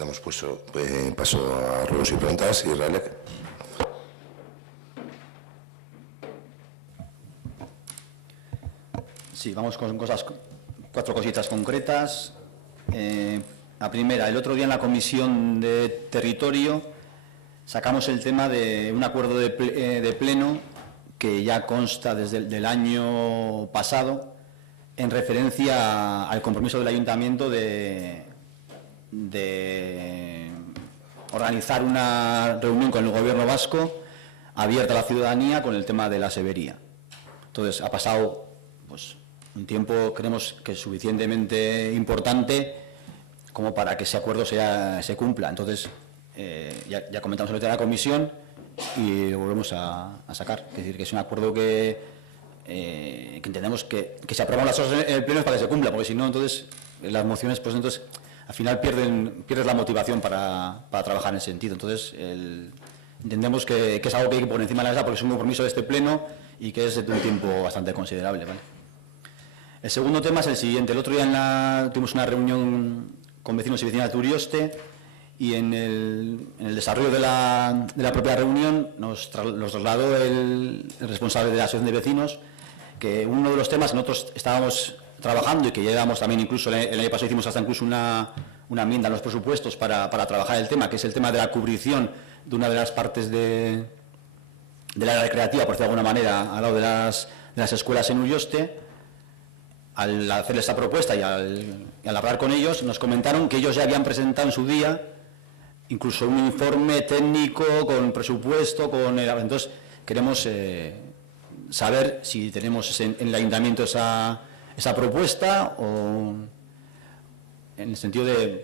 damos paso a ruegos y preguntas. Israel. Sí, vamos con cuatro cositas concretas. La primera, el otro día en la Comisión de Territorio sacamos el tema de un acuerdo de pleno que ya consta desde el año pasado en referencia al compromiso del Ayuntamiento de organizar una reunión con el Gobierno vasco abierta a la ciudadanía con el tema de la severía. Entonces, ha pasado pues, un tiempo, creemos que es suficientemente importante como para que ese acuerdo se cumpla. Entonces, ya comentamos el otro día en la comisión y lo volvemos a sacar. Es decir, que es un acuerdo que entendemos que se aprueban las cosas en el pleno para que se cumpla, porque si no, entonces las mociones, pues entonces al final pierdes la motivación para trabajar en ese sentido. Entonces, entendemos que es algo que hay que poner encima de la mesa porque es un compromiso de este pleno y que es de un tiempo bastante considerable, ¿vale? El segundo tema es el siguiente. El otro día tuvimos una reunión con vecinos y vecinas de Urioste y en el desarrollo de la propia reunión nos trasladó el responsable de la asociación de vecinos que uno de los temas que nosotros estábamos trabajando y que ya llevamos también incluso el año pasado hicimos hasta incluso una enmienda en los presupuestos para trabajar el tema, que es el tema de la cubrición de una de las partes del área recreativa, por decirlo de alguna manera, al lado de las escuelas en Urioste. Al hacer esta propuesta y al hablar con ellos, nos comentaron que ellos ya habían presentado en su día incluso un informe técnico con presupuesto, entonces queremos saber si tenemos en el ayuntamiento esa propuesta o en el sentido de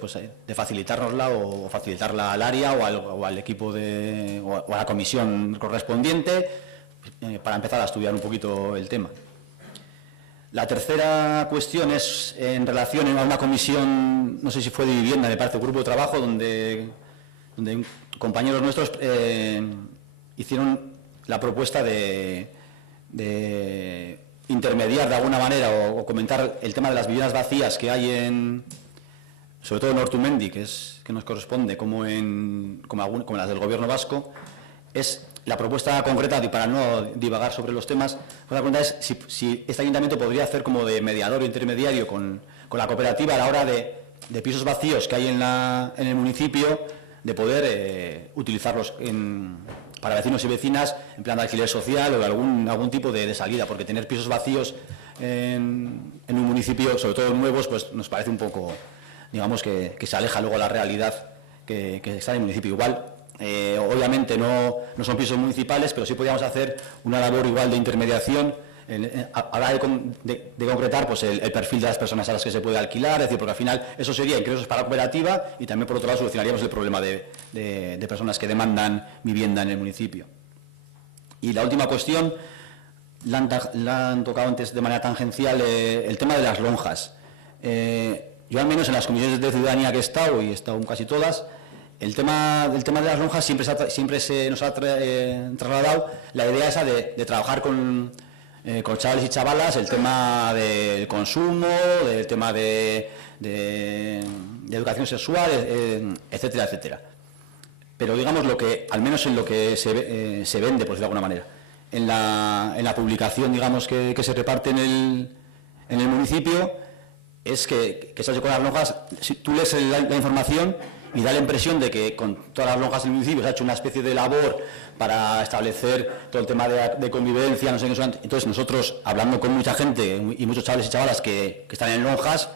facilitárnosla o facilitarla al área o al equipo o a la comisión correspondiente para empezar a estudiar un poquito el tema. La tercera cuestión es en relación a una comisión, no sé si fue de vivienda, me parece, un grupo de trabajo donde compañeros nuestros hicieron la propuesta de intermediar de alguna manera o comentar el tema de las viviendas vacías que hay sobre todo en Ortumendi, que nos corresponde, como las del Gobierno vasco. Es la propuesta concreta, y para no divagar sobre los temas, la pregunta es si este ayuntamiento podría hacer como de mediador o intermediario con la cooperativa a la hora de pisos vacíos que hay en el municipio, de poder utilizarlos para vecinos y vecinas en plan de alquiler social o de algún tipo de salida, porque tener pisos vacíos en un municipio, sobre todo nuevos, pues nos parece un poco, digamos, que se aleja luego la realidad que está en el municipio. Igual, obviamente no son pisos municipales, pero sí podríamos hacer una labor igual de intermediación a la hora de concretar pues, el perfil de las personas a las que se puede alquilar, es decir, porque al final eso sería ingresos para la cooperativa y también por otro lado solucionaríamos el problema de personas que demandan vivienda en el municipio. Y la última cuestión, la han tocado antes de manera tangencial, el tema de las lonjas. Yo al menos en las comisiones de ciudadanía que he estado, y he estado en casi todas, el tema de las lonjas siempre se nos ha trasladado la idea esa de trabajar con chavales y chavalas, el tema del consumo, del tema de educación sexual, etcétera, etcétera. Pero digamos al menos en lo que se vende, por decirlo de alguna manera, en la publicación, digamos, que se reparte en el municipio, es que se hace con las lonjas. Si tú lees la información y da la impresión de que con todas las lonjas del municipio se ha hecho una especie de labor para establecer todo el tema de convivencia, no sé qué. Entonces nosotros, hablando con mucha gente y muchos chavales y chavalas que están en lonjas,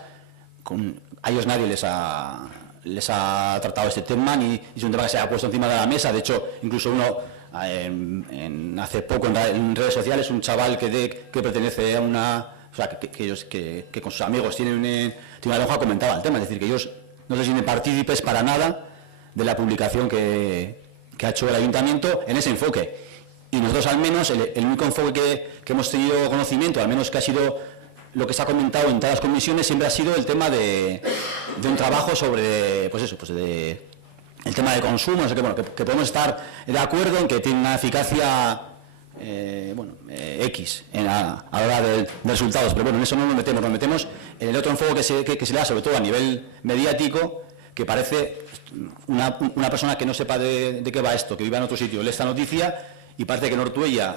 a ellos nadie les ha tratado este tema, ni es un tema que se ha puesto encima de la mesa. De hecho, incluso uno, hace poco en redes sociales, un chaval que pertenece a una... O sea, que con sus amigos tiene una lonja, comentaba el tema, es decir, que ellos no se sienten partícipes para nada de la publicación que ha hecho el ayuntamiento en ese enfoque. Y nosotros, al menos, el único enfoque que hemos tenido conocimiento, al menos que ha sido lo que se ha comentado en todas las comisiones, siempre ha sido el tema de un trabajo sobre, pues eso, pues el tema de consumo, no sé qué, bueno, que podemos estar de acuerdo en que tiene una eficacia X a la hora de resultados, pero bueno, en eso no nos metemos en el otro enfoque que se le da, sobre todo a nivel mediático, que parece una persona que no sepa de qué va esto, que viva en otro sitio, lee esta noticia y parece que en Ortuella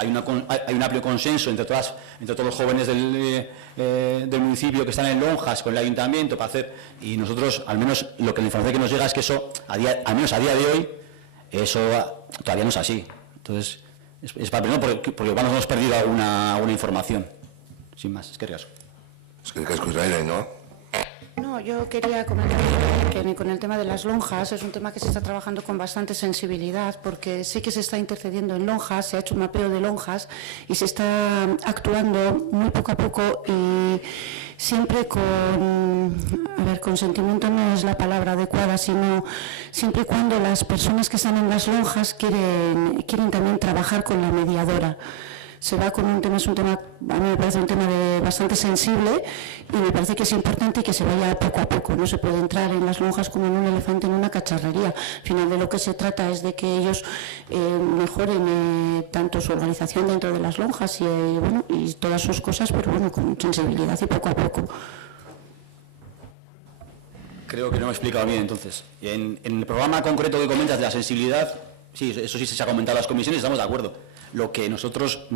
hay un amplio consenso entre todos los jóvenes del municipio que están en lonjas con el ayuntamiento para hacer, y nosotros, al menos lo que la información que nos llega es que eso, al menos a día de hoy, eso todavía no es así. Entonces, es para primero porque nos hemos perdido alguna información. Sin más, es que riesgo. Es que Israel, ¿no? No, yo quería comentar que con el tema de las lonjas es un tema que se está trabajando con bastante sensibilidad, porque sí que se está intercediendo en lonjas, se ha hecho un mapeo de lonjas y se está actuando muy poco a poco y siempre con sentimiento no es la palabra adecuada, sino siempre y cuando las personas que están en las lonjas quieren también trabajar con la mediadora. Se va con un tema, a mí me parece un tema bastante sensible y me parece que es importante que se vaya poco a poco. No se puede entrar en las lonjas como en un elefante en una cacharrería. Al final de lo que se trata es de que ellos mejoren tanto su organización dentro de las lonjas y todas sus cosas, pero bueno, con sensibilidad y poco a poco. Creo que no me he explicado bien, entonces. En el programa concreto que comentas de la sensibilidad, sí, eso sí se ha comentado en las comisiones, estamos de acuerdo. Lo que nosotros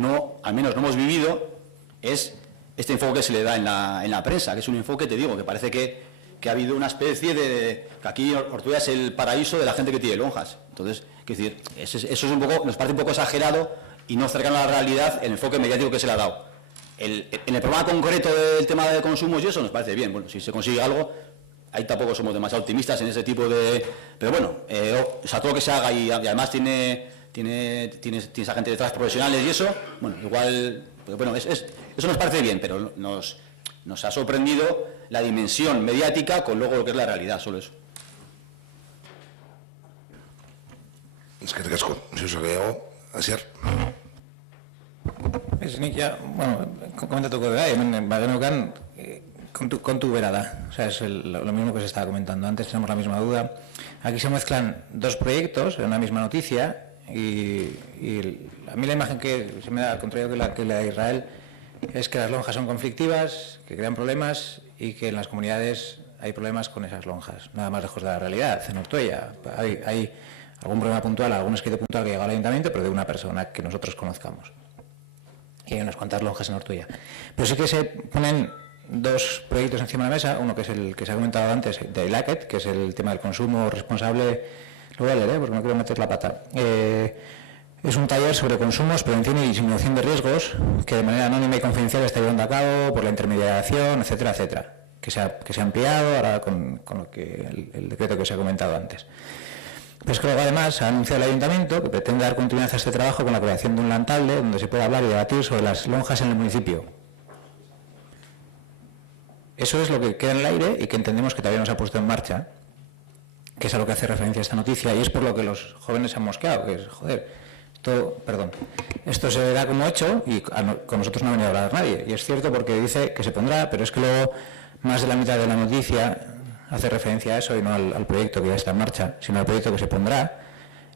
al menos no hemos vivido es este enfoque que se le da en la prensa, que es un enfoque, te digo, que parece que ha habido una especie de... que aquí Ortuella es el paraíso de la gente que tiene lonjas. Entonces, quiero decir, eso es un poco, nos parece un poco exagerado y no cercano a la realidad el enfoque mediático que se le ha dado. En el programa concreto del tema de consumos y eso nos parece bien. Bueno, si se consigue algo, ahí tampoco somos demasiado optimistas en ese tipo de... Pero bueno, o sea, todo lo que se haga y además tiene esa gente detrás profesionales y eso, bueno, igual, bueno, eso nos parece bien, pero nos ha sorprendido la dimensión mediática con luego lo que es la realidad, solo eso. Es que ricasco, si os hago, Asier. Ez nik ja, bueno, komentatuko da, hemen bageneukan kontu bera da. O sea, es lo mismo que se estaba comentando antes, tenemos la misma duda. Aquí se mezclan dos proyectos en una misma noticia y a mí la imagen que se me da, al contrario que la de Israel, es que las lonjas son conflictivas, que crean problemas y que en las comunidades hay problemas con esas lonjas. Nada más lejos de la realidad. En Ortuella hay algún problema puntual, algún escrito puntual que llega al ayuntamiento, pero de una persona que nosotros conozcamos. Y hay unas cuantas lonjas en Ortuella. Pero sí que se ponen dos proyectos encima de la mesa, uno que es el que se ha comentado antes de ILACET, que es el tema del consumo responsable. Lo voy a leer, porque no quiero meter la pata. Es un taller sobre consumos, prevención y disminución de riesgos que de manera anónima y confidencial está llevando a cabo por la intermediación, etcétera, etcétera, que se ha ampliado ahora con lo que el decreto que se ha comentado antes. Pues creo que además ha anunciado el ayuntamiento que pretende dar continuidad a este trabajo con la creación de un lantalde donde se pueda hablar y debatir sobre las lonjas en el municipio. Eso es lo que queda en el aire y que entendemos que todavía no se ha puesto en marcha, que es a lo que hace referencia esta noticia, y es por lo que los jóvenes se han mosqueado, que es, joder, esto se da como hecho y con nosotros no ha venido a hablar nadie. Y es cierto porque dice que se pondrá, pero es que luego más de la mitad de la noticia hace referencia a eso y no al proyecto que ya está en marcha, sino al proyecto que se pondrá,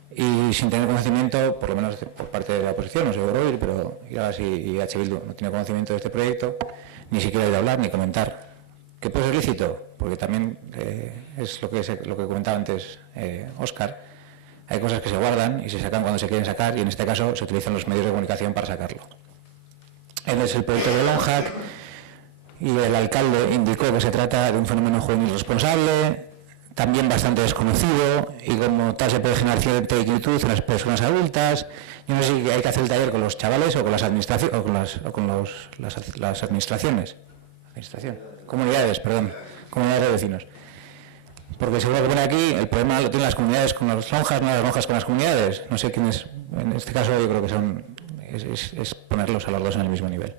y sin tener conocimiento, por lo menos por parte de la oposición, no sé por oír, pero IRAS y H. Bildu no tiene conocimiento de este proyecto, ni siquiera ha ido a hablar ni comentar. ¿Que puede ser lícito? Porque también es lo que comentaba antes Óscar. Hay cosas que se guardan y se sacan cuando se quieren sacar, y en este caso se utilizan los medios de comunicación para sacarlo. Él es el proyecto de Lonjac y el alcalde indicó que se trata de un fenómeno juvenil responsable, también bastante desconocido, y como tal se puede generar cierta inquietud en las personas adultas. Yo no sé si hay que hacer el taller con los chavales o con las administraciones, las administraciones. Comunidades de vecinos. Porque seguro que pone aquí, el problema lo tienen las comunidades con las lonjas, no las lonjas con las comunidades. No sé quién es, en este caso yo creo que es ponerlos a los dos en el mismo nivel.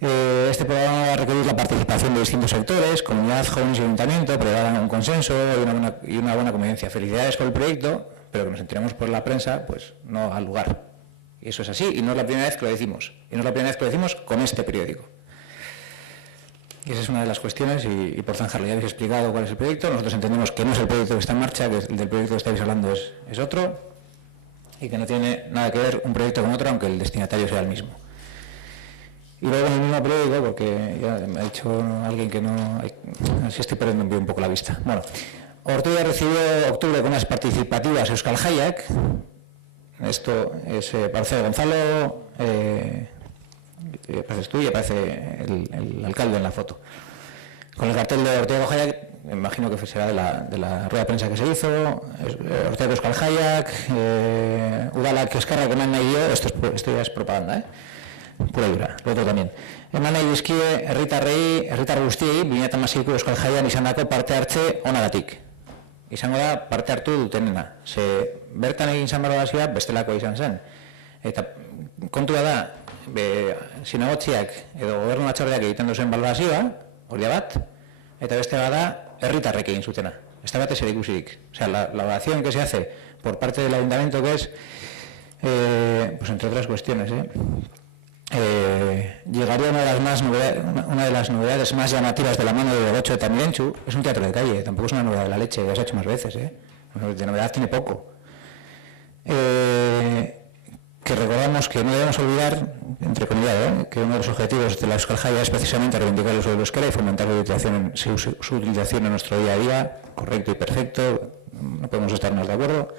Este programa va a requerir la participación de distintos sectores, comunidad, jóvenes y ayuntamiento, para llegar a un consenso y una buena convivencia. Felicidades por el proyecto, pero que nos enteremos por la prensa, pues no al lugar. Y eso es así, y no es la primera vez que lo decimos. Y no es la primera vez que lo decimos con este periódico. Y esa es una de las cuestiones, y por zanjarlo, ya habéis explicado cuál es el proyecto. Nosotros entendemos que no es el proyecto que está en marcha, que el del proyecto que estáis hablando es otro, y que no tiene nada que ver un proyecto con otro, aunque el destinatario sea el mismo. Y luego en el mismo periódico, porque ya me ha dicho alguien que no... Así estoy perdiendo un poco la vista. Bueno, Ortuella recibió octubre con unas participativas Euskal Jaiak. Esto es parece Gonzalo, apareces tú y aparece el alcalde en la foto. Con el cartel de Ortega Jaiak, me imagino que será de la rueda de prensa que se hizo, Ortega Euskal Jaiak, Udalak Eskarra, que Eman nahi dio, esto ya es propaganda, pura y dura, lo otro también. Eman nahi dizkie herritar guztiei, 2016ko Euskal Jaian izandako parte hartze onagatik. Izango da parte hartu dutenena. Ze bertan egin izan balorazioa bestelako izan zen. Eta kontua da, zinegotziak edo gobernu batzordeak egiten duzen balorazioa, hori da bat, eta beste da herritarrek egin zutena. Ez da bat ez erikusirik. O sea, la valoración que se hace por parte del ayuntamiento que es, pues entre otras cuestiones, llegaría una de las novedades más llamativas de la mano de Gocho de Tamilenchu. Es un teatro de calle, tampoco es una novedad de la leche, ya se ha hecho más veces, de novedad tiene poco. Que recordamos que no debemos olvidar, entre comillas, que uno de los objetivos de la Euskal Jaia es precisamente reivindicar el uso del euskera y fomentar su utilización en nuestro día a día, correcto y perfecto, no podemos estar más de acuerdo.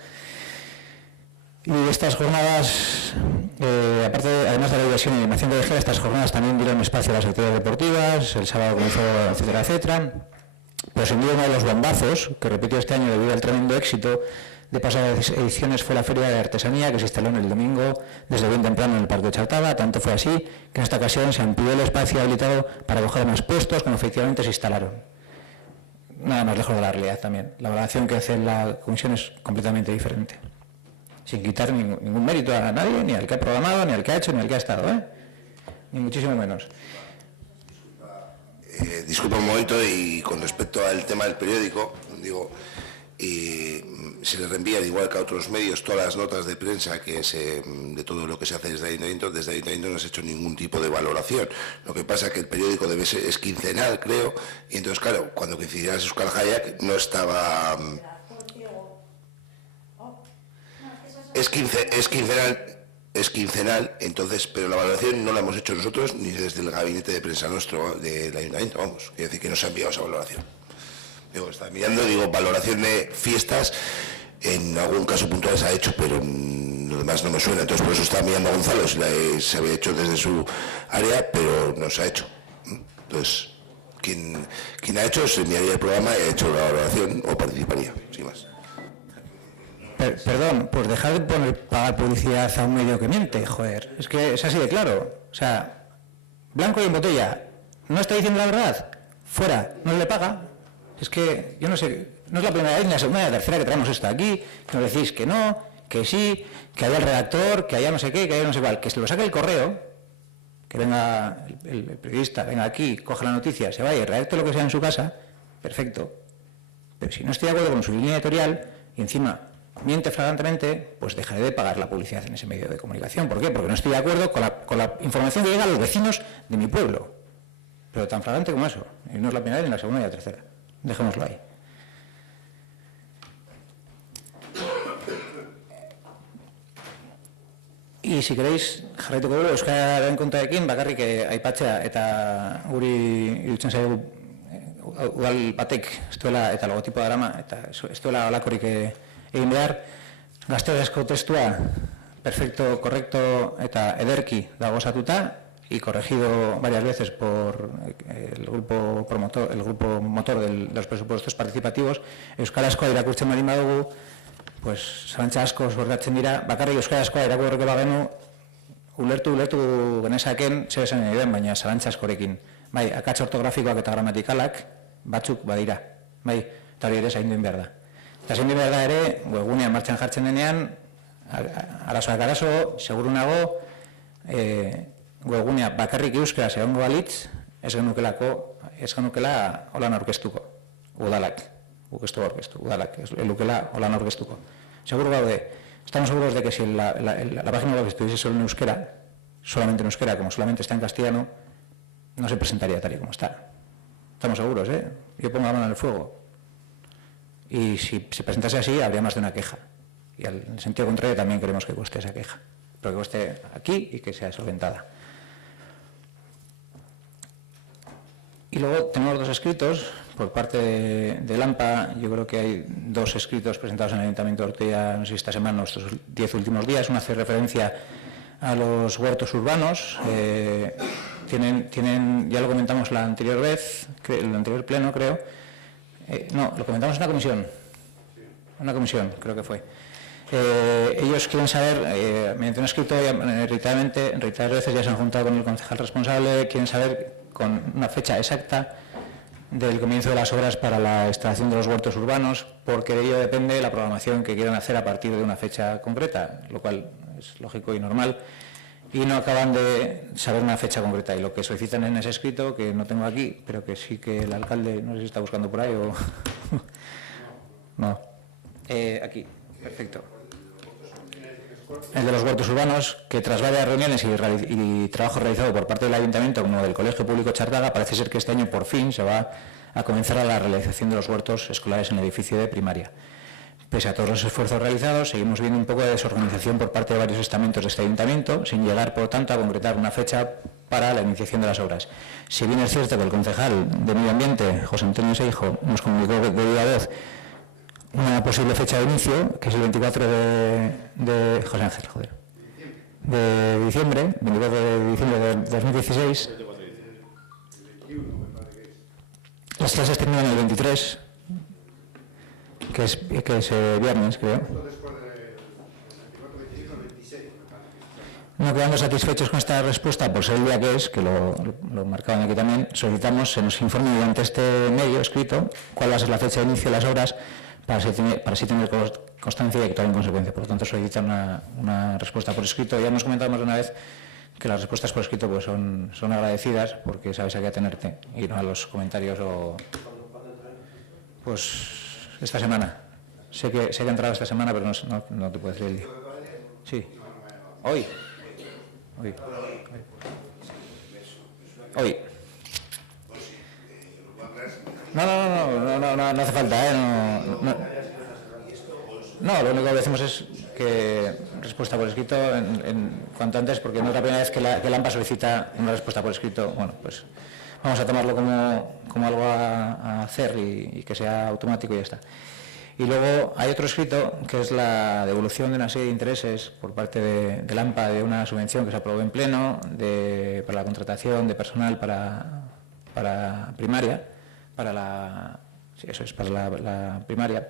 Y estas jornadas, además de la diversión y animación callejera, estas jornadas también dieron espacio a las actividades deportivas, el sábado comenzó, etcétera, etcétera. Pero sin duda uno de los bombazos que repitió este año debido al tremendo éxito de pasadas ediciones fue la Feria de Artesanía que se instaló en el domingo desde bien temprano en el Parque de Chartaba. Tanto fue así que en esta ocasión se amplió el espacio habilitado para coger más puestos, como efectivamente se instalaron. Nada más lejos de la realidad también. La valoración que hace la comisión es completamente diferente. Sin quitar ningún mérito a nadie, ni al que ha programado, ni al que ha hecho, ni al que ha estado, ni muchísimo menos. Disculpa un momento, y con respecto al tema del periódico, digo, se le reenvía, igual que a otros medios, todas las notas de prensa de todo lo que se hace desde el Ayuntamiento. Desde el Ayuntamiento no se ha hecho ningún tipo de valoración. Lo que pasa es que el periódico es quincenal, creo, y entonces, claro, cuando coincidía Euskal Jaiak no estaba... Es quincenal, entonces, pero la valoración no la hemos hecho nosotros ni desde el gabinete de prensa nuestro del Ayuntamiento, vamos, quiere decir que no se ha enviado esa valoración. Digo, está mirando, valoración de fiestas, en algún caso puntual se ha hecho, pero lo demás no me suena, entonces por eso está mirando a Gonzalo, si se había hecho desde su área, pero no se ha hecho. Entonces, quien ha hecho, se enviaría el programa y ha hecho la valoración o participaría, sin más. Perdón, pues dejar de pagar publicidad a un medio que miente, joder. Es que es así de claro. O sea, blanco y en botella. ¿No está diciendo la verdad? Fuera, no le paga. Es que, yo no sé, no es la primera vez, ni la segunda ni la tercera que traemos esto aquí, que nos decís que no, que sí, que haya el redactor, que haya no sé qué, que haya no sé cuál. Que se lo saque el correo, que venga el periodista, venga aquí, coja la noticia, se vaya y redacte lo que sea en su casa, perfecto. Pero si no estoy de acuerdo con su línea editorial y encima miente flagrantemente, pues dejaré de pagar la publicidad en ese medio de comunicación. ¿Por qué? Porque no estoy de acuerdo con la información que llega a los vecinos de mi pueblo. Pero tan flagrante como eso. Y no es la primera vez, ni la segunda ni la tercera. Dejémoslo ahí. Y si queréis, jarraituko dugu, Euskararen kontuekin, bakarrik aipatzea eta guri iruditzen zaigu udal batek ez duela eta logotipoa darama, eta ez duela halakorik egin behar, gaztelaniazko testua perfecto, correcto eta ederki dago osatuta y corregido varias veces por el grupo motor de los presupuestos participativos. Euskarazkoa irakurtzen baldin badugu, pues zalantza asko sortatzen dira, bakarrik euskarazkoa irakurriko bagenu ulertu genezaken zer esan nahi den, baina zalantza askorekin. Bai, akats ortografikoak eta gramatikalak batzuk badira, bai, eta hori ere zaindu behar da. Eta zaindu behar da ere, webgunean martxan jartzen denean, arazoak arazo, seguru nago, webgunea bakarrik euskaraz egongo balitz, ez genukela holan aurkeztuko, udalak. Guk ez du aurkeztu, udalak, elukela holan aurkeztuko. Seguro gaude, estamos seguros de que si la página web estuviese solo en euskera, solamente en euskera, como solamente está en castellano, no se presentaría tal y como está. Estamos seguros, Yo pongo la mano en el fuego. Y si se presentase así, habría más de una queja. Y en el sentido contrario también queremos que cueste esa queja. Pero que cueste aquí y que sea solventada. Y luego tenemos 2 escritos por parte de Lampa. Yo creo que hay 2 escritos presentados en el Ayuntamiento de Ortuella, no sé si esta semana o estos 10 últimos días. Uno hace referencia a los huertos urbanos. Tienen, ya lo comentamos la anterior vez, el anterior pleno, creo. No, lo comentamos en una comisión, creo que fue. Ellos quieren saber, mediante un escrito, reiteradas veces ya se han juntado con el concejal responsable, quieren saber con una fecha exacta del comienzo de las obras para la instalación de los huertos urbanos, porque de ello depende la programación que quieran hacer a partir de una fecha concreta, lo cual es lógico y normal, y no acaban de saber una fecha concreta. Y lo que solicitan en ese escrito, que no tengo aquí, pero que sí que el alcalde, no sé si está buscando por ahí o... no. Aquí, perfecto. El de los huertos urbanos, que tras varias reuniones y trabajo realizado por parte del Ayuntamiento como del Colegio Público Chardaga, parece ser que este año por fin se va a comenzar a la realización de los huertos escolares en el edificio de primaria. Pese a todos los esfuerzos realizados, seguimos viendo un poco de desorganización por parte de varios estamentos de este Ayuntamiento, sin llegar, por tanto, a concretar una fecha para la iniciación de las obras. Si bien es cierto que el concejal de Medio Ambiente, José Antonio Seijo, nos comunicó de viva voz una posible fecha de inicio, que es el 24 de José Ángel, de diciembre, 24 de diciembre de 2016. Las clases terminan el 23, que es viernes, creo. No quedando satisfechos con esta respuesta, por ser el día que es, que lo marcaban aquí también, solicitamos se nos informe mediante este medio escrito cuál va a ser la fecha de inicio de las obras, para así tener constancia y actuar en consecuencia. Por lo tanto, solicitan una respuesta por escrito. Ya hemos comentado más de una vez que las respuestas por escrito pues son agradecidas, porque sabes a qué atenerte y no a los comentarios pues esta semana. Sé que ha entrado esta semana, pero no te puedo decir el día. Sí. Hoy. No hace falta, No, lo único que decimos es que respuesta por escrito en cuanto antes, porque no es la primera vez que la AMPA solicita una respuesta por escrito. Bueno, pues vamos a tomarlo como algo a hacer y que sea automático y ya está. Y luego hay otro escrito que es la devolución de una serie de intereses por parte de la AMPA de una subvención que se aprobó en pleno para la contratación de personal para primaria, para la primaria.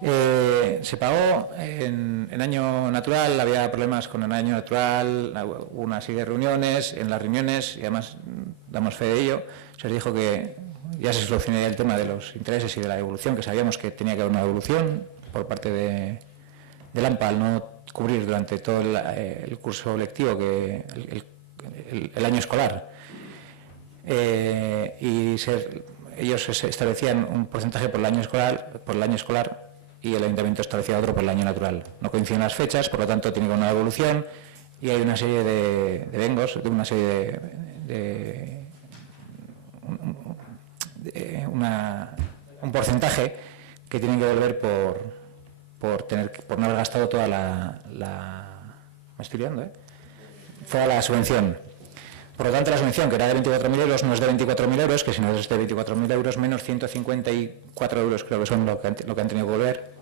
Se pagó en año natural, había problemas con el año natural, hubo una serie de reuniones, en las reuniones, y además damos fe de ello, se les dijo que ya se solucionaría el tema de los intereses y de la devolución, que sabíamos que tenía que haber una devolución por parte de AMPA al no cubrir durante todo el curso lectivo, el año escolar. Ellos establecían un porcentaje por el año escolar y el Ayuntamiento establecía otro por el año natural. No coinciden las fechas, por lo tanto tiene que haber una devolución y hay una serie de vengos, de una serie un porcentaje que tienen que devolver por no haber gastado toda me estoy liando, toda la subvención. Por lo tanto, la subvención, que era de 24.000 euros, no es de 24.000 euros, que si no es de 24.000 euros, menos 154 euros, creo que son lo que han tenido que volver,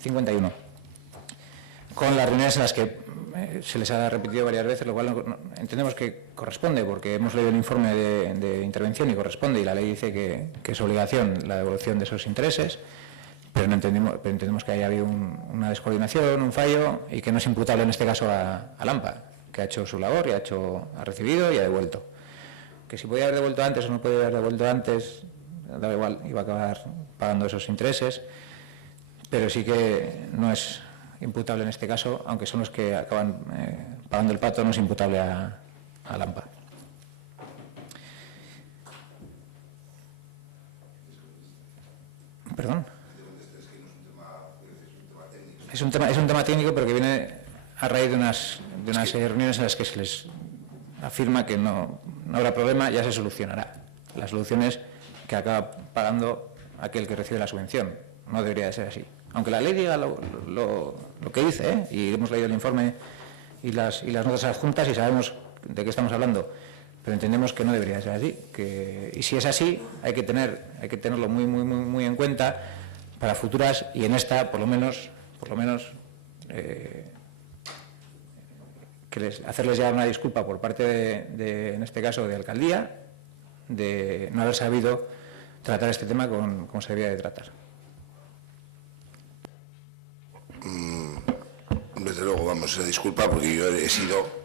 51. Con las reuniones en las que se les ha repetido varias veces, lo cual entendemos que corresponde, porque hemos leído el informe de intervención y corresponde, y la ley dice que es obligación la devolución de esos intereses, pero entendemos que haya habido una descoordinación, un fallo, y que no es imputable en este caso a AMPA, que ha hecho su labor y ha recibido y ha devuelto. Que si podía haber devuelto antes o no podía haber devuelto antes, da igual, iba a acabar pagando esos intereses, pero sí que no es imputable en este caso, aunque son los que acaban pagando el pato, no es imputable a AMPA. ¿Perdón? Es un tema técnico, pero que viene a raíz de unas reuniones en las que se les afirma que no habrá problema, ya se solucionará. La solución es que acaba pagando aquel que recibe la subvención. No debería de ser así. Aunque la ley diga lo que dice, y hemos leído el informe y las notas adjuntas y sabemos de qué estamos hablando, pero entendemos que no debería ser así. Y si es así, hay que tenerlo muy en cuenta para futuras, y en esta, por lo menos hacerles llegar una disculpa por parte de, en este caso, de alcaldía, de no haber sabido tratar este tema como se debía de tratar. Desde luego, vamos, disculpa, porque yo he sido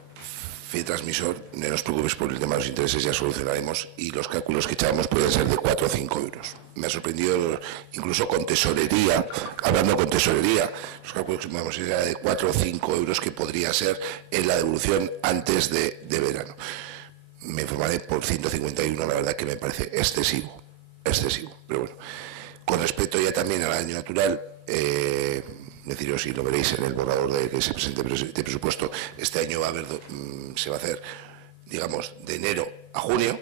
fiel transmisor, no os preocupéis por el tema de los intereses, ya solucionaremos, y los cálculos que echábamos pueden ser de 4 o 5 euros. Me ha sorprendido, incluso con tesorería, hablando con tesorería, los cálculos que vamos a era de 4 o 5 euros que podría ser en la devolución antes de verano. Me informaré por 151, la verdad que me parece excesivo, pero bueno. Con respecto ya también al año natural, deciros, y lo veréis en el borrador que se presente de presupuesto, este año se va a hacer, digamos, de enero a junio,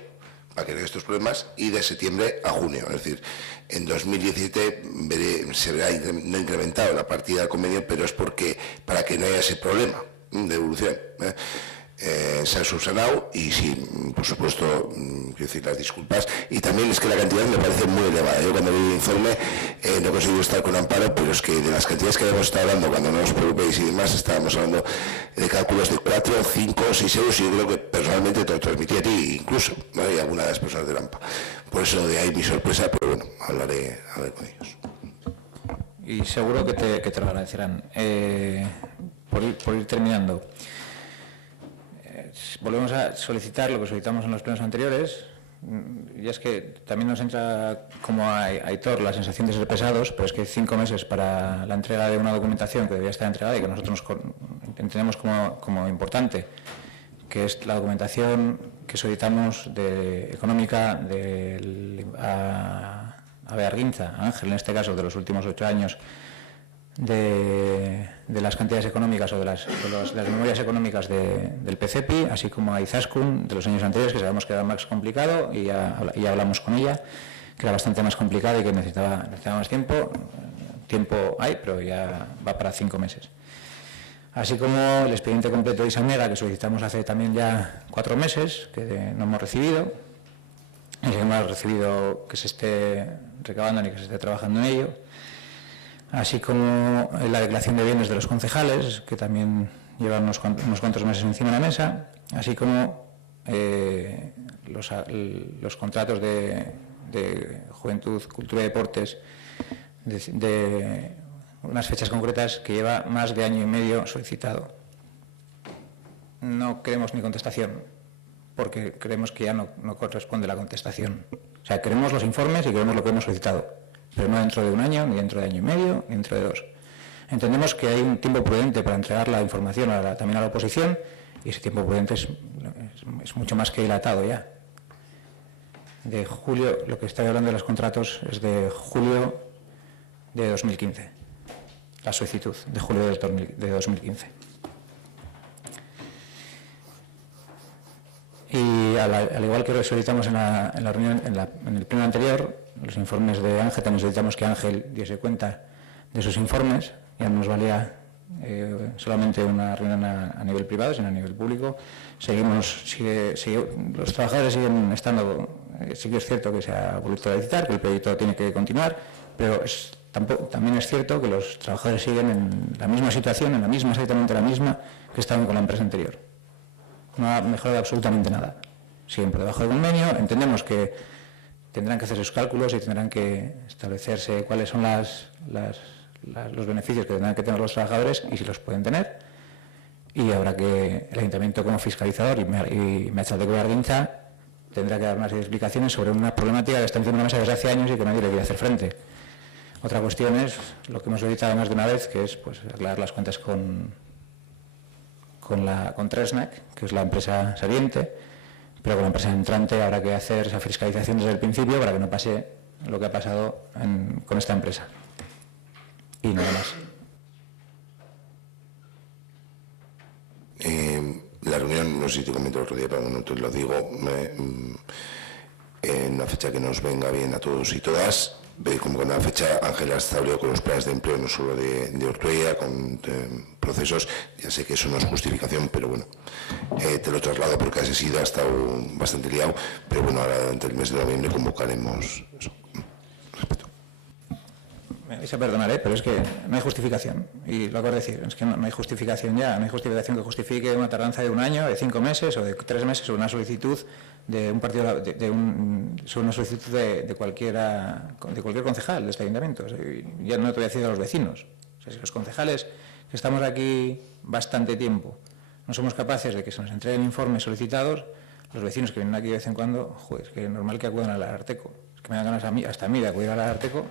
para que no haya estos problemas, y de septiembre a junio. Es decir, en 2017 se verá no incrementado la partida del convenio, pero es para que no haya ese problema de evolución. Se ha subsanado, y sí, por supuesto, quiero decir las disculpas, y también es que la cantidad me parece muy elevada. Yo cuando vi el informe no he conseguido estar con Amparo, pero es que de las cantidades que habíamos estado hablando, cuando no os preocupéis y demás, estábamos hablando de cálculos de 4, 5, 6 euros, y yo creo que personalmente te lo transmití a ti incluso, ¿no? Y a alguna de las personas de AMPA. Por eso de ahí mi sorpresa, pero bueno, hablaré con ellos. Y seguro que te lo agradecerán. Por ir terminando, volvemos a solicitar lo que solicitamos en los plenos anteriores, y es que también nos entra, como a Aitor, la sensación de ser pesados, pero es que 5 meses para la entrega de una documentación que debía estar entregada y que nosotros entendemos como importante, que es la documentación que solicitamos económica a Bearguinza, a Ángel en este caso, de los últimos 8 años, de las cantidades económicas o de las memorias económicas del PCEPI, así como a Izaskun de los años anteriores, que sabemos que era más complicado, y ya hablamos con ella, que era bastante más complicado y que necesitaba más tiempo. Tiempo hay, pero ya va para 5 meses. Así como el expediente completo de Isamega, que solicitamos hace también ya 4 meses, que no hemos recibido, y que hemos recibido que se esté recabando ni que se esté trabajando en ello. Así como la declaración de bienes de los concejales, que también llevan unos cuantos meses encima de la mesa, así como los contratos de juventud, cultura y deportes de unas fechas concretas que lleva más de 1 año y medio solicitado. No queremos ni contestación, porque creemos que ya no corresponde la contestación. O sea, queremos los informes y queremos lo que hemos solicitado, pero no dentro de 1 año, ni dentro de 1 año y medio, ni dentro de 2. Entendemos que hay un tiempo prudente para entregar la información también a la oposición, y ese tiempo prudente es mucho más que dilatado ya. De julio, lo que estoy hablando de los contratos es de julio de 2015, la solicitud de julio de 2015. Y al igual que lo solicitamos en la reunión, en el pleno anterior, los informes de Ángel, también solicitamos que Ángel diese cuenta de sus informes. Ya no nos valía solamente una reunión a nivel privado, sino a nivel público. Los trabajadores siguen estando, sí que es cierto que se ha vuelto a licitar, que el proyecto tiene que continuar, pero también es cierto que los trabajadores siguen en la misma situación, exactamente la misma que estaban con la empresa anterior. No ha mejorado absolutamente nada. Siguen por debajo del convenio. Entendemos que tendrán que hacer sus cálculos y tendrán que establecerse cuáles son los beneficios que tendrán que tener los trabajadores y si los pueden tener. Y habrá que el Ayuntamiento, como fiscalizador y Meatzaldeko de Bearguinza, tendrá que dar una serie de explicaciones sobre una problemática que está encima de la mesa desde hace años y que nadie le quiere hacer frente. Otra cuestión es lo que hemos solicitado más de una vez, que es pues aclarar las cuentas con Tresnac, que es la empresa saliente, pero con la empresa entrante habrá que hacer esa fiscalización desde el principio para que no pase lo que ha pasado con esta empresa. Y nada más. La reunión, no sé si te comento el otro día, pero no te lo digo, en una fecha que nos venga bien a todos y todas, como con la fecha Ángela Estableo con los planes de empleo no solo de Ortuella, con procesos. Ya sé que eso no es justificación, pero bueno, te lo traslado porque has sido, ha estado bastante liado, pero bueno, ahora durante el mes de noviembre convocaremos eso. Respeto. Me vais a perdonar, pero es que no hay justificación, y lo acabo de decir, es que no hay justificación ya, no hay justificación que justifique una tardanza de 1 año, de 5 meses o de 3 meses o una solicitud de un partido, sobre una solicitud de cualquier concejal de este ayuntamiento. O sea, ya no te voy a decir a los vecinos. O sea, si los concejales que estamos aquí bastante tiempo no somos capaces de que se nos entreguen informes solicitados, los vecinos que vienen aquí de vez en cuando, joder, es que es normal que acudan al Ararteko. Es que me dan ganas hasta a mí de acudir al Ararteko.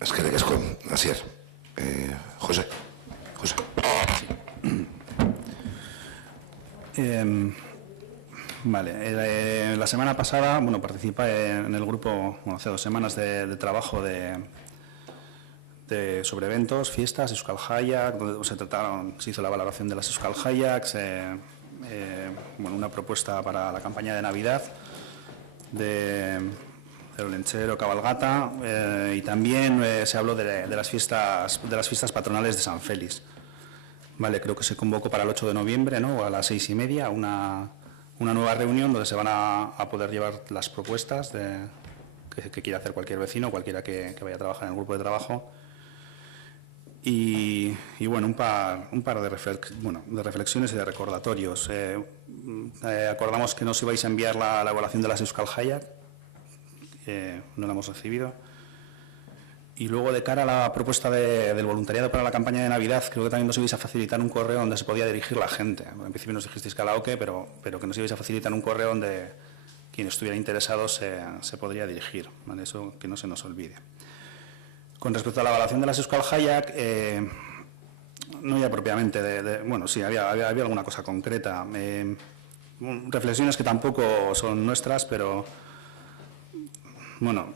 Es que le con Asier. José. Vale, la semana pasada, bueno, participé en el grupo, bueno, hace 2 semanas de trabajo sobre eventos, fiestas, Euskal Hayak, donde se hizo la valoración de las Euskal Hayaks, bueno, una propuesta para la campaña de Navidad de Olentzero, Cabalgata, y también se habló de las fiestas patronales de San Félix. Vale, creo que se convocó para el 8 de noviembre, ¿no? A las 6:30, una nueva reunión donde se van a poder llevar las propuestas que quiera hacer cualquier vecino, cualquiera que vaya a trabajar en el grupo de trabajo. Y bueno, un par de reflexiones y de recordatorios. Acordamos que nos ibais a enviar la evaluación de las Euskal Hayak, no la hemos recibido. Y luego, de cara a la propuesta del voluntariado para la campaña de Navidad, creo que también nos ibais a facilitar un correo donde se podía dirigir la gente. Bueno, en principio nos dijisteis karaoke, pero que nos ibais a facilitar un correo donde quien estuviera interesado se podría dirigir, ¿vale? Eso que no se nos olvide. Con respecto a la evaluación de las Euskal Hayak, no ya propiamente, bueno, sí, había alguna cosa concreta. Reflexiones que tampoco son nuestras, pero bueno,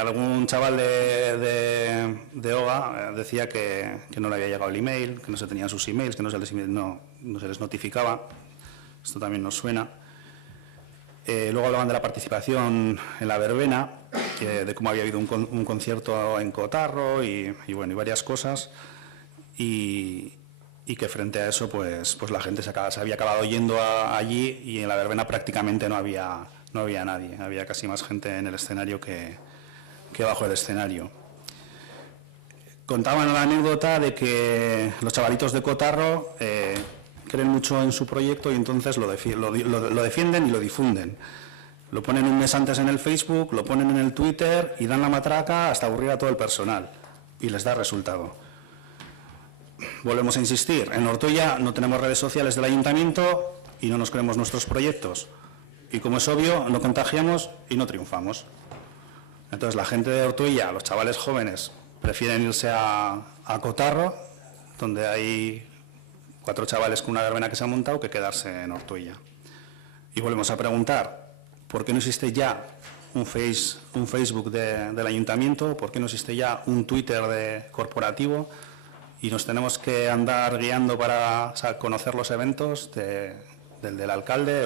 algún chaval de OGA decía que no le había llegado el email, que no se tenían sus emails, que no se les notificaba. Esto también nos suena. Luego hablaban de la participación en la verbena, de cómo había habido un concierto en Cotarro y bueno, y varias cosas. Y que frente a eso, pues la gente se había acabado yendo allí, y en la verbena prácticamente no había nadie. Había casi más gente en el escenario que bajo el escenario. Contaban la anécdota de que los chavalitos de Cotarro creen mucho en su proyecto y entonces lo defienden y lo difunden. Lo ponen un mes antes en el Facebook, lo ponen en el Twitter y dan la matraca hasta aburrir a todo el personal. Y les da resultado. Volvemos a insistir, en Ortuella no tenemos redes sociales del ayuntamiento y no nos creemos nuestros proyectos. Y como es obvio, no contagiamos y no triunfamos. Entonces la gente de Ortuella, los chavales jóvenes, prefieren irse a Cotarro, donde hay 4 chavales con una verbena que se ha montado, que quedarse en Ortuella. Y volvemos a preguntar, ¿por qué no existe ya un Facebook del ayuntamiento? ¿Por qué no existe ya un Twitter corporativo? Y nos tenemos que andar guiando para conocer los eventos del alcalde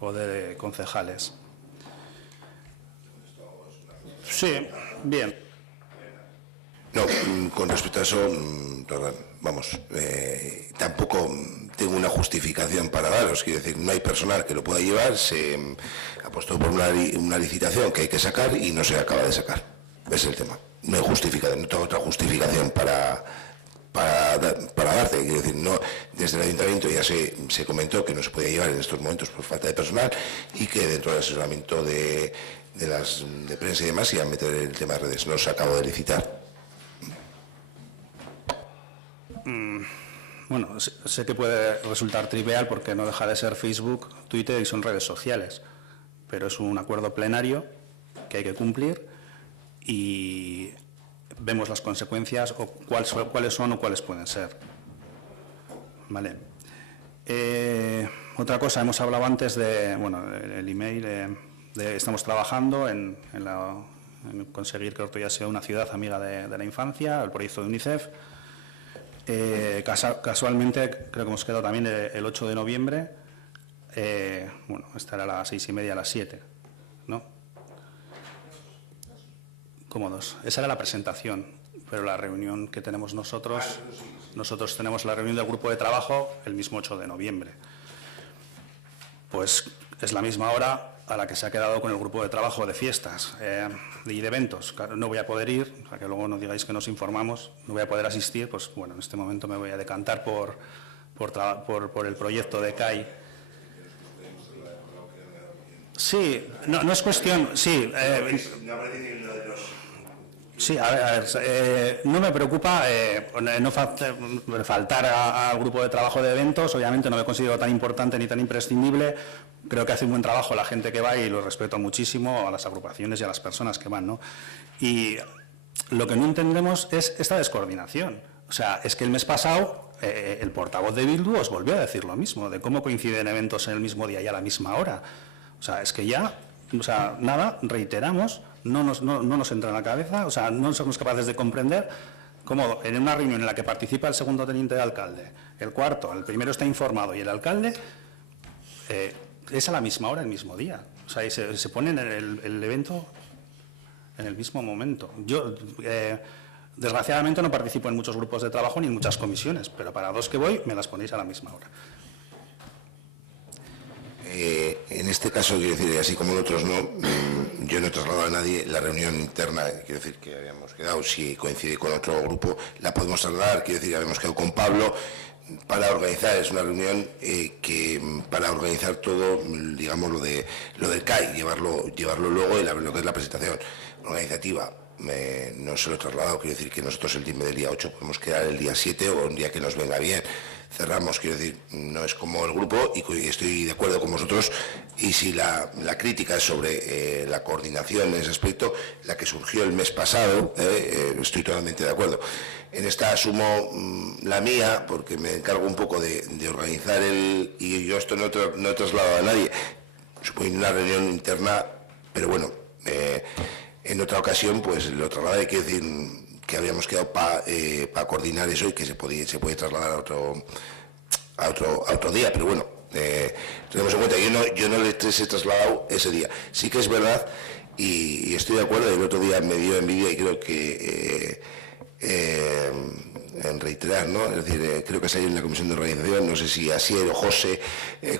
o de concejales. Sí, bien. No, con respecto a eso, vamos, tampoco tengo una justificación para daros. Quiero decir, no hay personal que lo pueda llevar, se apostó por una licitación que hay que sacar y no se acaba de sacar. Ese es el tema. No hay justificación, no tengo otra justificación para darte. Quiero decir, no, desde el ayuntamiento ya se comentó que no se podía llevar en estos momentos por falta de personal y que dentro del asesoramiento de prensa y demás iban a meter el tema de redes. No se acabó de licitar. Bueno, sé que puede resultar trivial porque no deja de ser Facebook, Twitter y son redes sociales, pero es un acuerdo plenario que hay que cumplir y vemos las consecuencias o cuáles son o cuáles pueden ser. Vale. Otra cosa, hemos hablado antes de, bueno, el email, estamos trabajando en conseguir que Ortuella sea una ciudad amiga de la infancia, el proyecto de UNICEF. Casualmente, creo que hemos quedado también el 8 de noviembre. bueno, esta era a las 6:30, a las 7, ¿no? Como 2. Esa era la presentación, pero la reunión que tenemos nosotros tenemos la reunión del grupo de trabajo el mismo 8 de noviembre. Pues es la misma hora a la que se ha quedado con el grupo de trabajo de fiestas y de eventos. Claro, no voy a poder ir, para que luego no digáis que nos informamos, no voy a poder asistir, pues bueno, en este momento me voy a decantar por el proyecto de CAI. Sí, no es cuestión, sí. Sí, a ver, no me preocupa no faltar al grupo de trabajo de eventos. Obviamente no me considero tan importante ni tan imprescindible. Creo que hace un buen trabajo la gente que va y lo respeto muchísimo, a las agrupaciones y a las personas que van, ¿no? Y lo que no entendemos es esta descoordinación. O sea, es que el mes pasado el portavoz de Bildu os volvió a decir lo mismo, de cómo coinciden eventos en el mismo día y a la misma hora. O sea, es que ya, nada, reiteramos, no nos entra en la cabeza, o sea, no somos capaces de comprender cómo en una reunión en la que participa el segundo teniente de alcalde, el cuarto, el primero está informado y el alcalde, es a la misma hora, el mismo día. O sea, y se pone en el evento en el mismo momento. Yo, desgraciadamente, no participo en muchos grupos de trabajo ni en muchas comisiones, pero para 2 que voy, me las ponéis a la misma hora. En este caso, quiero decir, así como en otros no, yo no he trasladado a nadie la reunión interna, quiero decir que habíamos quedado, si coincide con otro grupo, la podemos trasladar, quiero decir, habíamos quedado con Pablo para organizar, es una reunión para organizar todo, digamos, lo del CAI, llevarlo luego y lo que es la presentación organizativa. No se lo he trasladado, quiero decir que nosotros el día 8 podemos quedar el día 7 o un día que nos venga bien. Cerramos, quiero decir, no es como el grupo y estoy de acuerdo con vosotros, y si la crítica es sobre la coordinación en ese aspecto, la que surgió el mes pasado, estoy totalmente de acuerdo. En esta asumo la mía, porque me encargo un poco de organizar y yo esto no he trasladado a nadie, supone una reunión interna, pero bueno, en otra ocasión pues lo trasladé, quiero decir que habíamos quedado para coordinar eso y que se puede trasladar a otro día, pero bueno, tenemos en cuenta, yo no les he trasladado ese día. Sí que es verdad, y estoy de acuerdo, el otro día me dio envidia y creo que en reiterar, ¿no? Es decir, creo que salió en la comisión de organización, no sé si Asier o José,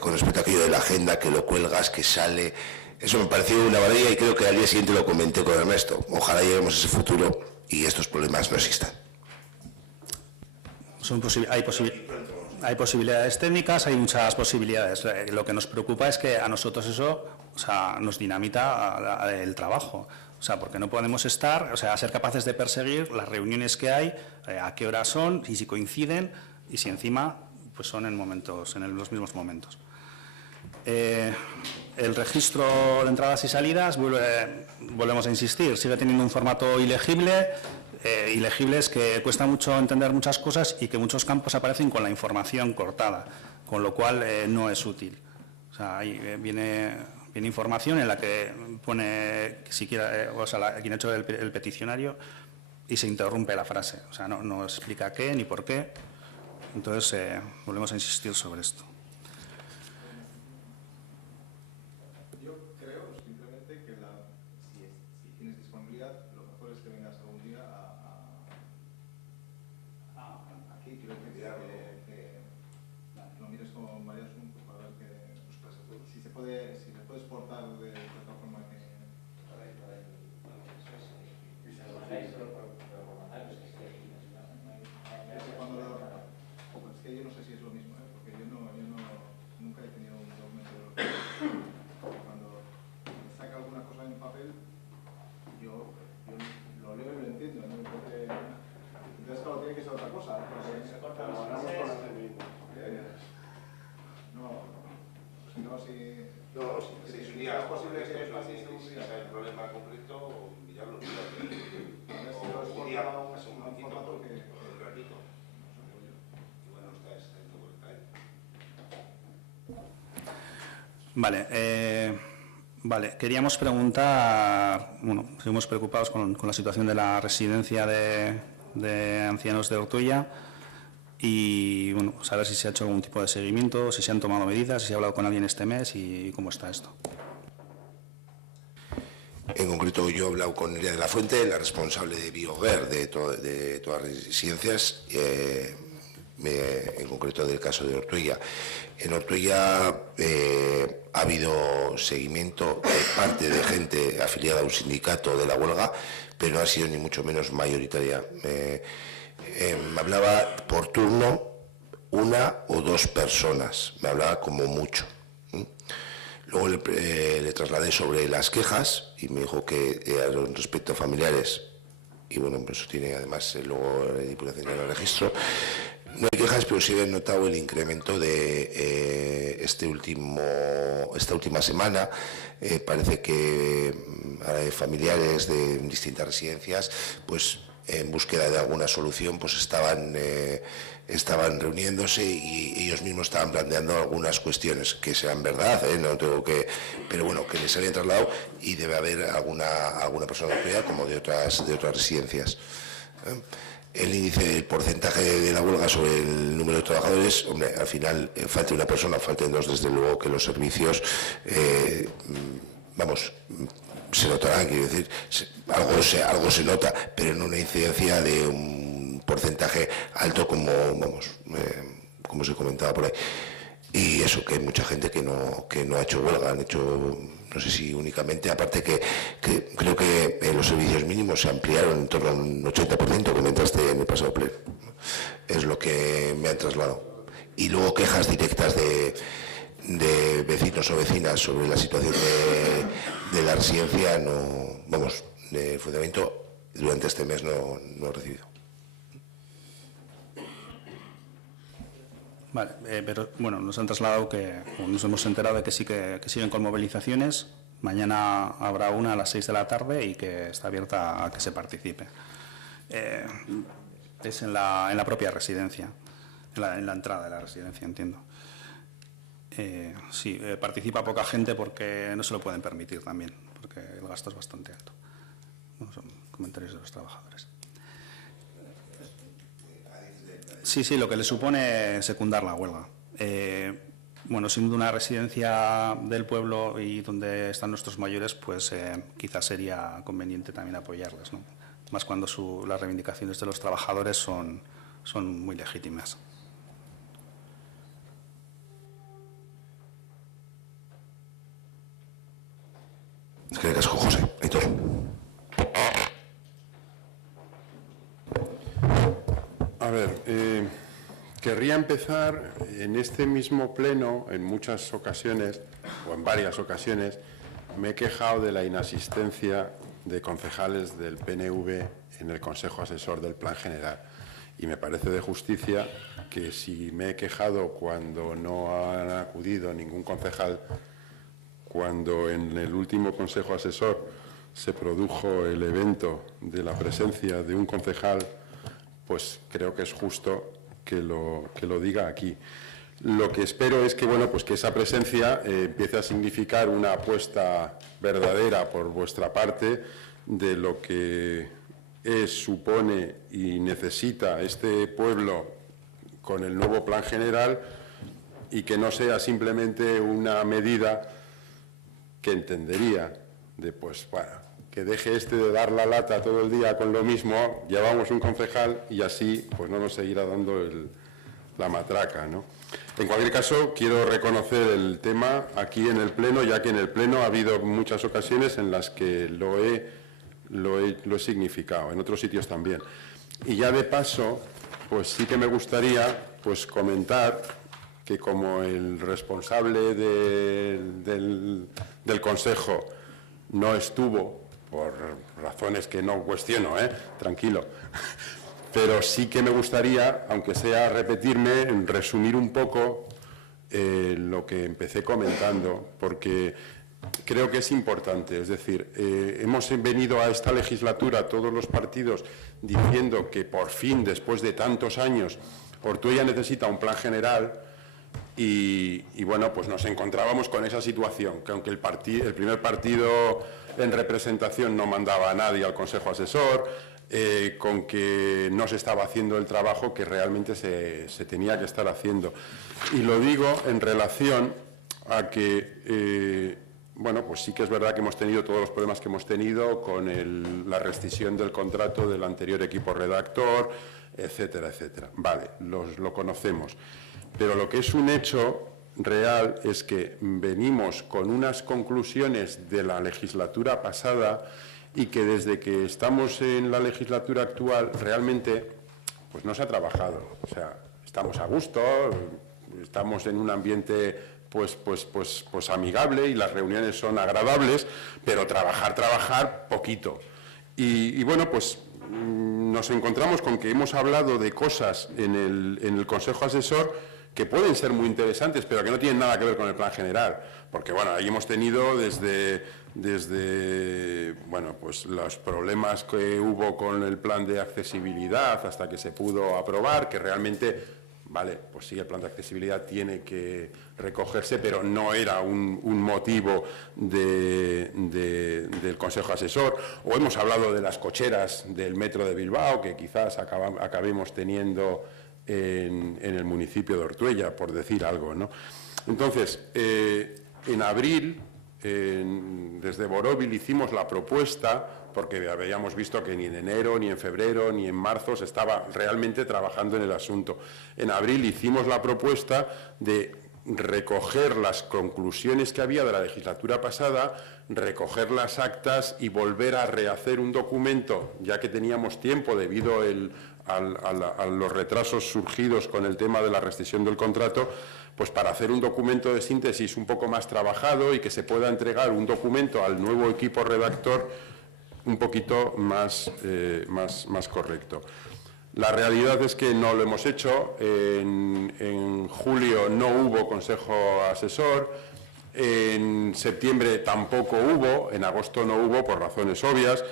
con respecto a aquello de la agenda, que lo cuelgas, que sale. Eso me pareció una maravilla y creo que al día siguiente lo comenté con Ernesto. Ojalá lleguemos a ese futuro y estos problemas no existan. Hay posibilidades técnicas, hay muchas posibilidades. Lo que nos preocupa es que a nosotros eso, o sea, nos dinamita el trabajo. O sea, porque no podemos ser capaces de perseguir las reuniones que hay, a qué horas son, y si coinciden, y si encima pues son en los mismos momentos. El registro de entradas y salidas, volvemos a insistir, sigue teniendo un formato ilegible. Ilegible es que cuesta mucho entender muchas cosas y que muchos campos aparecen con la información cortada, con lo cual no es útil. O sea, ahí viene información en la que pone siquiera, quien ha hecho el peticionario, y se interrumpe la frase. O sea, no explica qué ni por qué. Entonces, volvemos a insistir sobre esto. Vale, queríamos preguntar, bueno, seguimos preocupados con la situación de la residencia de ancianos de Ortuella. y bueno, saber si se ha hecho algún tipo de seguimiento, si se han tomado medidas, si se ha hablado con alguien este mes y cómo está esto. En concreto, yo he hablado con Elia de la Fuente, la responsable de Bioguer, de todas las residencias, en concreto del caso de Ortuella. En Ortuella ha habido seguimiento de parte de gente afiliada a un sindicato de la huelga, pero no ha sido ni mucho menos mayoritaria. Me hablaba por turno una o dos personas, me hablaba como mucho. Luego le trasladé sobre las quejas y me dijo que respecto a familiares, y bueno, pues eso tiene además luego la Diputación en el registro, no hay quejas, pero sí he notado el incremento de esta última semana. Parece que familiares de distintas residencias, pues en búsqueda de alguna solución, pues estaban reuniéndose y ellos mismos estaban planteando algunas cuestiones que sean verdad, no tengo que, pero bueno, que les habían trasladado, y debe haber alguna persona de como de otras residencias. El índice, el porcentaje de la huelga sobre el número de trabajadores, hombre, al final falta una persona, falten dos, desde luego que los servicios, se notarán, quiero decir, algo se nota, pero en una incidencia de un porcentaje alto como se comentaba por ahí. Y eso, que hay mucha gente que no ha hecho huelga, han hecho, no sé si únicamente, aparte que creo que los servicios mínimos se ampliaron en torno a un 80%, comentaste en el pasado pleno. Es lo que me han trasladado. Y luego quejas directas de vecinos o vecinas sobre la situación de la residencia, de funcionamiento, durante este mes no he recibido. Vale, pero bueno, nos han trasladado nos hemos enterado de que sí que siguen con movilizaciones. Mañana habrá una a las 6 de la tarde y que está abierta a que se participe. Es en la propia residencia, en la entrada de la residencia, entiendo. Sí, participa poca gente porque no se lo pueden permitir también, porque el gasto es bastante alto. Bueno, son comentarios de los trabajadores. Sí, lo que le supone secundar la huelga. Siendo una residencia del pueblo y donde están nuestros mayores, pues quizás sería conveniente también apoyarles, ¿no? Más cuando las reivindicaciones de los trabajadores son muy legítimas. Es que le casco, José, Aitor. A ver, querría empezar en este mismo pleno, en muchas ocasiones, o en varias ocasiones, me he quejado de la inasistencia de concejales del PNV en el Consejo Asesor del Plan General. Y me parece de justicia que si me he quejado cuando no han acudido ningún concejal, cuando en el último Consejo Asesor se produjo el evento de la presencia de un concejal, pues creo que es justo que lo diga aquí. Lo que espero es que, que esa presencia empiece a significar una apuesta verdadera por vuestra parte de lo que supone y necesita este pueblo con el nuevo plan general, y que no sea simplemente una medida que entendería que deje de dar la lata todo el día con lo mismo, llevamos un concejal y así pues no nos seguirá dando la matraca, ¿no? En cualquier caso, quiero reconocer el tema aquí en el Pleno, ya que en el Pleno ha habido muchas ocasiones en las que lo he significado, en otros sitios también. Y ya de paso, pues sí que me gustaría comentar que como el responsable del Consejo no estuvo, por razones que no cuestiono, tranquilo, pero sí que me gustaría, aunque sea repetirme, resumir un poco lo que empecé comentando, porque creo que es importante. Es decir, hemos venido a esta legislatura todos los partidos diciendo que por fin, después de tantos años, Ortuella necesita un plan general. Y pues nos encontrábamos con esa situación, que aunque el primer partido en representación no mandaba a nadie al Consejo Asesor, con que no se estaba haciendo el trabajo que realmente se tenía que estar haciendo. Y lo digo en relación a que, bueno, pues sí que es verdad que hemos tenido todos los problemas que hemos tenido con la rescisión del contrato del anterior equipo redactor, etcétera, etcétera. Vale, lo conocemos. Pero lo que es un hecho real es que venimos con unas conclusiones de la legislatura pasada y que desde que estamos en la legislatura actual realmente pues no se ha trabajado. O sea, estamos a gusto, estamos en un ambiente pues amigable y las reuniones son agradables, pero trabajar poquito. Y bueno, pues nos encontramos con que hemos hablado de cosas en el Consejo Asesor que pueden ser muy interesantes, pero que no tienen nada que ver con el plan general, porque bueno, ahí hemos tenido desde bueno, pues los problemas que hubo con el plan de accesibilidad hasta que se pudo aprobar, que realmente, vale, pues sí, el plan de accesibilidad tiene que recogerse, pero no era un motivo del Consejo Asesor. O hemos hablado de las cocheras del metro de Bilbao, que quizás acabemos teniendo en el municipio de Ortuella, por decir algo, ¿no? Entonces, en abril, desde Borovil hicimos la propuesta, porque habíamos visto que ni en enero, ni en febrero, ni en marzo se estaba realmente trabajando en el asunto. En abril hicimos la propuesta de recoger las conclusiones que había de la legislatura pasada, recoger las actas y volver a rehacer un documento, ya que teníamos tiempo debido a los retrasos surgidos con el tema de la rescisión del contrato, pues para hacer un documento de síntesis un poco más trabajado y que se pueda entregar un documento al nuevo equipo redactor un poquito más correcto. La realidad es que no lo hemos hecho. En julio no hubo Consejo Asesor, en septiembre tampoco hubo, en agosto no hubo por razones obvias,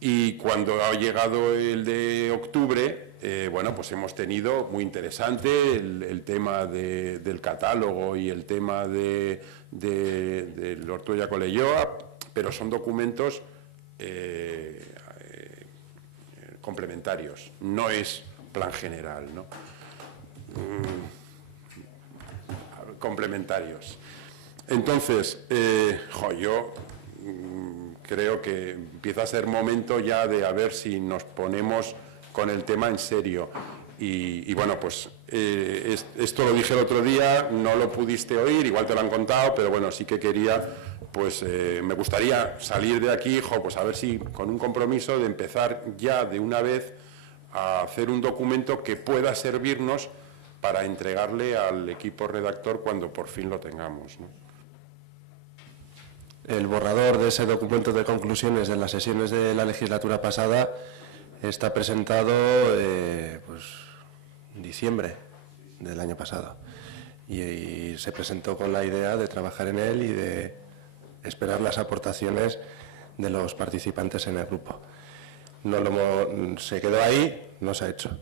y cuando ha llegado el de octubre, bueno, pues hemos tenido muy interesante el tema del catálogo y el tema del Ortuella con Leioa, pero son documentos complementarios, no es plan general, ¿no? Complementarios. Entonces, yo creo que empieza a ser momento ya de a ver si nos ponemos con el tema en serio. Y bueno, pues esto lo dije el otro día, no lo pudiste oír, igual te lo han contado, pero bueno, sí que quería, pues me gustaría salir de aquí, pues a ver si con un compromiso de empezar ya de una vez a hacer un documento que pueda servirnos para entregarle al equipo redactor cuando por fin lo tengamos, ¿no? El borrador de ese documento de conclusiones de las sesiones de la legislatura pasada está presentado pues, en diciembre del año pasado y se presentó con la idea de trabajar en él y de esperar las aportaciones de los participantes en el grupo. Se quedó ahí, no se ha hecho.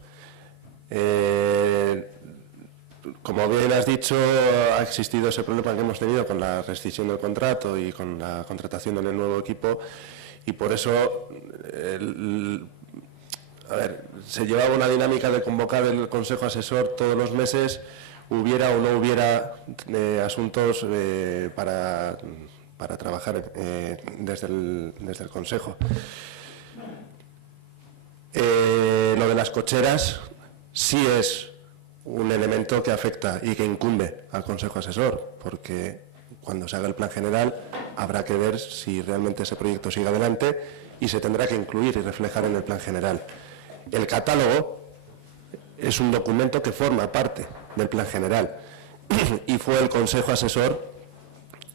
Como bien has dicho, ha existido ese problema que hemos tenido con la rescisión del contrato y con la contratación del nuevo equipo, y por eso se llevaba una dinámica de convocar el Consejo Asesor todos los meses, hubiera o no hubiera asuntos para trabajar desde el Consejo. Lo de las cocheras sí es un elemento que afecta y que incumbe al Consejo Asesor, porque cuando se haga el plan general habrá que ver si realmente ese proyecto sigue adelante y se tendrá que incluir y reflejar en el plan general. El catálogo es un documento que forma parte del plan general y fue el Consejo Asesor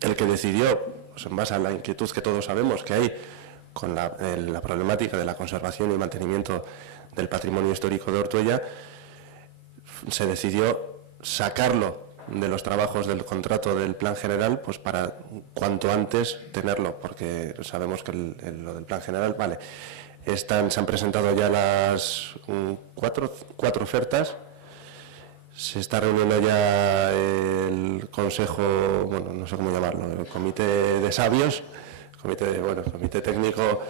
el que decidió, pues en base a la inquietud que todos sabemos que hay con la problemática de la conservación y mantenimiento del patrimonio histórico de Ortuella, se decidió sacarlo de los trabajos del contrato del plan general, pues para cuanto antes tenerlo, porque sabemos que lo del plan general, vale, se han presentado ya las cuatro ofertas, se está reuniendo ya el consejo, bueno, no sé cómo llamarlo, el comité de sabios, comité técnico,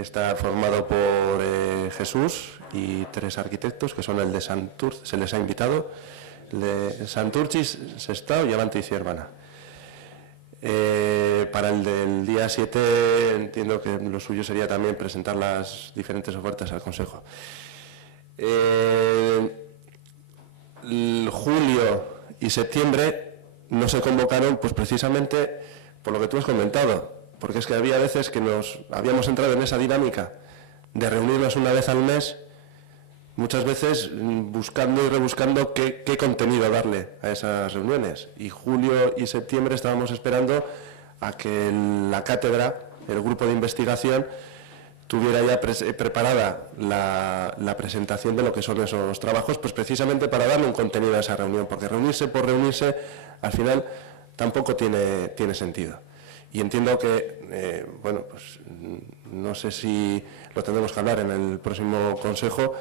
que está formado por Jesús y 3 arquitectos, que son el de Santurce, se les ha invitado, el de Santurcis, Sestao y Avante y Ciervana. Para el del día 7 entiendo que lo suyo sería también presentar las diferentes ofertas al Consejo. Julio y septiembre no se convocaron pues precisamente por lo que tú has comentado, porque es que había veces que nos habíamos entrado en esa dinámica de reunirnos una vez al mes, muchas veces buscando y rebuscando qué contenido darle a esas reuniones. Y julio y septiembre estábamos esperando a que la cátedra, el grupo de investigación, tuviera ya preparada la presentación de lo que son esos trabajos, pues precisamente para darle un contenido a esa reunión, porque reunirse por reunirse, al final tampoco tiene sentido. Y entiendo que, bueno, pues no sé si lo tendremos que hablar en el próximo Consejo,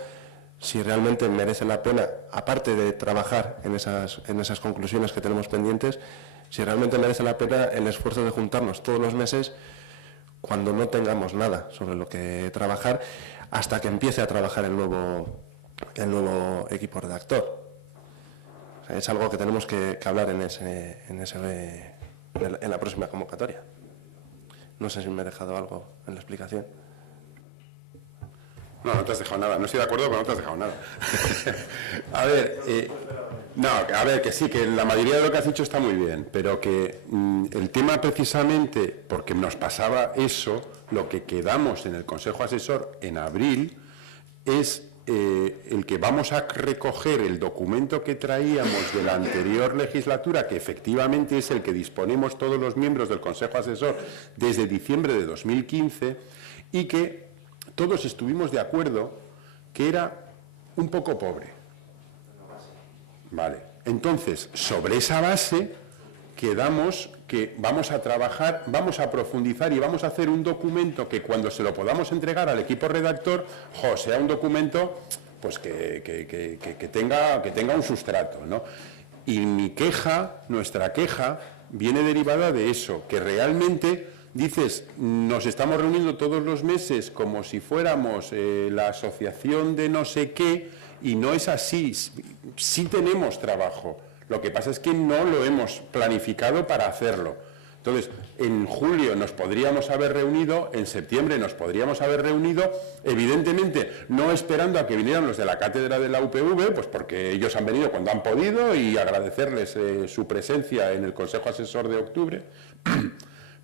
si realmente merece la pena, aparte de trabajar en esas conclusiones que tenemos pendientes, si realmente merece la pena el esfuerzo de juntarnos todos los meses cuando no tengamos nada sobre lo que trabajar, hasta que empiece a trabajar el nuevo equipo redactor. O sea, es algo que tenemos que hablar en la próxima convocatoria. No sé si me he dejado algo en la explicación. No, no te has dejado nada. No estoy de acuerdo, pero no te has dejado nada. A ver, que sí, que la mayoría de lo que has dicho está muy bien, pero que el tema precisamente, porque nos pasaba eso, lo que quedamos en el Consejo Asesor en abril, es el que vamos a recoger el documento que traíamos de la anterior legislatura, que efectivamente es el que disponemos todos los miembros del Consejo Asesor desde diciembre de 2015, y que todos estuvimos de acuerdo que era un poco pobre. Vale. Entonces, sobre esa base quedamos que vamos a trabajar, vamos a profundizar y vamos a hacer un documento que cuando se lo podamos entregar al equipo redactor, sea un documento pues que tenga un sustrato, ¿no? Y mi queja, nuestra queja, viene derivada de eso, que realmente dices, nos estamos reuniendo todos los meses como si fuéramos la asociación de no sé qué, y no es así. Sí tenemos trabajo, lo que pasa es que no lo hemos planificado para hacerlo. Entonces, en julio nos podríamos haber reunido, en septiembre nos podríamos haber reunido, evidentemente no esperando a que vinieran los de la cátedra de la UPV, pues porque ellos han venido cuando han podido, y agradecerles su presencia en el Consejo Asesor de octubre,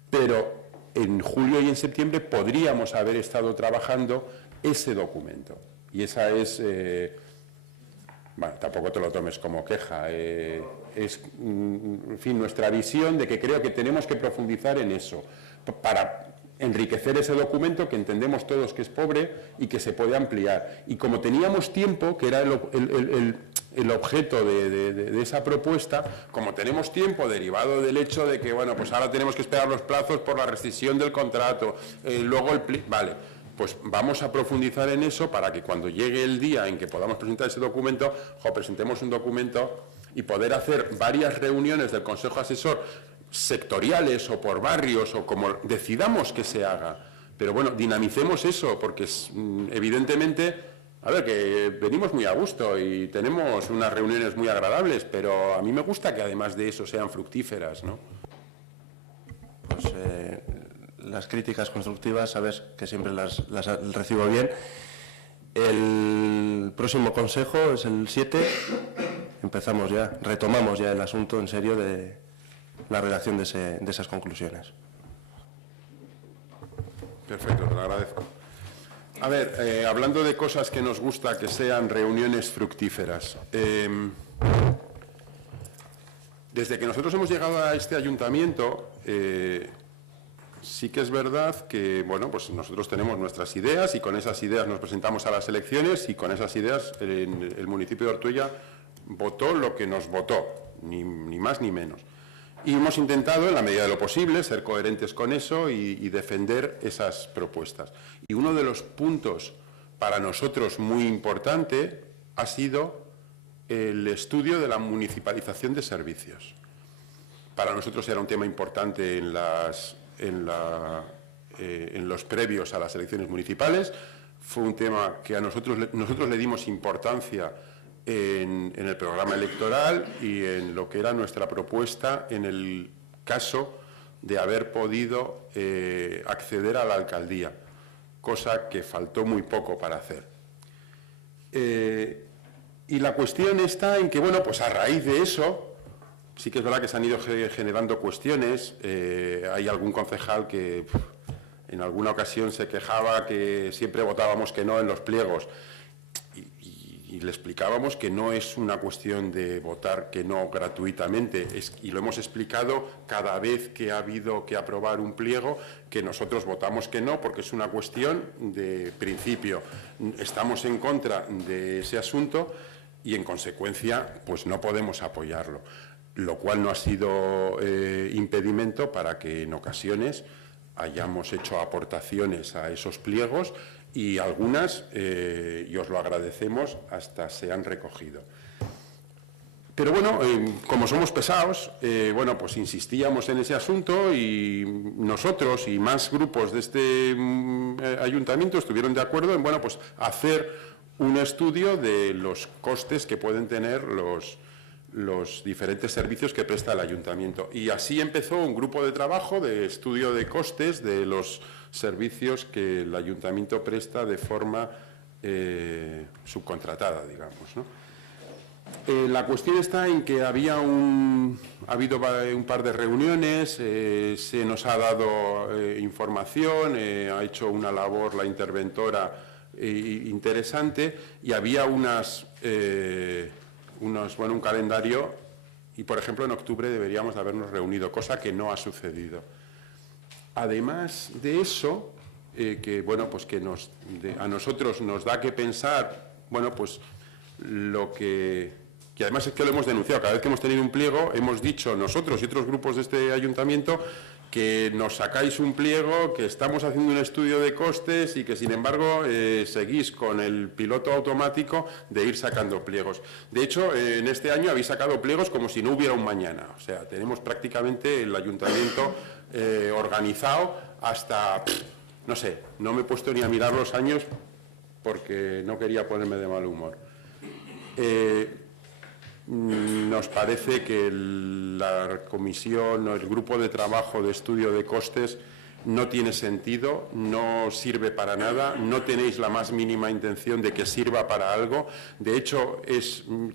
pero en julio y en septiembre podríamos haber estado trabajando ese documento. Y esa es, bueno, tampoco te lo tomes como queja, es, en fin, nuestra visión de que creo que tenemos que profundizar en eso, para enriquecer ese documento que entendemos todos que es pobre y que se puede ampliar. Y como teníamos tiempo, que era el objeto de esa propuesta, como tenemos tiempo derivado del hecho de que, bueno, pues ahora tenemos que esperar los plazos por la rescisión del contrato, luego vale, pues vamos a profundizar en eso para que cuando llegue el día en que podamos presentar ese documento, presentemos un documento y poder hacer varias reuniones del Consejo Asesor sectoriales o por barrios o como decidamos que se haga. Pero bueno, dinamicemos eso, porque evidentemente, a ver, que venimos muy a gusto y tenemos unas reuniones muy agradables, pero a mí me gusta que además de eso sean fructíferas, ¿no? Pues las críticas constructivas, sabes que siempre las recibo bien. El próximo consejo es el 7, empezamos ya, retomamos ya el asunto en serio de la redacción de esas conclusiones. Perfecto, te lo agradezco. A ver, hablando de cosas que nos gusta que sean reuniones fructíferas. Desde que nosotros hemos llegado a este ayuntamiento, sí que es verdad que, bueno, pues nosotros tenemos nuestras ideas y con esas ideas nos presentamos a las elecciones, y con esas ideas el municipio de Ortuella votó lo que nos votó, ni más ni menos. Y hemos intentado, en la medida de lo posible, ser coherentes con eso y defender esas propuestas. Y uno de los puntos para nosotros muy importante ha sido el estudio de la municipalización de servicios. Para nosotros era un tema importante en en los previos a las elecciones municipales. Fue un tema que a nosotros le dimos importancia en el programa electoral y en lo que era nuestra propuesta en el caso de haber podido acceder a la alcaldía, cosa que faltó muy poco para hacer. Y la cuestión está en que, bueno, pues a raíz de eso, sí que es verdad que se han ido generando cuestiones. Hay algún concejal que en alguna ocasión se quejaba que siempre votábamos que no en los pliegos. Y le explicábamos que no es una cuestión de votar que no gratuitamente, y lo hemos explicado cada vez que ha habido que aprobar un pliego, que nosotros votamos que no, porque es una cuestión de principio. Estamos en contra de ese asunto y, en consecuencia, pues no podemos apoyarlo, lo cual no ha sido impedimento para que en ocasiones hayamos hecho aportaciones a esos pliegos, y algunas, y os lo agradecemos, hasta se han recogido. Pero bueno, como somos pesados, bueno, pues insistíamos en ese asunto, y nosotros y más grupos de este ayuntamiento estuvieron de acuerdo en, bueno, pues hacer un estudio de los costes que pueden tener los diferentes servicios que presta el ayuntamiento. Y así empezó un grupo de trabajo de estudio de costes de los servicios que el ayuntamiento presta de forma subcontratada, digamos, ¿no? La cuestión está en que ha habido un par de reuniones, se nos ha dado información, ha hecho una labor la interventora interesante, y había un calendario, y por ejemplo en octubre deberíamos de habernos reunido, cosa que no ha sucedido. Además de eso, que bueno, pues que a nosotros nos da que pensar, bueno, pues lo que además es que lo hemos denunciado, cada vez que hemos tenido un pliego hemos dicho nosotros y otros grupos de este ayuntamiento que nos sacáis un pliego, que estamos haciendo un estudio de costes y que sin embargo seguís con el piloto automático de ir sacando pliegos. De hecho, en este año habéis sacado pliegos como si no hubiera un mañana. O sea, tenemos prácticamente el ayuntamiento organizado hasta, no sé, no me he puesto ni a mirar los años porque no quería ponerme de mal humor. Nos parece que la comisión o el grupo de trabajo de estudio de costes no tiene sentido, no sirve para nada, no tenéis la más mínima intención de que sirva para algo. De hecho,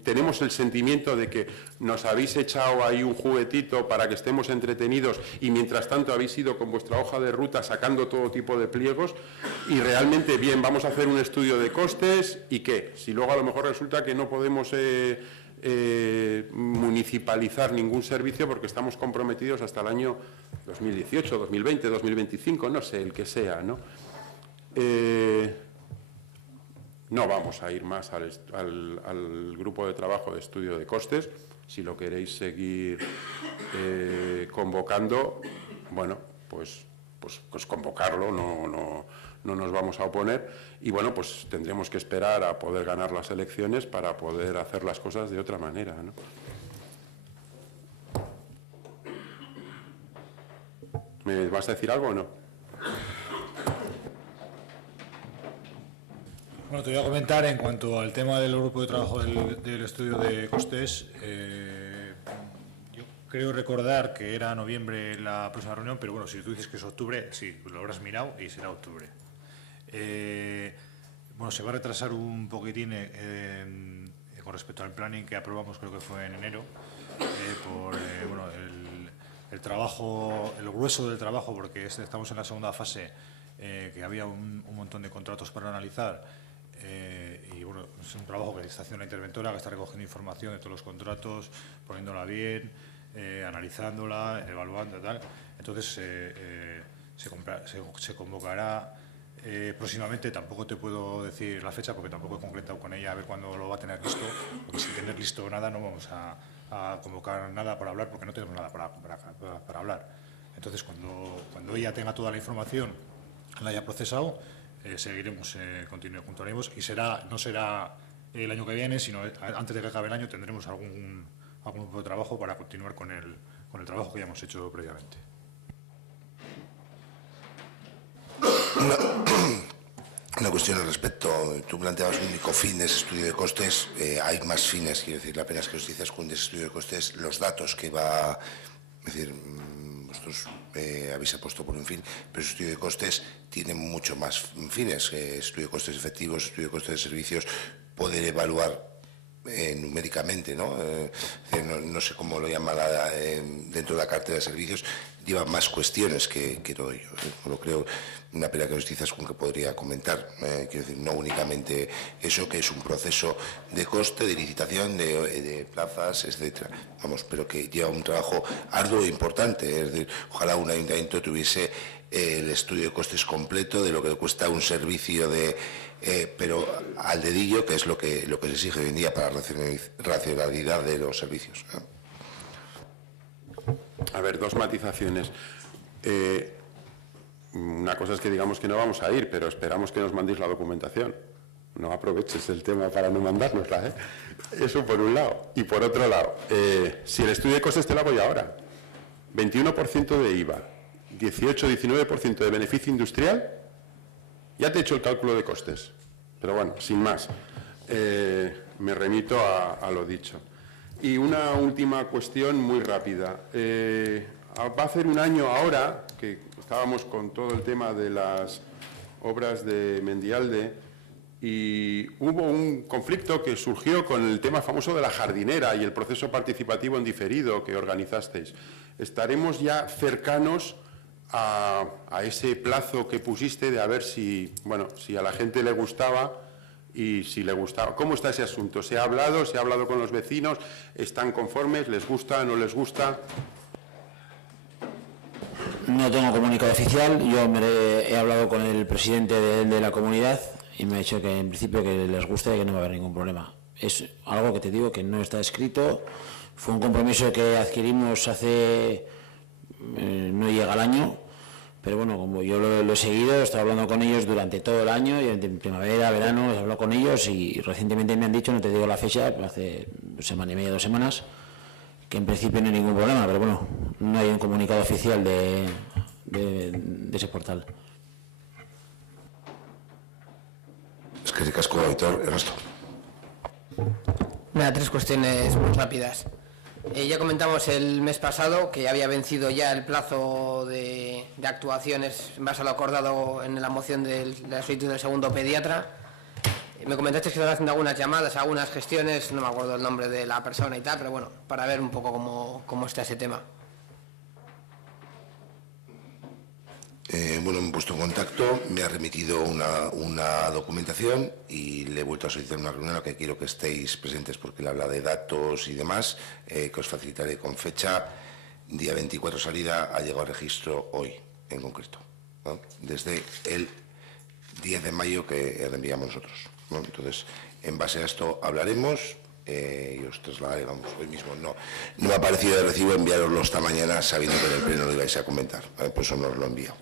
tenemos el sentimiento de que nos habéis echado ahí un juguetito para que estemos entretenidos, y mientras tanto habéis ido con vuestra hoja de ruta sacando todo tipo de pliegos, y realmente, bien, vamos a hacer un estudio de costes, ¿y qué? Si luego a lo mejor resulta que no podemos municipalizar ningún servicio porque estamos comprometidos hasta el año 2018, 2020, 2025, no sé, el que sea, ¿no? No vamos a ir más al grupo de trabajo de estudio de costes. Si lo queréis seguir convocando, bueno, pues convocarlo, no nos vamos a oponer, y bueno, pues tendremos que esperar a poder ganar las elecciones para poder hacer las cosas de otra manera, ¿no? ¿Me vas a decir algo o no? Bueno, te voy a comentar en cuanto al tema del grupo de trabajo del estudio de costes. Yo creo recordar que era noviembre la próxima reunión, pero bueno, si tú dices que es octubre, sí, lo habrás mirado y será octubre. Bueno, se va a retrasar un poquitín con respecto al planning que aprobamos, creo que fue en enero, por bueno, el trabajo, el grueso del trabajo, porque estamos en la segunda fase, que había un montón de contratos para analizar, y bueno, es un trabajo que está haciendo la interventora, que está recogiendo información de todos los contratos, poniéndola bien, analizándola, evaluando y tal. Entonces se convocará próximamente. Tampoco te puedo decir la fecha porque tampoco he concretado con ella a ver cuándo lo va a tener listo, porque sin tener listo nada no vamos a convocar nada para hablar, porque no tenemos nada para hablar. Entonces cuando ella tenga toda la información, la haya procesado, seguiremos, continuaremos, y no será el año que viene, sino antes de que acabe el año tendremos algún grupo de trabajo para continuar con el trabajo que ya hemos hecho previamente. Una cuestión al respecto. Tú planteabas un único fin de ese estudio de costes. Hay más fines, quiero decir, la pena es que os dices con ese estudio de costes los datos que va... Es decir, vosotros habéis apuesto por un fin, pero ese estudio de costes tiene mucho más fines. Estudio de costes efectivos, estudio de costes de servicios, poder evaluar numéricamente, ¿no? No sé cómo lo llaman dentro de la cartera de servicios, lleva más cuestiones que todo ello. Lo creo una pena que nos dices con que podría comentar. Quiero decir, no únicamente eso, que es un proceso de coste, de licitación, de plazas, etcétera. Vamos, pero que lleva un trabajo arduo e importante. Es decir, ojalá un ayuntamiento tuviese el estudio de costes completo de lo que cuesta un servicio pero al dedillo, que es lo que se exige hoy en día para la racionalidad de los servicios. A ver, dos matizaciones. Una cosa es que digamos que no vamos a ir, pero esperamos que nos mandéis la documentación. No aproveches el tema para no mandárnosla, ¿eh? Eso por un lado. Y por otro lado, si el estudio de costes te lo hago yo ahora, 21% de IVA, 18-19% de beneficio industrial, ya te he hecho el cálculo de costes. Pero bueno, sin más, me remito a lo dicho. Y una última cuestión muy rápida. Va a hacer un año ahora que estábamos con todo el tema de las obras de Mendialde y hubo un conflicto que surgió con el tema famoso de la jardinera y el proceso participativo en diferido que organizasteis. ¿Estaremos ya cercanos a ese plazo que pusiste de a ver si, bueno, si a la gente le gustaba y si le gustaba? ¿Cómo está ese asunto? ¿Se ha hablado con los vecinos? ¿Están conformes? ¿Les gusta? ¿No les gusta? No tengo comunicado oficial. Yo he hablado con el presidente de la comunidad y me ha dicho que en principio que les gusta y que no va a haber ningún problema. Es algo que te digo que no está escrito. Fue un compromiso que adquirimos hace... no llega al año, pero bueno, como yo lo he seguido, he estado hablando con ellos durante todo el año, y en primavera, verano, he hablado con ellos y recientemente me han dicho, no te digo la fecha, hace semana y media, 2 semanas, que en principio no hay ningún problema, pero bueno, no hay un comunicado oficial de ese portal. Es que ricasco, Aitor, el resto. Nada, 3 cuestiones muy rápidas. Ya comentamos el mes pasado que había vencido ya el plazo de actuaciones en base a lo acordado en la moción de la solicitud del segundo pediatra. Me comentaste que estaban haciendo algunas llamadas, algunas gestiones, no me acuerdo el nombre de la persona y tal, pero bueno, para ver un poco cómo está ese tema. Bueno, me he puesto en contacto, me ha remitido una documentación y le he vuelto a solicitar una reunión en la que quiero que estéis presentes porque le habla de datos y demás, que os facilitaré con fecha. Día 24 salida, ha llegado al registro hoy, en concreto, ¿no? Desde el 10 de mayo que reenviamos nosotros, ¿no? Entonces, en base a esto hablaremos y os trasladaré, vamos, hoy mismo. No me ha parecido de recibo enviaroslo esta mañana sabiendo que en el pleno lo ibais a comentar, ¿vale? Por eso no os lo envío.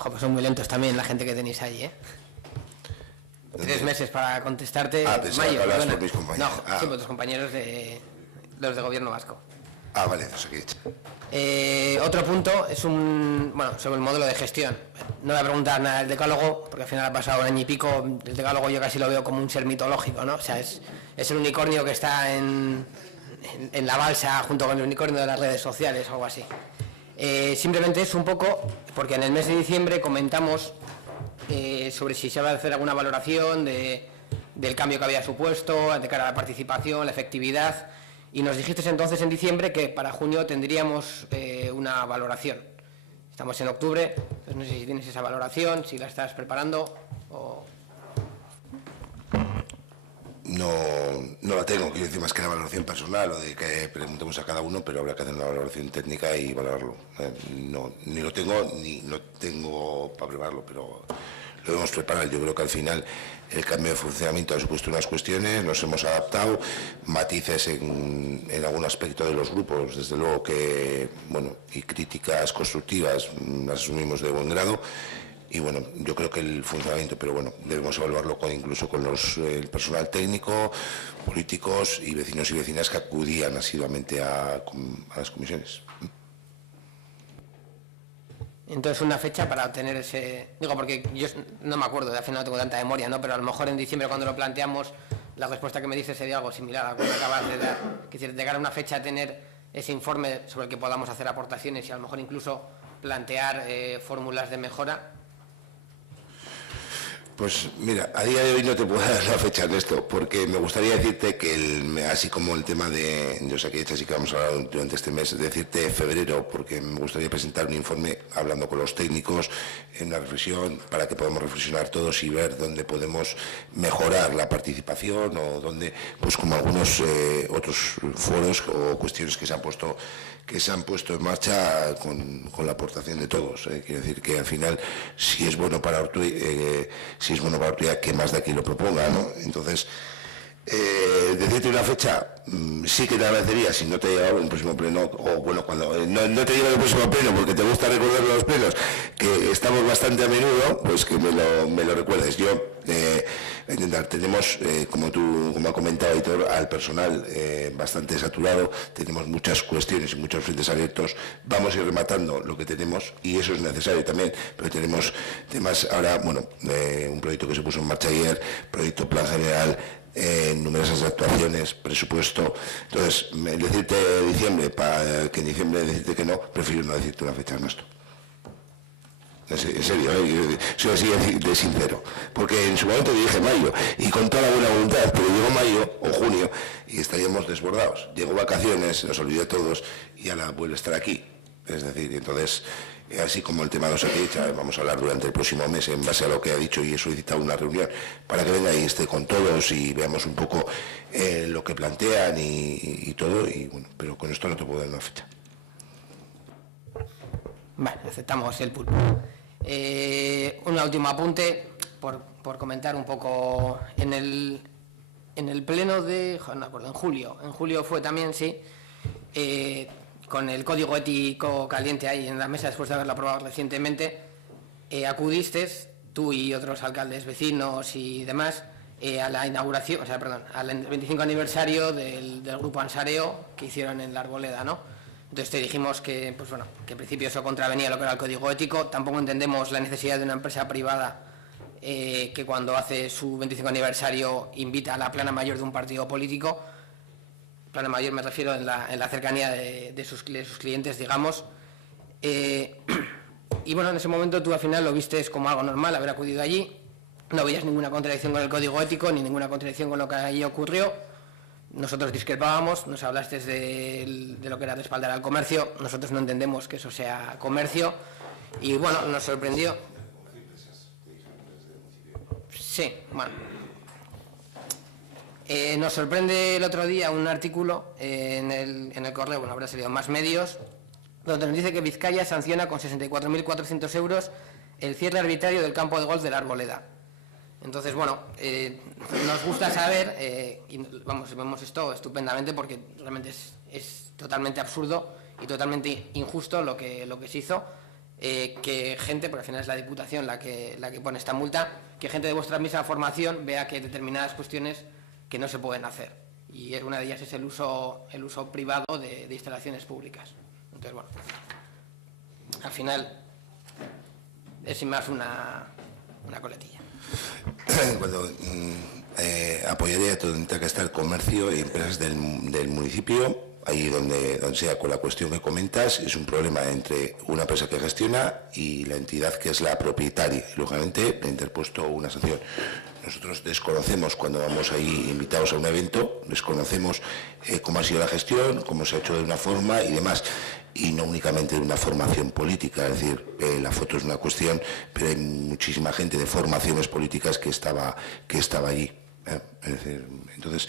Ojo, pues son muy lentos también la gente que tenéis allí, ¿eh? 3 meses para contestarte. Pensaba que hablas por mis compañeros. No, sí, por tus compañeros los de Gobierno Vasco. Vale, eso aquí. Otro punto es sobre el modelo de gestión. No voy a preguntar nada del decálogo, porque al final ha pasado 1 año y pico. El decálogo yo casi lo veo como un ser mitológico, ¿no? O sea, es el unicornio que está en la balsa junto con el unicornio de las redes sociales o algo así. Simplemente es un poco, porque en el mes de diciembre comentamos sobre si se va a hacer alguna valoración del cambio que había supuesto de cara a la participación, la efectividad, y nos dijiste entonces en diciembre que para junio tendríamos una valoración. Estamos en octubre, entonces no sé si tienes esa valoración, si la estás preparando o... No la tengo, quiero decir, más que la valoración personal o de que preguntemos a cada uno, pero habrá que hacer una valoración técnica y valorarlo. Ni lo tengo, ni lo tengo para prepararlo, pero lo debemos preparar. Yo creo que al final el cambio de funcionamiento ha supuesto unas cuestiones, nos hemos adaptado, matices en algún aspecto de los grupos, desde luego que, bueno, y críticas constructivas las asumimos de buen grado. Y bueno, yo creo que el funcionamiento, pero bueno, debemos evaluarlo incluso con el personal técnico, políticos y vecinos y vecinas que acudían asiduamente a las comisiones. Entonces, una fecha para obtener ese... Digo, porque yo no me acuerdo, al final no tengo tanta memoria, ¿no? Pero a lo mejor en diciembre, cuando lo planteamos, la respuesta que me dices sería algo similar a lo que me acabas de dar. Es decir, llegar a una fecha a tener ese informe sobre el que podamos hacer aportaciones y a lo mejor incluso plantear fórmulas de mejora. Pues mira, a día de hoy no te puedo dar la fecha en esto, porque me gustaría decirte que, así como el tema de Osakidetza, sí que vamos a hablar durante este mes, decirte febrero, porque me gustaría presentar un informe hablando con los técnicos, en una reflexión, para que podamos reflexionar todos y ver dónde podemos mejorar la participación o dónde, pues como algunos otros foros o cuestiones que se han puesto en marcha con la aportación de todos. Quiero decir que al final, si es bueno para Ortuella, que más de aquí lo proponga, ¿no? Entonces, decirte una fecha, sí que te agradecería si no te llega un próximo pleno, o bueno, cuando no te llega el próximo pleno, porque te gusta recordar los plenos, que estamos bastante a menudo, pues que me lo recuerdes. Yo intentar, tenemos, como ha comentado Aitor, al personal bastante saturado, tenemos muchas cuestiones y muchos frentes abiertos, vamos a ir rematando lo que tenemos y eso es necesario también, pero tenemos temas ahora, bueno, un proyecto que se puso en marcha ayer, proyecto plan general, numerosas actuaciones, presupuesto. Entonces, decirte diciembre, para que en diciembre decirte que no, prefiero no decirte una fecha, Ernesto. En serio, soy así de sincero, porque en su momento dije mayo, y con toda la buena voluntad, pero llegó mayo o junio y estaríamos desbordados. Llegó vacaciones, se nos olvidó a todos y ahora vuelve a estar aquí. Es decir, entonces, así como el tema de Osakidetza, vamos a hablar durante el próximo mes en base a lo que ha dicho y he solicitado una reunión para que venga y esté con todos y veamos un poco lo que plantean y todo, y bueno, pero con esto no te puedo dar una fecha. Vale, aceptamos el pulpo. Un último apunte, por comentar un poco, en el pleno de, no me acuerdo, en julio fue también, sí, con el código ético caliente ahí en la mesa después de haberlo aprobado recientemente, acudiste, tú y otros alcaldes vecinos y demás, a la inauguración, al 25 aniversario del grupo Ansareo que hicieron en la Arboleda, ¿no? Entonces te dijimos que, pues bueno, que en principio eso contravenía lo que era el código ético. Tampoco entendemos la necesidad de una empresa privada que cuando hace su 25 aniversario invita a la plana mayor de un partido político. Plana mayor me refiero en la cercanía de sus clientes, digamos. Y bueno, en ese momento tú al final lo vistes como algo normal, haber acudido allí. No veías ninguna contradicción con el código ético, ni ninguna contradicción con lo que allí ocurrió. Nosotros discrepábamos, nos hablaste de lo que era respaldar al comercio, nosotros no entendemos que eso sea comercio y bueno, nos sorprendió. Sí, bueno. Nos sorprende el otro día un artículo en el correo, bueno, habrá salido en más medios, donde nos dice que Vizcaya sanciona con 64.400 euros el cierre arbitrario del campo de golf de la Arboleda. Entonces, bueno, nos gusta saber, y vamos, vemos esto estupendamente porque realmente es totalmente absurdo y totalmente injusto lo que se hizo, que gente, porque al final es la Diputación la que pone esta multa, que gente de vuestra misma formación vea que determinadas cuestiones que no se pueden hacer. Y una de ellas es el uso privado de instalaciones públicas. Entonces, bueno, al final es sin más una coletilla. Cuando apoyaría todo donde tenga que estar el comercio y empresas del municipio, ahí donde sea, con la cuestión que comentas, es un problema entre una empresa que gestiona y la entidad que es la propietaria. Y, lógicamente, ha interpuesto una sanción. Nosotros desconocemos, cuando vamos ahí invitados a un evento, desconocemos cómo ha sido la gestión, cómo se ha hecho de una forma y demás. Y no únicamente de una formación política, es decir, la foto es una cuestión, pero hay muchísima gente de formaciones políticas que estaba allí. Es decir, entonces,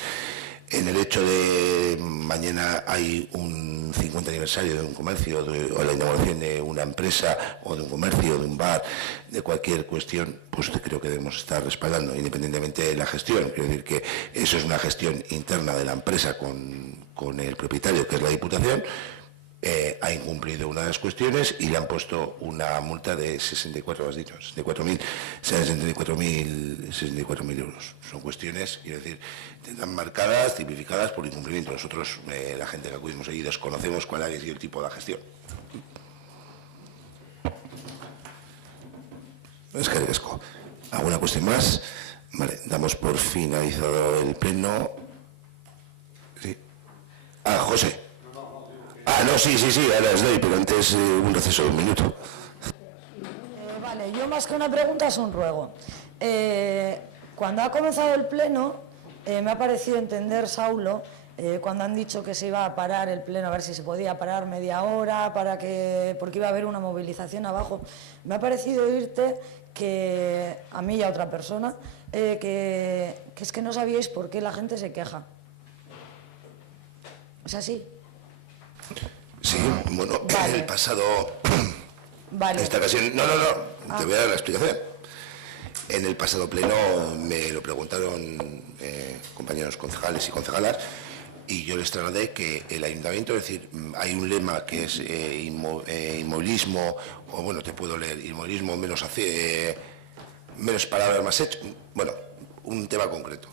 en el hecho de mañana hay un 50 aniversario de un comercio o la inauguración de una empresa o de un comercio, de un bar, de cualquier cuestión, pues creo que debemos estar respaldando, independientemente de la gestión. Quiero decir que eso es una gestión interna de la empresa con el propietario, que es la Diputación. Ha incumplido una de las cuestiones y le han puesto una multa de 64.000 euros. Son cuestiones, quiero decir, tendrán marcadas, tipificadas por incumplimiento. Nosotros, la gente que acudimos allí, desconocemos cuál ha sido el tipo de gestión. Es que riesgo. ¿Alguna cuestión más? Vale, damos por finalizado el pleno. Sí. Ah, José. Ah, no, sí, ahora les doy, pero antes un receso de un minuto. Vale, yo más que una pregunta es un ruego. Cuando ha comenzado el pleno, me ha parecido entender, Saulo, cuando han dicho que se iba a parar el pleno, a ver si se podía parar media hora, porque iba a haber una movilización abajo, me ha parecido oírte que, a mí y a otra persona, que es que no sabíais por qué la gente se queja. ¿Es así? Sí, bueno, vale. En el pasado, vale. En esta ocasión, no, te voy a dar la explicación. En el pasado pleno me lo preguntaron compañeros concejales y concejalas, y yo les trasladé que el ayuntamiento, es decir, hay un lema que es inmovilismo, o bueno, te puedo leer, inmovilismo menos palabras más hechos, bueno, un tema concreto.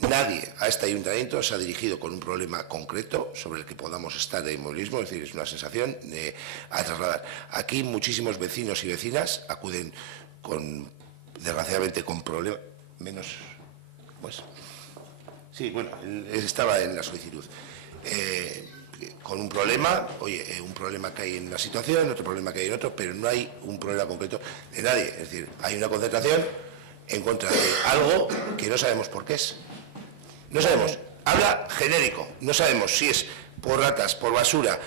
Nadie a este ayuntamiento se ha dirigido con un problema concreto sobre el que podamos estar de inmovilismo, es decir, es una sensación a trasladar. Aquí muchísimos vecinos y vecinas acuden desgraciadamente con problemas, menos, pues, sí, bueno, estaba en la solicitud, con un problema, un problema que hay en una situación, otro problema que hay en otro, pero no hay un problema concreto de nadie, es decir, hay una concentración en contra de algo que no sabemos por qué es. No sabemos, habla genérico, no sabemos si es por ratas, por basura,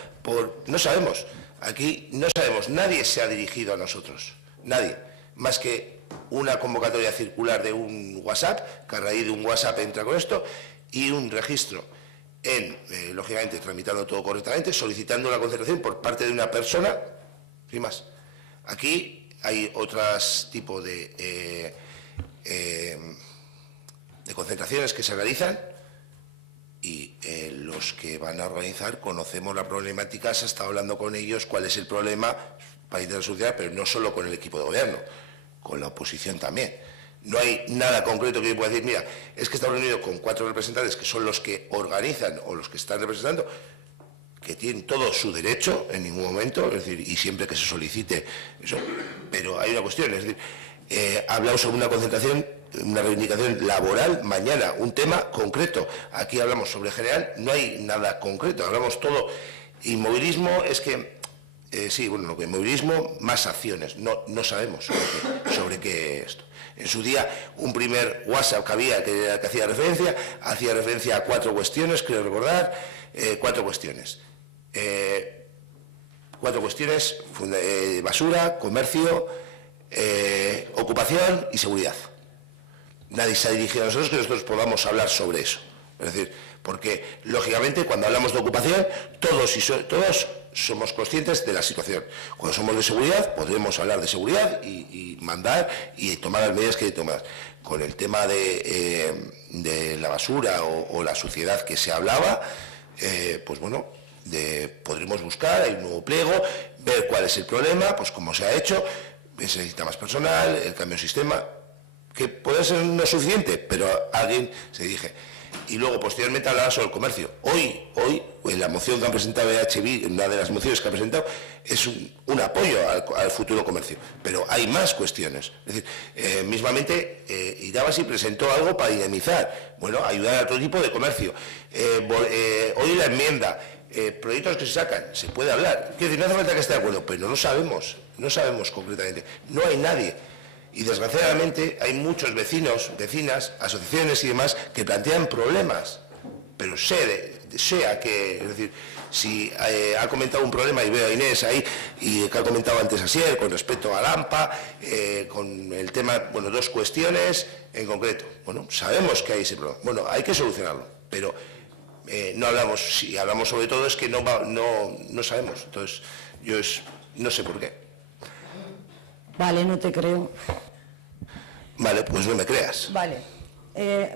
no sabemos, aquí no sabemos, nadie se ha dirigido a nosotros, nadie, más que una convocatoria circular de un WhatsApp, que a raíz de un WhatsApp entra con esto, y un registro lógicamente, tramitando todo correctamente, solicitando la concentración por parte de una persona, sin más. Aquí hay otros tipos de concentraciones que se realizan y los que van a organizar conocemos la problemática, se está hablando con ellos cuál es el problema para intentar solucionar, pero no solo con el equipo de gobierno, con la oposición también. No hay nada concreto que yo pueda decir, mira, es que está reunido con 4 representantes que son los que organizan o los que están representando, que tienen todo su derecho en ningún momento, es decir, y siempre que se solicite eso, pero hay una cuestión, es decir, hablamos sobre una concentración, una reivindicación laboral mañana, un tema concreto. Aquí hablamos sobre general, no hay nada concreto, hablamos todo. Inmovilismo es que, sí, bueno, lo que inmovilismo, más acciones, no sabemos sobre qué esto. En su día, un primer WhatsApp que había que hacía referencia a 4 cuestiones, creo recordar, 4 cuestiones. 4 cuestiones, basura, comercio, ocupación y seguridad. Nadie se ha dirigido a nosotros que nosotros podamos hablar sobre eso. Es decir, porque lógicamente cuando hablamos de ocupación, todos somos conscientes de la situación. Cuando somos de seguridad, podremos hablar de seguridad y mandar y tomar las medidas que hay que tomar. Con el tema de la basura o la suciedad que se hablaba, pues bueno, podremos buscar, hay un nuevo pliego, ver cuál es el problema, pues cómo se ha hecho, se necesita más personal, el cambio de sistema, que puede ser no suficiente, pero alguien se dirige. Y luego, posteriormente, hablará sobre el comercio. Hoy, en la moción que han presentado EHB, una de las mociones que ha presentado, es un apoyo al futuro comercio. Pero hay más cuestiones. Es decir, mismamente, Irabazi presentó algo para dinamizar, bueno, ayudar a otro tipo de comercio. Hoy la enmienda, proyectos que se sacan, se puede hablar. Quiero decir, no hace falta que esté de acuerdo, pero no sabemos concretamente. No hay nadie. Y desgraciadamente hay muchos vecinos, vecinas, asociaciones y demás que plantean problemas, pero sea que, es decir, si ha comentado un problema y veo a Inés ahí, y que ha comentado antes Asier con respecto a AMPA, con el tema, bueno, 2 cuestiones en concreto. Bueno, sabemos que hay ese problema. Bueno, hay que solucionarlo, pero no hablamos, si hablamos sobre todo es que no sabemos. Entonces, no sé por qué. Vale, no te creo. Vale, pues no me creas. Vale,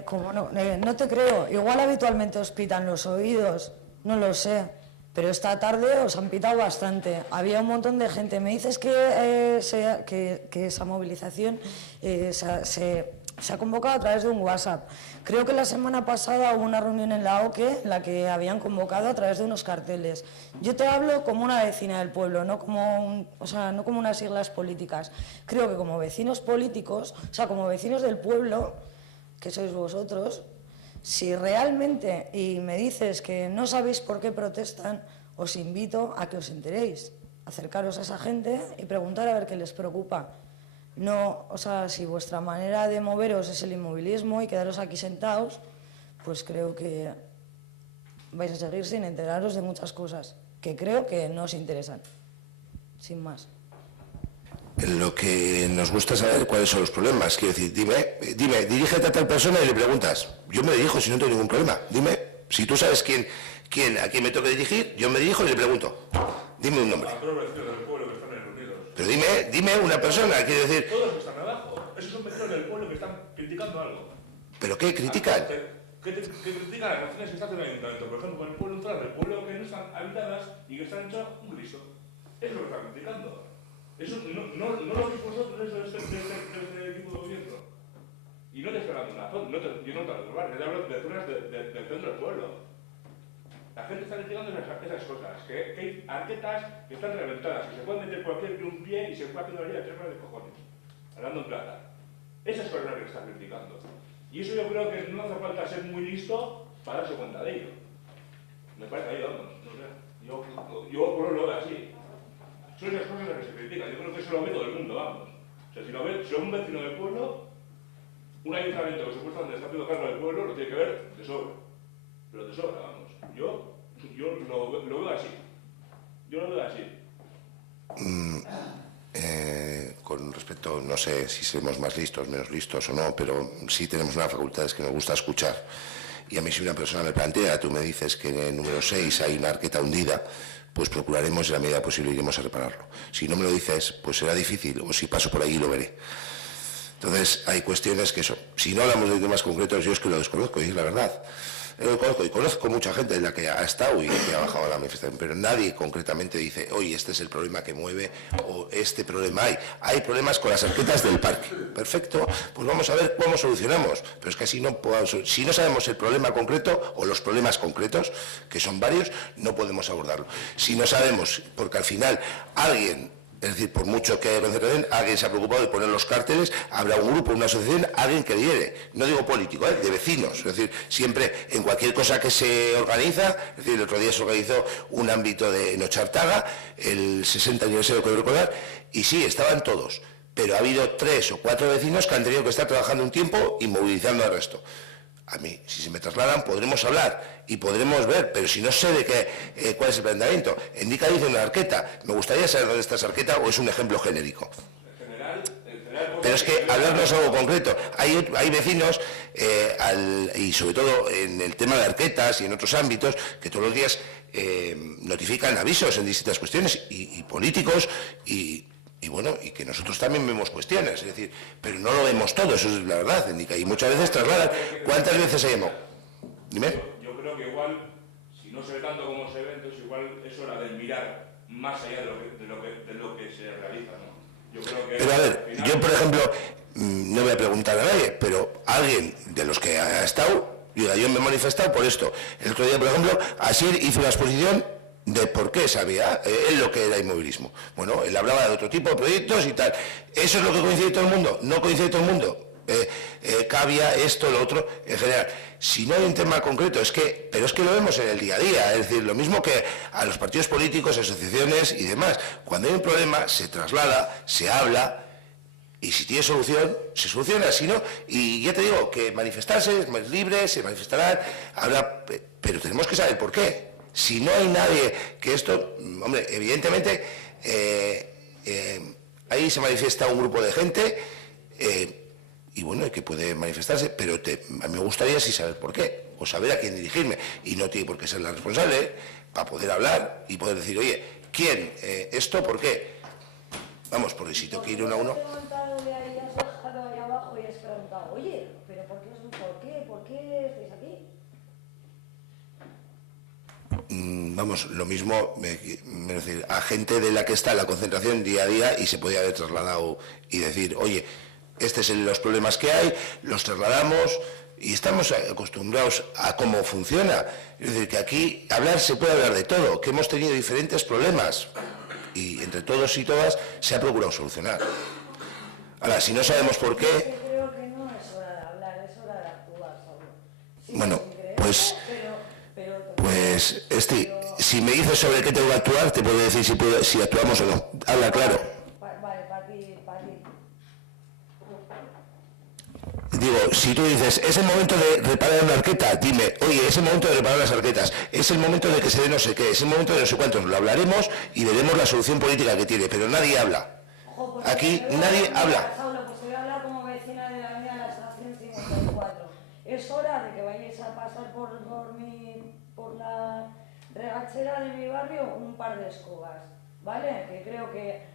como no te creo. Igual habitualmente os pitan los oídos, no lo sé, pero esta tarde os han pitado bastante. Había un montón de gente. Me dices que esa movilización se ha convocado a través de un WhatsApp. Creo que la semana pasada hubo una reunión en la OCE en la que habían convocado a través de unos carteles. Yo te hablo como una vecina del pueblo, no como, no como unas siglas políticas. Creo que como vecinos políticos, o sea, como vecinos del pueblo, que sois vosotros, si realmente, y me dices que no sabéis por qué protestan, os invito a que os enteréis, acercaros a esa gente y preguntar a ver qué les preocupa. No, o sea, si vuestra manera de moveros es el inmovilismo y quedaros aquí sentados, pues creo que vais a seguir sin enteraros de muchas cosas que creo que no os interesan, sin más. Lo que nos gusta saber cuáles son los problemas. Quiero decir, dime, dirígete a tal persona y le preguntas. Yo me dirijo si no tengo ningún problema. Dime, si tú sabes a quién me toca dirigir, yo me dirijo y le pregunto. Dime un nombre. Pero dime una persona, quiero decir... Todos los que están abajo, esos son vecinos del pueblo que están criticando algo. ¿Pero qué critican? Que critican las acciones que está haciendo el ayuntamiento. Por ejemplo, con el pueblo entrar, el pueblo que no están habitadas y que están hechas un griso. Eso es lo que están criticando. Eso no lo veis vosotros, eso de este tipo de gobierno. Y no te estoy hablando de una zona, yo no te hablo de lugar, te hablo de zonas del centro del pueblo. La gente está criticando esas cosas, que hay arquetas que están reventadas, que se puede meter cualquier un pie y se puede hacer una vida de 3 de cojones, hablando en plata. Esas cosas que están criticando. Y eso yo creo que no hace falta ser muy listo para darse cuenta de ello. Me parece ahí, vamos, no sé. Yo lo veo así. Son esas cosas las que se critican. Yo creo que eso lo ve todo el mundo, vamos. O sea, si un vecino del pueblo, un ayuntamiento que supuestamente está haciendo cargo del pueblo, lo tiene que ver de sobra. Pero de sobra, vamos. Yo lo veo así. Yo lo veo así. Con respecto, no sé si seremos más listos, menos listos o no, pero sí tenemos una facultad, es que nos gusta escuchar. Y a mí si una persona me plantea, tú me dices que en el número 6 hay una arqueta hundida, pues procuraremos en la medida posible iremos a repararlo. Si no me lo dices, pues será difícil, o si paso por allí lo veré. Entonces hay cuestiones que eso, si no hablamos de temas concretos, yo es que lo desconozco, y es la verdad. Lo conozco y conozco mucha gente en la que ha estado y que ha bajado a la manifestación, pero nadie concretamente dice, oye, este es el problema que mueve o este problema hay. Hay problemas con las arquetas del parque. Perfecto, pues vamos a ver cómo solucionamos. Pero es que si no sabemos el problema concreto o los problemas concretos, que son varios, no podemos abordarlo. Si no sabemos, porque al final alguien... Es decir, por mucho que haya concentración, alguien se ha preocupado de poner los carteles, habrá un grupo, una asociación, alguien que lidere, no digo político, de vecinos. Es decir, siempre en cualquier cosa que se organiza, es decir, el otro día se organizó un ámbito de Nochartaga, el 60 aniversario que recordar, y sí, estaban todos, pero ha habido 3 o 4 vecinos que han tenido que estar trabajando un tiempo y movilizando al resto. A mí, si se me trasladan, podremos hablar y podremos ver, pero si no sé de cuál es el planteamiento. En Dica dice una arqueta. Me gustaría saber dónde está esa arqueta o es un ejemplo genérico. Pero es que hablarnos algo concreto. Hay vecinos, y sobre todo en el tema de arquetas y en otros ámbitos, que todos los días notifican avisos en distintas cuestiones, y políticos, y bueno, y que nosotros también vemos cuestiones, es decir, pero no lo vemos todo, eso es la verdad, y muchas veces trasladan. ¿Cuántas veces se llamó? Dime. Yo creo que igual, si no se ve tanto como se ve, entonces igual es hora de mirar más allá de lo que se realiza, ¿no? Yo creo que... Pero a ver, final... yo por ejemplo, no voy a preguntar a nadie, pero alguien de los que ha estado, yo me he manifestado por esto. El otro día, por ejemplo, Asir hizo una exposición de por qué sabía él lo que era inmovilismo. Bueno, él hablaba de otro tipo de proyectos y tal. ¿Eso es lo que coincide todo el mundo? No coincide todo el mundo. Cavia, esto, lo otro, en general. Si no hay un tema concreto, pero es que lo vemos en el día a día, es decir, lo mismo que a los partidos políticos, asociaciones y demás. Cuando hay un problema, se traslada, se habla, y si tiene solución, se soluciona, si no, y ya te digo, que manifestarse es más libre, se manifestarán, pero tenemos que saber por qué. Si no hay nadie que esto, hombre, evidentemente, ahí se manifiesta un grupo de gente, y bueno, que puede manifestarse, pero a mí me gustaría sí saber por qué, o saber a quién dirigirme, y no tiene por qué ser la responsable, para poder hablar y poder decir, oye, ¿quién? ¿Esto? ¿Por qué? Vamos, porque si tengo que ir uno a uno... Oye, pero ¿por qué estáis aquí? Vamos, lo mismo, decir, a gente de la que está en la concentración día a día y se podía haber trasladado y decir, oye, Estos son los problemas que hay, los trasladamos y estamos acostumbrados a cómo funciona. Es decir, que aquí se puede hablar de todo, que hemos tenido diferentes problemas y entre todos y todas se ha procurado solucionar. Ahora, si no sabemos por qué... Creo que no es hora de hablar, es hora de actuar, Saulo. Bueno, pues si me dices sobre qué tengo que actuar, te puedo decir si actuamos o no. Habla claro. Vale, para ti. Digo, si tú dices, es el momento de reparar una arqueta, dime, oye, es el momento de reparar las arquetas, es el momento de que se dé no sé qué, es el momento de no sé cuántos, lo hablaremos y veremos la solución política que tiene, pero nadie habla. Aquí nadie habla. Saulo, pues te voy a hablar como vecina de la avenida de la estación 54. Es hora de que vayáis a pasar por la regachera de mi barrio un par de escobas, ¿vale? Que creo que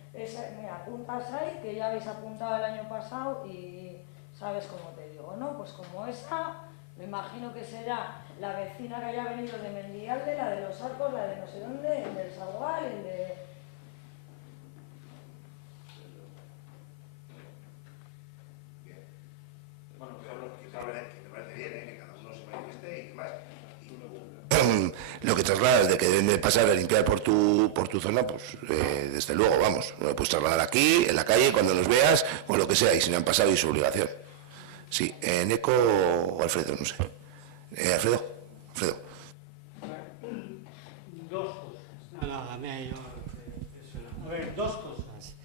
mira, apuntas ahí, que ya habéis apuntado el año pasado y sabes cómo te digo, ¿no? Pues como esa, me imagino que será la vecina que haya venido de Mendialde, la de los Arcos, la de no sé dónde, el del Salgual, el de... Lo que trasladas de que deben de pasar a limpiar por tu zona, pues desde luego, vamos, no lo puedes trasladar aquí, en la calle, cuando nos veas, o lo que sea, y si no han pasado y su obligación. Sí, Neco o Alfredo, no sé. Alfredo. Dos cosas. A ver, dos cosas.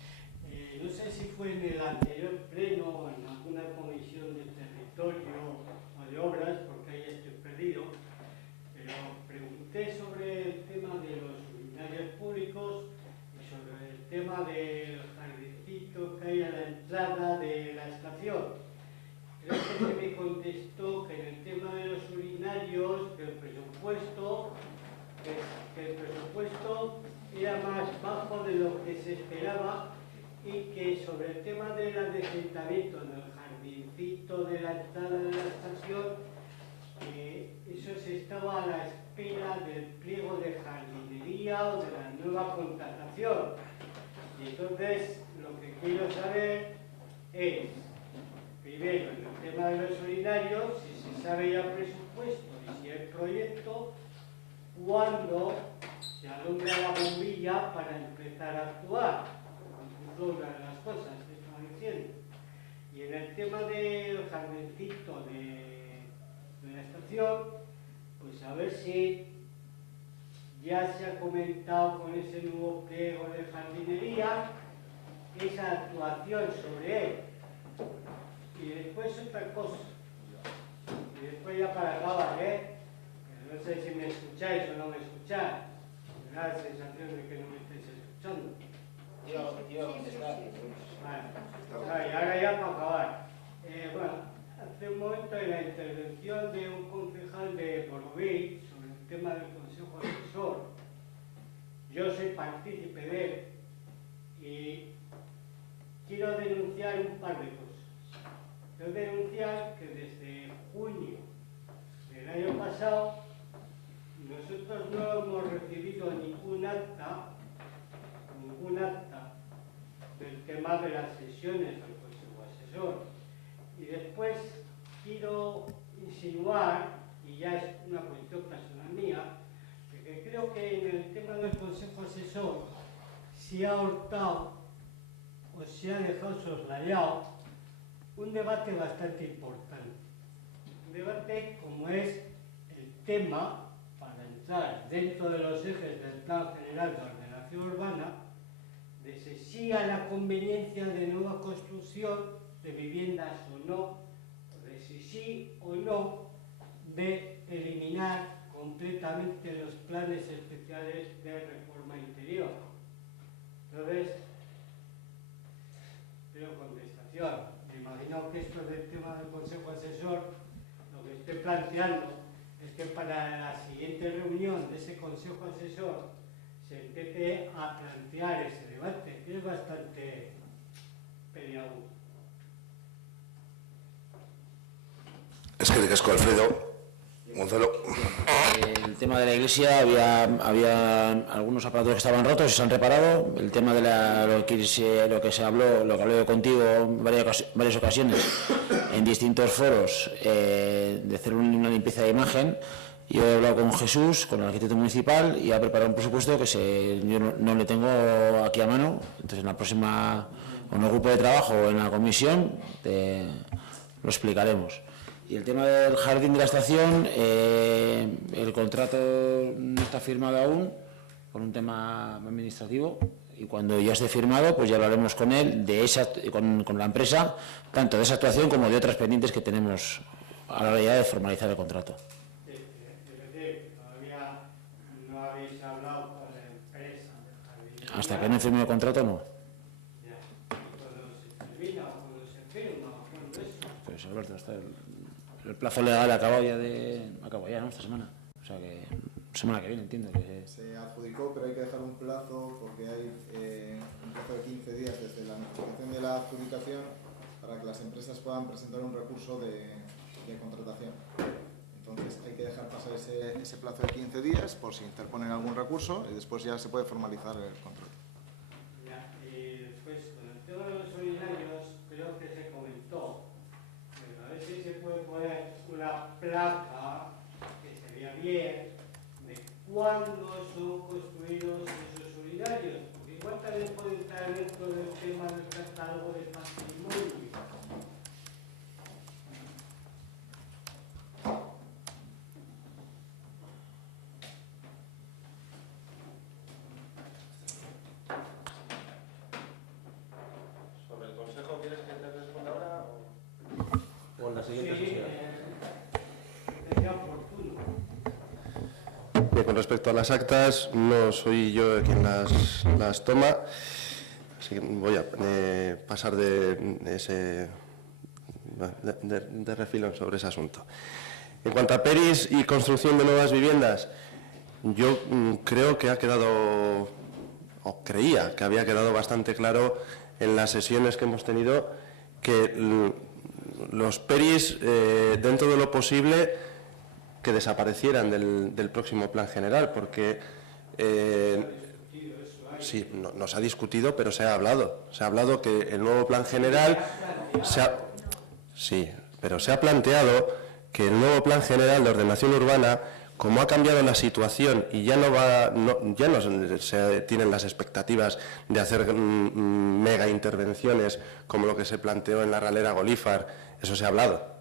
No sé si fue en el anterior pleno o en alguna comisión de territorio o de obras, porque ahí estoy perdido, pero pregunté sobre el tema de los urinarios públicos y sobre el tema del jardincito que hay a la entrada de la estación. Creo que se me contestó que en el tema de los urinarios, que el presupuesto era más bajo de lo que se esperaba y que sobre el tema del adecentamiento del jardincito de la entrada de la estación, eso se estaba a la espera del pliego de jardinería o de la nueva contratación. Y entonces lo que quiero saber es, primero, en el tema de los urinarios, si se sabe ya presupuesto y si hay proyecto, cuándo se alumbra la bombilla para empezar a actuar. Es una de las cosas que estaba diciendo. Y en el tema del jardincito de la estación, pues a ver si ya se ha comentado con ese nuevo pliego de jardinería esa actuación sobre él. Y después otra cosa, y después ya para acabar, no sé si me escucháis o no me escucháis, me da la sensación de que no me estáis escuchando. Yo contestar. Vale, y ahora ya para acabar. Bueno, hace un momento en la intervención de un concejal de Borbí sobre el tema del Consejo Asesor, yo soy partícipe de él y quiero denunciar un par de cosas. Quiero denunciar que desde junio del año pasado nosotros no hemos recibido ningún acta del tema de las sesiones del Consejo Asesor. Y después quiero insinuar, y ya es una cuestión personal mía, de que creo que en el tema del Consejo Asesor se ha hurtado o se ha dejado soslayado un debate bastante importante. Un debate como es el tema para entrar dentro de los ejes del Plan General de Ordenación Urbana, de si sí a la conveniencia de nueva construcción de viviendas o no, de si sí o no de eliminar completamente los planes especiales de reforma interior. Entonces, pero contestación. Me imagino que esto del tema del Consejo Asesor, lo que estoy planteando es que para la siguiente reunión de ese Consejo Asesor se empiece a plantear ese debate, que es bastante peliagudo. Es que ricasco, Alfredo. Gonzalo. El el tema de la iglesia había algunos aparatos que estaban rotos y se han reparado. El tema de lo que hablé contigo en varias ocasiones en distintos foros, de hacer una limpieza de imagen. Yo he hablado con Jesús, con el arquitecto municipal, y ha preparado un presupuesto que yo no le tengo aquí a mano. Entonces, en la próxima, en el grupo de trabajo o en la comisión, lo explicaremos. Y el tema del jardín de la estación, el contrato no está firmado aún, por un tema administrativo, y cuando ya esté firmado, pues ya hablaremos con él, con la empresa, tanto de esa actuación como de otras pendientes que tenemos a la hora ya de formalizar el contrato. No habéis hablado con la empresa del jardín. Hasta que no firme el contrato, no. Ya. Cuando se termina o cuando se firma o cuando eso. Pues Alberto, está el plazo legal acabó ya, ¿no? Esta semana. O sea que semana que viene, entiendo que se adjudicó, pero hay que dejar un plazo porque hay un plazo de 15 días desde la notificación de la adjudicación para que las empresas puedan presentar un recurso de contratación. Entonces hay que dejar pasar ese plazo de 15 días por si interponen algún recurso y después ya se puede formalizar el contrato. Ya, y después con el tema de los solidarios creo que se comentó, pero a ver si se puede poner una placa que sería bien de cuándo son construidos esos solidarios, porque igual también puede estar dentro del tema del catálogo de patrimonio. Bien, con respecto a las actas, no soy yo quien las toma, así que voy a pasar de refilón sobre ese asunto. En cuanto a PERIs y construcción de nuevas viviendas, yo creo que ha quedado, o creía que había quedado bastante claro en las sesiones que hemos tenido, que los PERIs, dentro de lo posible, que desaparecieran del próximo plan general, porque sí, no se ha discutido, pero se ha hablado que el nuevo plan general pero se ha planteado que el nuevo plan general de ordenación urbana, como ha cambiado la situación y ya no se tienen las expectativas de hacer mega intervenciones como lo que se planteó en la ralera Golífar, eso se ha hablado.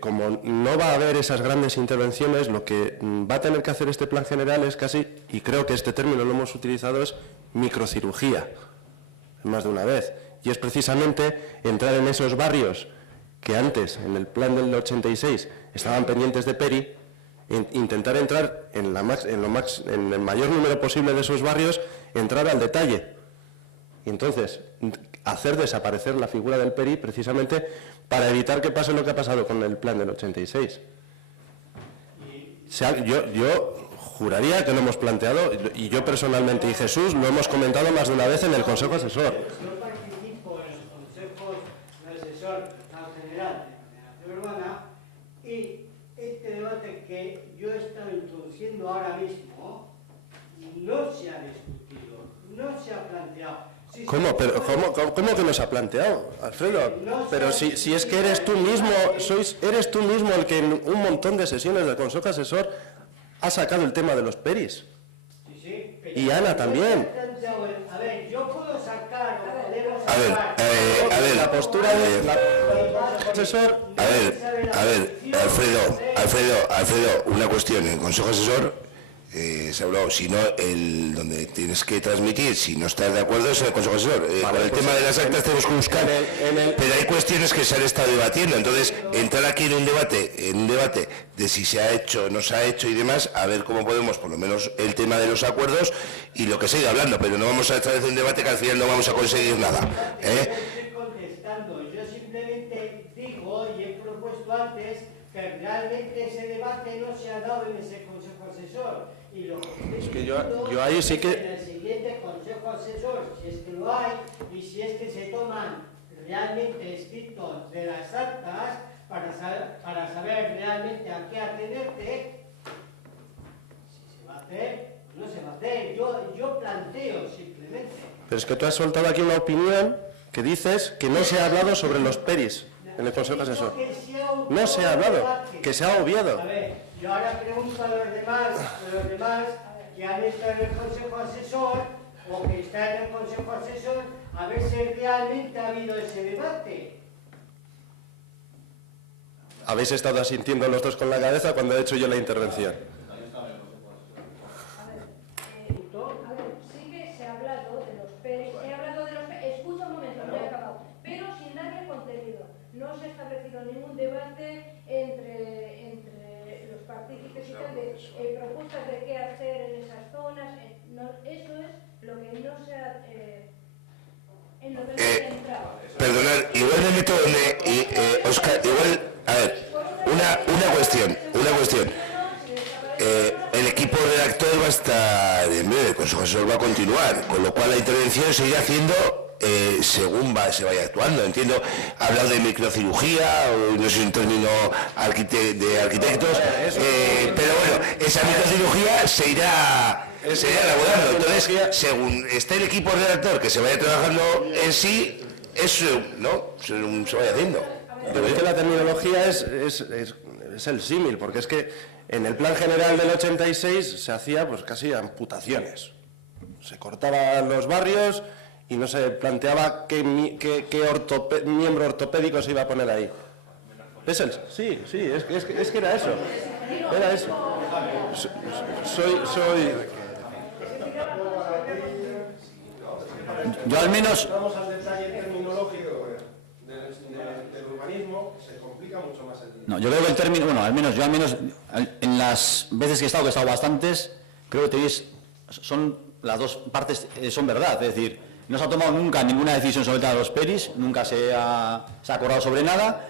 Como no va a haber esas grandes intervenciones, lo que va a tener que hacer este plan general es casi, y creo que este término lo hemos utilizado, es microcirugía, más de una vez, y es precisamente entrar en esos barrios que antes, en el plan del 86, estaban pendientes de PERI, intentar entrar en el mayor número posible de esos barrios, entrar al detalle, y entonces hacer desaparecer la figura del PERI precisamente para evitar que pase lo que ha pasado con el plan del 86. Yo juraría que lo hemos planteado, y yo personalmente y Jesús lo hemos comentado más de una vez en el Consejo Asesor. Yo participo en los consejos de asesor del Plan General de Ordenación Urbana, y este debate que yo he estado introduciendo ahora mismo no se ha discutido, no se ha planteado. ¿Cómo que no se ha planteado, Alfredo? Pero si es que eres tú mismo el que en un montón de sesiones del Consejo Asesor ha sacado el tema de los PERIs. Y Ana también. A ver, yo puedo sacar, la postura del asesor. A ver, Alfredo, una cuestión. En el Consejo Asesor se ha hablado, si no, donde tienes que transmitir, si no estás de acuerdo, es el Consejo Asesor. Con el tema de las actas tenemos que buscar, pero hay cuestiones que se han estado debatiendo. Entonces, entrar aquí en un debate de si se ha hecho, no se ha hecho y demás, a ver cómo podemos, por lo menos el tema de los acuerdos y lo que se ha ido hablando, pero no vamos a entrar en un debate que al final no vamos a conseguir nada. Estoy contestando, yo simplemente digo y he propuesto antes que realmente ese debate no se ha dado en ese Consejo Asesor. Y lo que es que yo ahí sí que... en el siguiente Consejo Asesor, si es que lo hay, y si es que se toman realmente escritos de las actas, para saber realmente a qué atenerte. Si se va a hacer, no se va a hacer. Yo planteo simplemente. Pero es que tú has soltado aquí una opinión que dices que no se ha hablado sobre los PERIs en el Consejo Asesor. No se ha hablado, que se ha obviado. A ver, yo ahora pregunto a los demás que han estado en el Consejo Asesor o que están en el Consejo Asesor, a ver si realmente ha habido ese debate. Habéis estado asintiendo los dos con la cabeza cuando he hecho yo la intervención. Sí que se ha hablado de los PERIs, escucha un momento, no he acabado, pero sin darle contenido. No se ha establecido ningún debate entre los partícipes y tal de propuestas de qué hacer en esas zonas. Eso es lo que no se ha... en lo que no se ha entrado. Perdonad, igual me meto donde... Óscar, igual... A ver, una cuestión. El equipo redactor va a estar en breve, el Consejo Asesor va a continuar, con lo cual la intervención se irá haciendo según se vaya actuando. Entiendo, ha hablado de microcirugía, o no sé si un término de arquitectos, pero bueno, esa microcirugía se irá elaborando. Entonces, según esté el equipo redactor que se vaya trabajando en sí, eso no se vaya haciendo. Pero es que la terminología es el símil, porque es que en el plan general del 86 se hacía pues casi amputaciones. Se cortaban los barrios y no se planteaba qué miembro ortopédico se iba a poner ahí. ¿Es el? Sí, es que era eso. Era eso. Yo al menos... Vamos al detalle terminológico del urbanismo, se complica mucho más el... No, yo creo que el término, bueno, al menos en las veces que he estado bastantes, creo que son las dos partes son verdad, es decir, no se ha tomado nunca ninguna decisión sobre el tema de los PERIs, nunca se ha acordado sobre nada,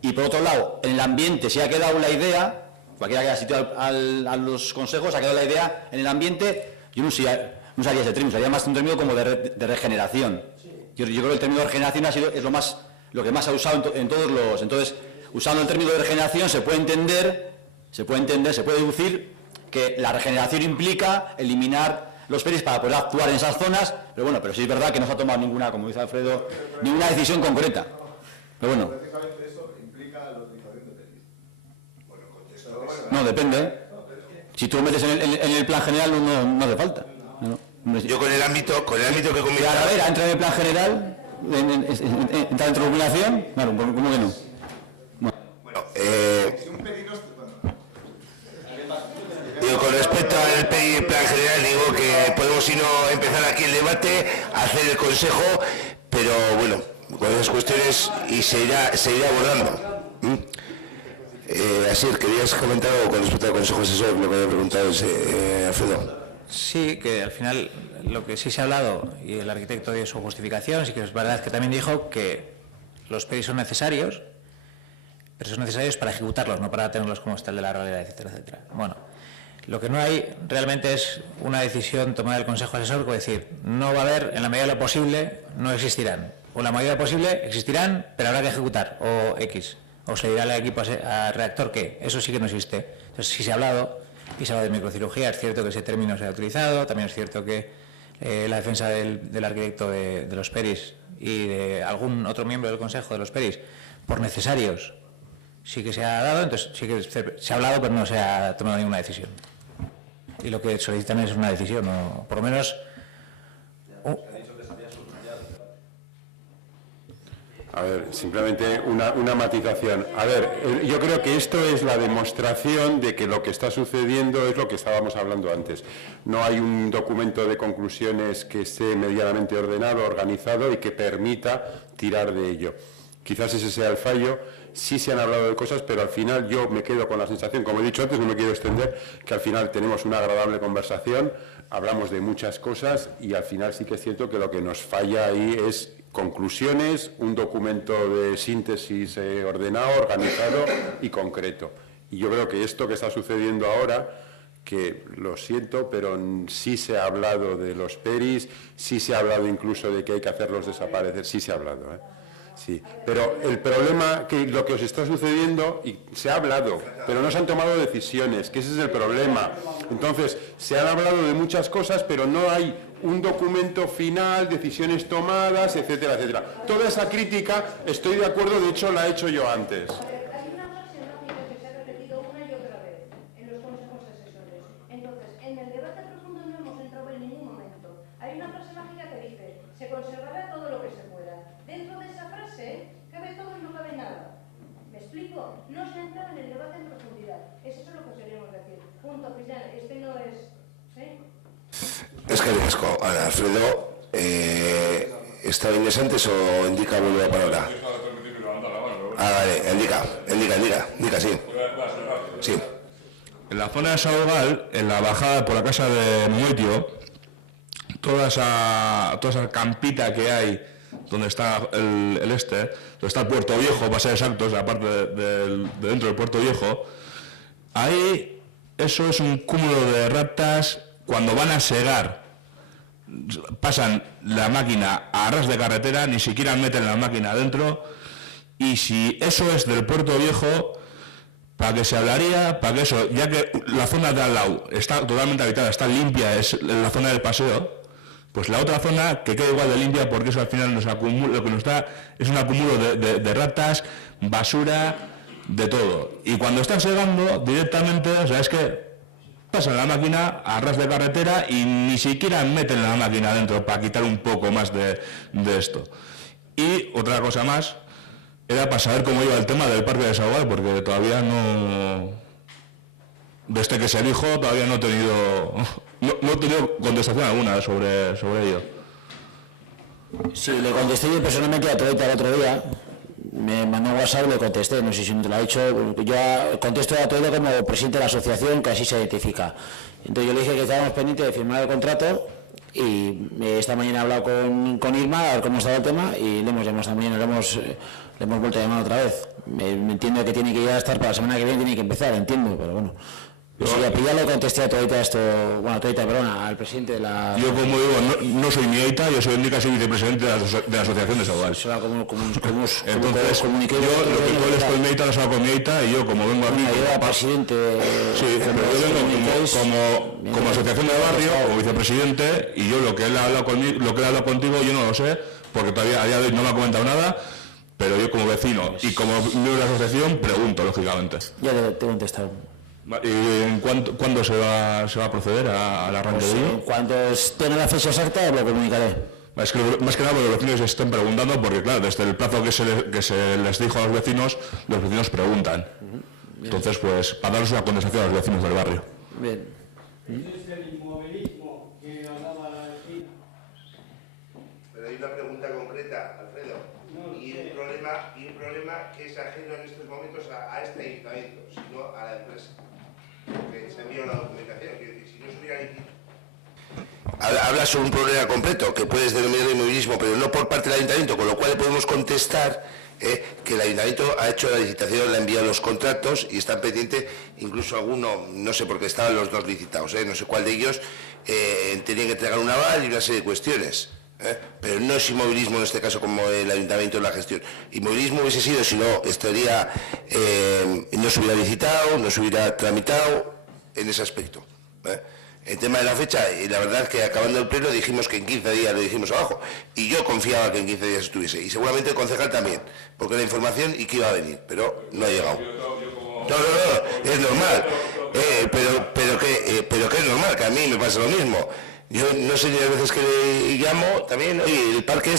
y por otro lado, en el ambiente se ha quedado la idea, cualquiera que haya asistido a los consejos, ha quedado la idea en el ambiente, yo no usaría ese término, usaría más un término como de regeneración. Yo creo que el término de regeneración es lo que más se ha usado en todos los... Entonces, usando el término de regeneración se puede deducir que la regeneración implica eliminar los PERIs para poder actuar en esas zonas, pero sí es verdad que no se ha tomado ninguna, como dice Alfredo, ninguna decisión concreta. Pero bueno. ¿Eso implica la utilización de PERIs? No, depende. Si tú lo metes en el plan general no hace falta. Yo con el ámbito que comienza... A ver, entra en el plan general, entra dentro de la obligación, claro, ¿cómo que no? Digo, con respecto al plan general, digo que podemos, si no, empezar aquí el debate, hacer el consejo, pero bueno, con esas cuestiones y se irá abordando. Así, ¿querías comentar algo con respecto al Consejo Asesor, lo que había preguntado Alfredo? Sí, que al final lo que sí se ha hablado, y el arquitecto dio su justificación, sí que es verdad que también dijo que los PERIs son necesarios, pero son necesarios para ejecutarlos, no para tenerlos como está el de la realidad, etcétera, etcétera. Bueno, lo que no hay realmente es una decisión tomada del Consejo Asesor, es decir, no va a haber, en la medida de lo posible, no existirán. O en la medida de lo posible existirán, pero habrá que ejecutar, o X. O se dirá al equipo redactor que eso sí que no existe. Entonces, sí se ha hablado, y se ha hablado de microcirugía, es cierto que ese término se ha utilizado, también es cierto que la defensa del arquitecto de los PERIs y de algún otro miembro del Consejo de los PERIs, por necesarios, sí que se ha dado, entonces sí que se ha hablado, pero no se ha tomado ninguna decisión. Y lo que solicitan es una decisión, o por lo menos... A ver, simplemente una matización. A ver, yo creo que esto es la demostración de que lo que está sucediendo es lo que estábamos hablando antes. No hay un documento de conclusiones que esté medianamente ordenado, organizado y que permita tirar de ello. Quizás ese sea el fallo. Sí se han hablado de cosas, pero al final yo me quedo con la sensación, como he dicho antes, no me quiero extender, que al final tenemos una agradable conversación, hablamos de muchas cosas y al final sí que es cierto que lo que nos falla ahí es conclusiones, un documento de síntesis ordenado, organizado y concreto. Y yo creo que esto que está sucediendo ahora, que lo siento, pero sí se ha hablado de los PERIs, sí se ha hablado incluso de que hay que hacerlos desaparecer, sí se ha hablado, Sí, pero el problema, que lo que os está sucediendo, y se ha hablado, pero no se han tomado decisiones, que ese es el problema. Entonces, se han hablado de muchas cosas, pero no hay un documento final, decisiones tomadas, etcétera, etcétera. Toda esa crítica, estoy de acuerdo, de hecho la he hecho yo antes. Hay una frase mágica que se ha repetido una y otra vez en los consejos asesores. Entonces, en el debate profundo no hemos entrado en ningún momento. Hay una frase mágica que dice, se conservará todo lo que se pueda. Dentro de esa frase, cabe todo y no cabe nada. ¿Me explico? No se ha entrado en el debate en profundidad. Eso es lo que queremos decir. Punto final. Este no es... ¿sí? Es que Alfredo, ¿está bien antes o indica vuelve la palabra? Vale, indica, sí. Sí. En la zona de Sabogal, en la bajada por la casa de Moitio, toda esa campita que hay donde está donde está el Puerto Viejo, para ser exactos, la parte de dentro del Puerto Viejo, ahí eso es un cúmulo de ratas. Cuando van a segar, pasan la máquina a ras de carretera, ni siquiera meten la máquina adentro, y si eso es del Puerto Viejo, para que se hablaría, para que eso, ya que la zona de al lado está totalmente habitada, está limpia, es la zona del paseo, pues la otra zona que quede igual de limpia, porque eso al final lo que nos da es un acúmulo de ratas, basura, de todo. Y cuando están segando, directamente, o sea, es que pasan la máquina a ras de carretera y ni siquiera meten la máquina adentro para quitar un poco más de esto. Y otra cosa más, era para saber cómo iba el tema del parque de Sabogal, porque todavía no... Desde que se dijo, todavía no he tenido contestación alguna sobre ello. Sí, le contesté yo personalmente a Troita el otro día. Me mandó un WhatsApp y le contesté, no sé si no te lo ha dicho. Yo contesto a Troita como presidente de la asociación, que así se identifica. Entonces yo le dije que estábamos pendientes de firmar el contrato y esta mañana he hablado con Irma a ver cómo estaba el tema y le hemos llamado esta mañana, le hemos vuelto a llamar otra vez. Me entiendo que tiene que ya estar para la semana que viene, tiene que empezar, entiendo, pero bueno. Pues ya le contesté a Troita al presidente de la... Yo, como digo, no soy ni EITA, yo soy vicepresidente de la Asociación de Sabogal. Entonces, yo lo que tú eres con EITA lo saco con EITA y yo, como vengo aquí... presidente... Sí, pero yo vengo como asociación de barrio, como vicepresidente, y yo lo que él ha hablado contigo, yo no lo sé, porque todavía a día de hoy no me ha comentado nada, pero yo como vecino y como miembro de la asociación, pregunto, lógicamente. Ya te he contestado. ¿Y cuándo se va a proceder al arranque de ello? Cuando tenga la fecha exacta lo comunicaré. Es que más que nada los vecinos se estén preguntando, porque claro, desde el plazo que se les dijo a los vecinos preguntan. Entonces, pues, para darles una contestación a los vecinos del barrio. Bien. Ese es el inmovilismo que hablaba la vecina. Pero hay una pregunta concreta, Alfredo. Y un problema que es ajeno en estos momentos a este ayuntamiento, sino a la empresa. Que se envía una documentación, quiero decir, si no se hubiera liquidado. Hablas sobre un problema completo que puedes denominar inmovilismo, pero no por parte del ayuntamiento, con lo cual le podemos contestar que el ayuntamiento ha hecho la licitación, le ha enviado los contratos y están pendientes, incluso alguno, no sé por qué estaban los dos licitados, no sé cuál de ellos, tenían que entregar un aval y una serie de cuestiones. Pero no es inmovilismo en este caso como el ayuntamiento en la gestión. Inmovilismo hubiese sido si no estaría, no se hubiera licitado, no se hubiera tramitado en ese aspecto. El tema de la fecha, y la verdad es que acabando el pleno dijimos que en 15 días lo dijimos abajo, y yo confiaba que en 15 días estuviese, y seguramente el concejal también, porque la información y que iba a venir, pero no ha llegado. No, es normal, pero que es normal, que a mí me pasa lo mismo. Yo no sé ni las veces que le llamo también, oye, el parque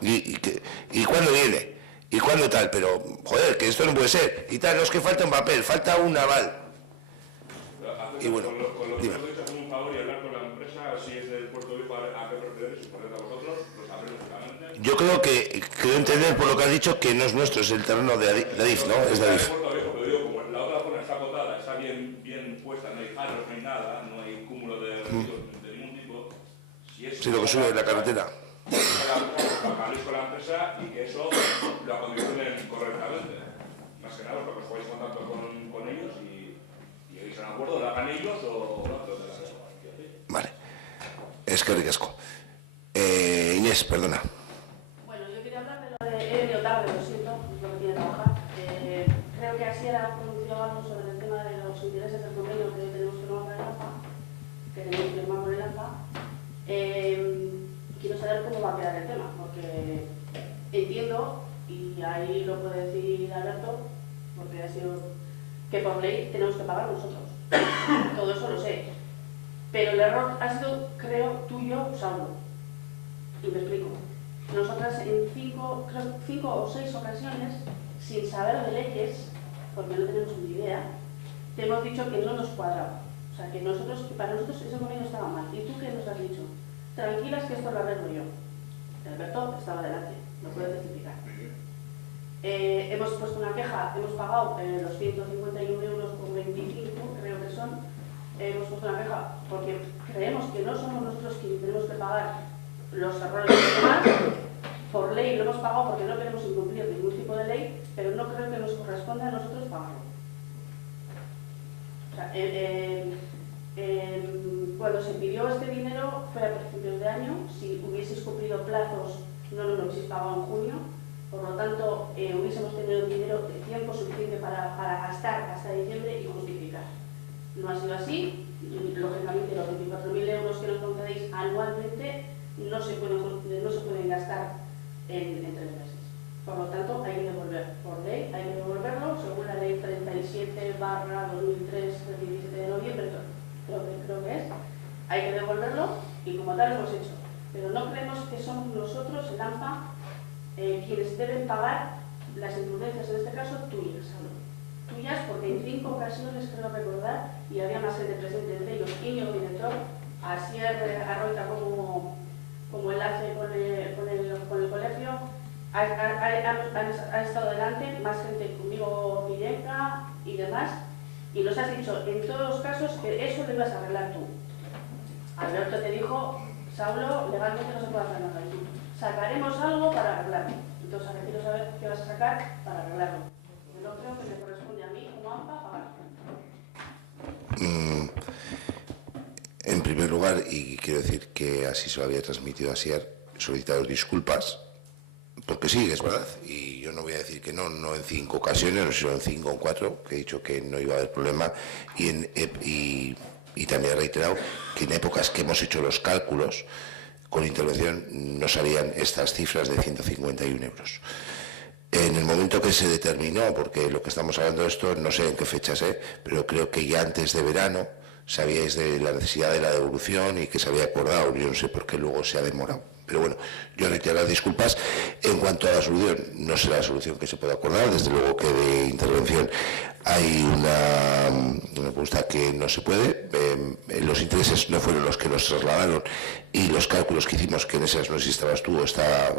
y cuándo viene, y cuándo tal, pero joder, que esto no puede ser, y tal, no es que falta un papel, falta un aval. Y bueno, dime. Un favor y hablar con la empresa, si es del Puerto Viejo, a qué proceder, si procede a vosotros, lo sabré lógicamente. Yo creo entender por lo que has dicho que no es nuestro, es el terreno de Adif, ¿no? Es de Adif. Pero digo, como la otra zona está acotada, está bien puesta, no hay faros, no hay nada, no hay cúmulo de residuos de ningún tipo. Sí, lo que sube de la carretera. Habléis con la empresa y que eso lo acondicionen correctamente. Más que nada, porque os ponéis en contacto con ellos y lleguéis a un acuerdo, lo hagan ellos o no, pero Vale. Es que ricasco. Inés, perdona. Bueno, yo quería hablar de lo de pagar nosotros. Todo eso lo sé. Pero el error ha sido, creo, tuyo, Saulo. Y me explico. Nosotras en 5 o 6 ocasiones, sin saber de leyes, porque no tenemos ni idea, te hemos dicho que no nos cuadraba. O sea, que para nosotros ese convenio estaba mal. ¿Y tú qué nos has dicho? Tranquilas que esto lo arreglo yo. Alberto estaba delante, lo puedes testificar. Hemos puesto una queja, hemos pagado los 151 euros con 25, creo que son. Hemos puesto una queja porque creemos que no somos nosotros quienes tenemos que pagar los errores de los demás. Por ley lo hemos pagado porque no queremos incumplir ningún tipo de ley, pero no creo que nos corresponda a nosotros pagarlo. O sea, cuando se pidió este dinero fue a principios de año. Si hubieseis cumplido plazos, no lo hubieseis pagado en junio. Por lo tanto, hubiésemos tenido dinero de tiempo suficiente para gastar hasta diciembre y justificar. No ha sido así. Lógicamente, los 24.000 euros que nos concedéis anualmente no se pueden gastar en 3 meses. Por lo tanto, hay que devolver. Por ley, hay que devolverlo según la ley 37/2003 del 17 de noviembre, creo que es. Hay que devolverlo y como tal lo hemos hecho. Pero no creemos que somos nosotros, el AMPA, quienes deben pagar las imprudencias, en este caso tuyas, ¿no? Tuyas porque en 5 ocasiones, creo recordar, y había más gente presente, entre ellos Íñigo, director, Asier Arroita como enlace con el colegio, ha estado delante, más gente conmigo, Milenka y demás, y nos has dicho en todos los casos que eso lo ibas a arreglar tú. Alberto te dijo, Saulo, legalmente no se puede hacer nada. Y tú, sacaremos algo para arreglarlo. Entonces, ahora quiero saber qué vas a sacar para arreglarlo. Yo no creo que me corresponde a mí como AMPA pagar. En primer lugar, y quiero decir que así se lo había transmitido a Asier, solicitaros disculpas, porque sí, es verdad, y yo no voy a decir que no en 5 ocasiones, no sino en 5 o 4, que he dicho que no iba a haber problema, y también he reiterado que en épocas que hemos hecho los cálculos con intervención no salían estas cifras de 151 euros. En el momento que se determinó, porque lo que estamos hablando de esto, no sé en qué fechas, pero creo que ya antes de verano sabíais de la necesidad de la devolución y que se había acordado, yo no sé por qué luego se ha demorado. Pero bueno, yo reitero las disculpas. En cuanto a la solución, no será la solución que se pueda acordar, desde luego que de intervención hay una propuesta que no se puede. Los intereses no fueron los que nos trasladaron y los cálculos que hicimos, que en esas no sé si estabas tú o está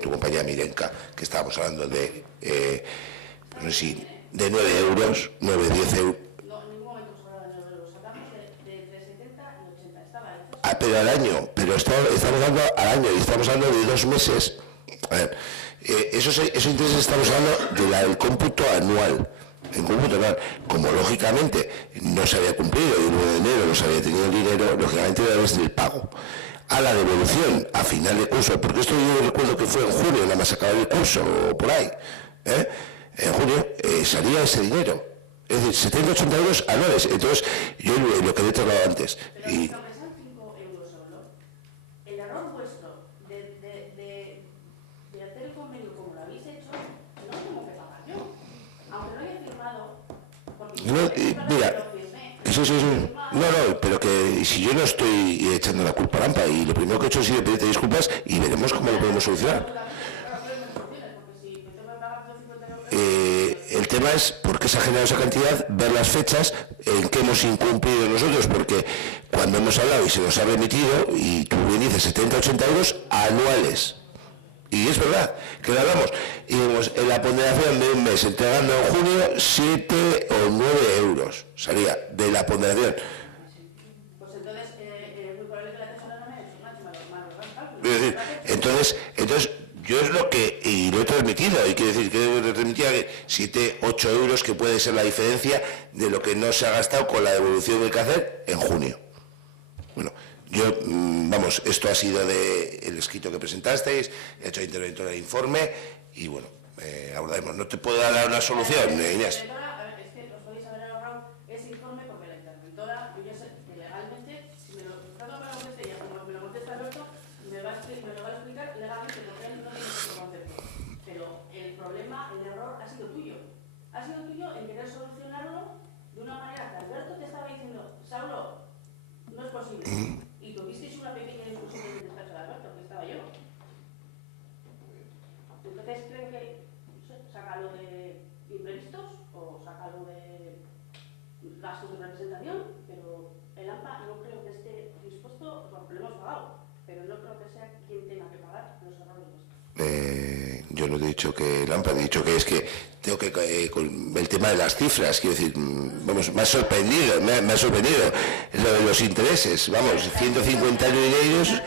tu compañera Milenka, que estábamos hablando de, no sé si, de 9 euros, 9, 10 euros. Pero al año, pero estamos hablando al año y estamos hablando de 2 meses. A ver, esos intereses estamos hablando del cómputo anual. En cómputo anual, como lógicamente no se había cumplido y el 9 de enero no se había tenido el dinero, lógicamente era desde el pago. A la devolución a final de curso, porque esto yo recuerdo que fue en junio, nada más acabado el curso o por ahí, en junio salía ese dinero. Es decir, 70-80 euros anuales. Entonces, yo lo que he trasladado antes. Y, mira, eso. No, pero que si yo no estoy echando la culpa a AMPA y lo primero que he hecho ha sido pedirte disculpas y veremos cómo lo podemos solucionar. El tema es por qué se ha generado esa cantidad, ver las fechas en que hemos incumplido nosotros, porque cuando hemos hablado y se nos ha remitido, y tú bien dices 70-80 euros anuales. Y es verdad, que lo hablamos. Y vemos en la ponderación de un mes, entregando en junio 7 o 9 euros. Salía de la ponderación. Pues entonces, muy probable que la persona no me haya hecho más. Es decir, entonces, yo es lo que, y lo he transmitido, y quiero decir que transmitía que 7, 8 euros, que puede ser la diferencia de lo que no se ha gastado con la devolución que hay que hacer en junio. Bueno. Yo, vamos, esto ha sido del escrito que presentasteis, he hecho interventor del informe y bueno, abordaremos. No te puedo dar una solución, Inés. Es que os podéis haber ahorrado ese informe porque la interventora, yo ya sé que legalmente, si me lo contesta ella, como me lo contesta Alberto, me lo va a explicar legalmente porque él no tiene ese concepto. Pero el problema, el error ha sido tuyo. Ha sido tuyo en querer solucionarlo de una manera tan posible. Y tuvisteis una pequeña discusión en el despacho de Alberto, que estaba yo. Entonces creo que, no sé, sácalo de imprevistos o sácalo de gastos de representación, pero el AMPA no creo que esté dispuesto, porque lo hemos pagado, pero no creo que sea quien tenga que pagar los errores vuestros. Yo no he dicho que Lampa, he dicho que es que tengo que con el tema de las cifras, quiero decir, vamos, me ha sorprendido lo de los intereses, vamos, 150 euros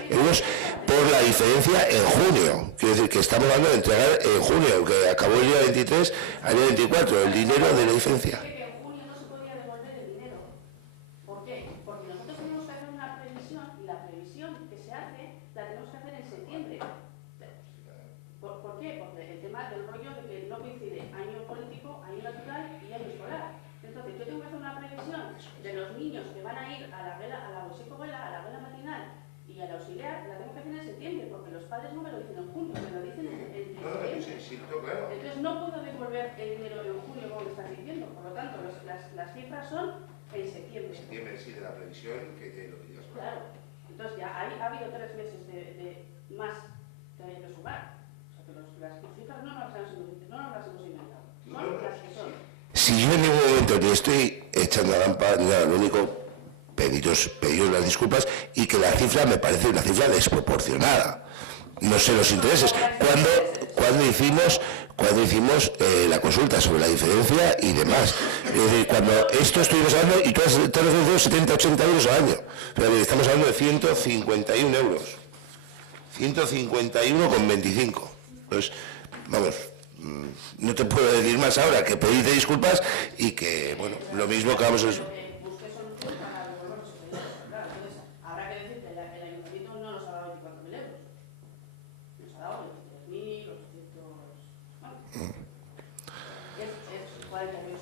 por la diferencia en junio, quiero decir que estamos hablando de entregar en junio, que acabó el día 23 al día 24, el dinero de la diferencia. En junio no se podía devolver el dinero. ¿Por qué? Porque nosotros tenemos que hacer una previsión y la previsión que se hace la tenemos que hacer en septiembre. ¿Por qué? Porque el tema del rollo de que no coincide año político, año natural y año escolar. Entonces yo tengo que hacer una previsión de los niños que van a ir a la boxicoguela, a la vela matinal y al auxiliar, la tengo que hacer en septiembre, porque los padres no me lo dicen en junio, me lo dicen en septiembre. Entonces no puedo devolver el dinero en junio como me estás diciendo, por lo tanto las cifras son en septiembre. Septiembre sí, de la previsión que te lo digas. Claro, entonces ya ha habido 3 meses de más que hay que sumar. Las cifras no nos las hemos inventado, son las que son. Si yo en ningún momento ni estoy echando la Lampa, ni nada, lo único, pediros las disculpas y que la cifra me parece una cifra desproporcionada. No sé los intereses. Cuando hicimos la consulta sobre la diferencia y demás. Es decir, cuando esto estuvimos hablando, y todos los 70, 80 euros al año. Pero estamos hablando de 151 euros. 151,25. Entonces, vamos, no te puedo decir más ahora que pedirte disculpas y que, bueno, lo mismo que vamos a... Habrá que decir que el ayuntamiento no nos ha dado 24.000 euros. Nos ha dado 23.000, 800... Bueno, es 40 euros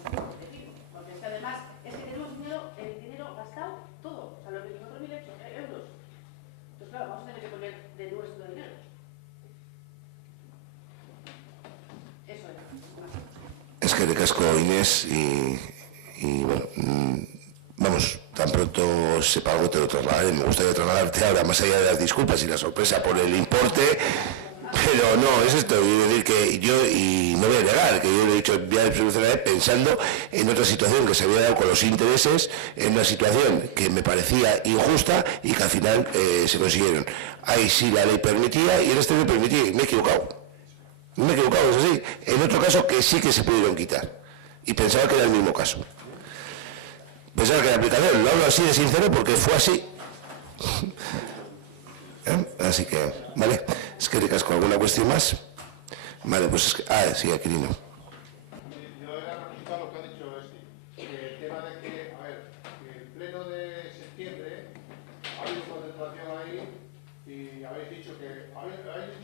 porque es que además es que tenemos el dinero gastado todo, o sea, los 24.000 euros. Entonces, claro, vamos a tener que poner de nuestro dinero. Eso era. Es que recasco Inés y bueno, vamos, tan pronto sepa algo te lo trasladaré. Me gustaría trasladarte ahora, más allá de las disculpas y la sorpresa por el importe, pero no, es esto, quiero decir que yo, y no voy a negar, que yo lo he dicho ya pensando en otra situación que se había dado con los intereses, en una situación que me parecía injusta y que al final se consiguieron. Ahí sí la ley permitía y en este no permitía, y me he equivocado. Me he equivocado, es así. En otro caso que sí que se pudieron quitar. Y pensaba que era el mismo caso. Pensaba que la aplicación, lo hablo así de sincero porque fue así. Así que, vale. Es que recasco, ¿alguna cuestión más? Vale, pues es que... sí, Aquilino. Yo era ratificar lo que ha dicho el tema de que, a ver, que el pleno de septiembre ha habido concentración ahí y habéis dicho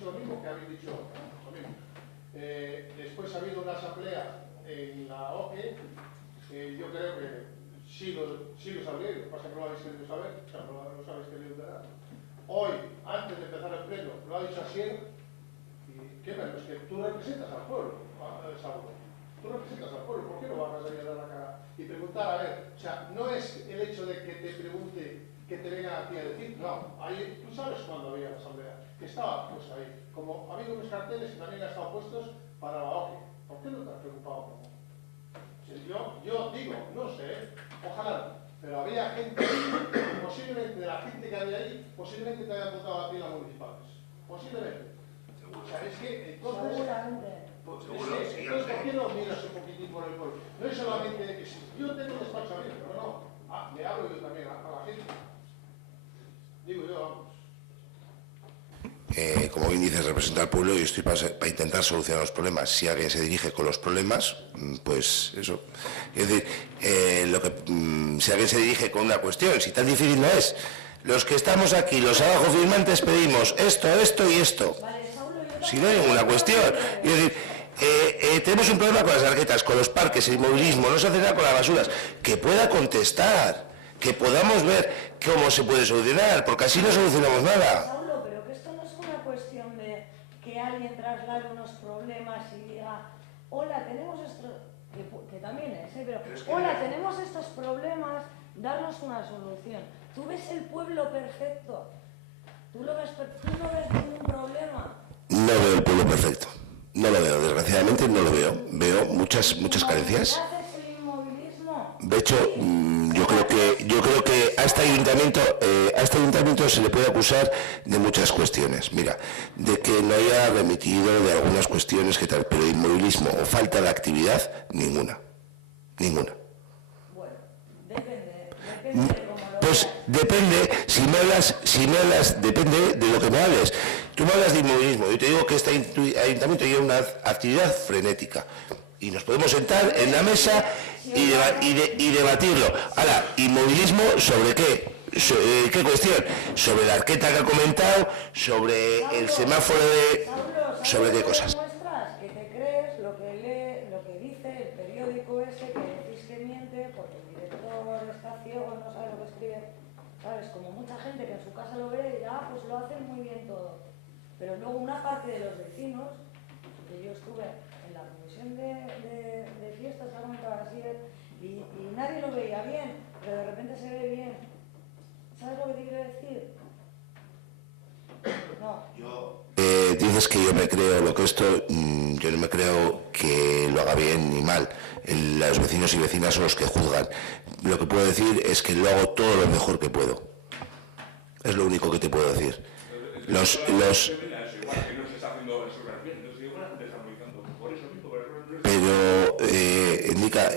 lo mismo que habéis dicho lo mismo. Después ha habido una asamblea en la OCE, yo creo que sí lo sabréis, lo que pasa es que no lo habéis querido saber, o sea, no lo habéis querido enterar. Hoy, antes de empezar el pleno, lo ha dicho Asier, y qué menos que tú representas al pueblo, Saulo. Tú representas al pueblo, ¿por qué no vas a salir a dar la cara y preguntar, a ver, o sea, no es el hecho de que te pregunte, que te vengan aquí a decir, no, ahí, tú sabes cuándo había la asamblea, que estaba pues ahí, como ha habido unos carteles que también han estado puestos para la OCE, ¿por qué no te has preocupado? Yo digo, no sé, ojalá, pero había gente, posiblemente de la gente que había ahí, posiblemente te haya votado a ti las municipales, posiblemente. O sea, es que entonces... Entonces, ¿por qué no miras un poquitín por el pueblo? No es solamente que si yo tengo un despacho abierto, no, le hablo yo también a la gente. Digo yo, vamos. Como bien dices, representa al pueblo y estoy para intentar solucionar los problemas. Si alguien se dirige con los problemas, pues eso. Es decir, si alguien se dirige con una cuestión, si tan difícil no es, los que estamos aquí, los abajo firmantes, pedimos esto, esto y esto. Si no hay ninguna cuestión. Es decir, tenemos un problema con las arquetas, con los parques, el inmovilismo, no se hace nada con las basuras. Que pueda contestar, que podamos ver cómo se puede solucionar, porque así no solucionamos nada. Alguien traslade unos problemas y diga, hola, tenemos estos, que también es, pero hola, tenemos estos problemas, darnos buscamos una solución. ¿Tú ves el pueblo perfecto? ¿Tú no ves ningún problema? No veo el pueblo perfecto. No lo veo, desgraciadamente no lo veo. Veo muchas carencias. De hecho, yo creo que a este ayuntamiento se le puede acusar de muchas cuestiones. Mira, de que no haya remitido de algunas cuestiones que tal, pero de inmovilismo o falta de actividad, ninguna. Bueno, depende. Pues depende, si me hablas, depende de lo que me hables. Tú me hablas de inmovilismo, yo te digo que este ayuntamiento lleva una actividad frenética. Y nos podemos sentar en la mesa y debatirlo. Ahora, ¿inmovilismo sobre qué? ¿Qué cuestión? ¿Sobre la arqueta que ha comentado? ¿Sobre el semáforo de...? ¿Sobre qué cosas? Que te crees lo que dice el periódico ese, que decís que miente, porque el director está ciego, no sabe lo que escribe. ¿Sabes? Como mucha gente que en su casa lo ve y dirá, pues lo hacen muy bien todo. Pero luego una parte de los vecinos, que yo estuve en la comisión de fiestas, que ha comentado así, y nadie lo veía bien, pero de repente se ve bien. ¿Sabes lo que te quiero decir? No. Dices que yo me creo lo que yo no me creo que lo haga bien ni mal. Los vecinos y vecinas son los que juzgan. Lo que puedo decir es que lo hago todo lo mejor que puedo. Es lo único que te puedo decir. Pero, Nica,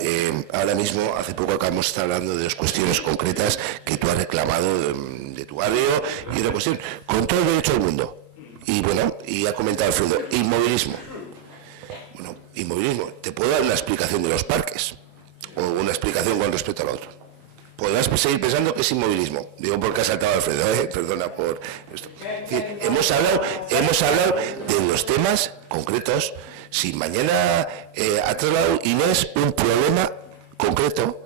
ahora mismo, hace poco acabamos de estar hablando de las cuestiones concretas que tú has reclamado de tu barrio y otra cuestión, con todo el derecho del mundo. Y bueno, y ha comentado Alfredo, inmovilismo. Bueno, inmovilismo, te puedo dar una explicación de los parques, o una explicación con respecto al otro. Podrás seguir pensando que es inmovilismo. Digo porque ha saltado Alfredo, perdona por esto. Es decir, hemos hablado de los temas concretos. Si mañana ha trasladado Inés un problema concreto,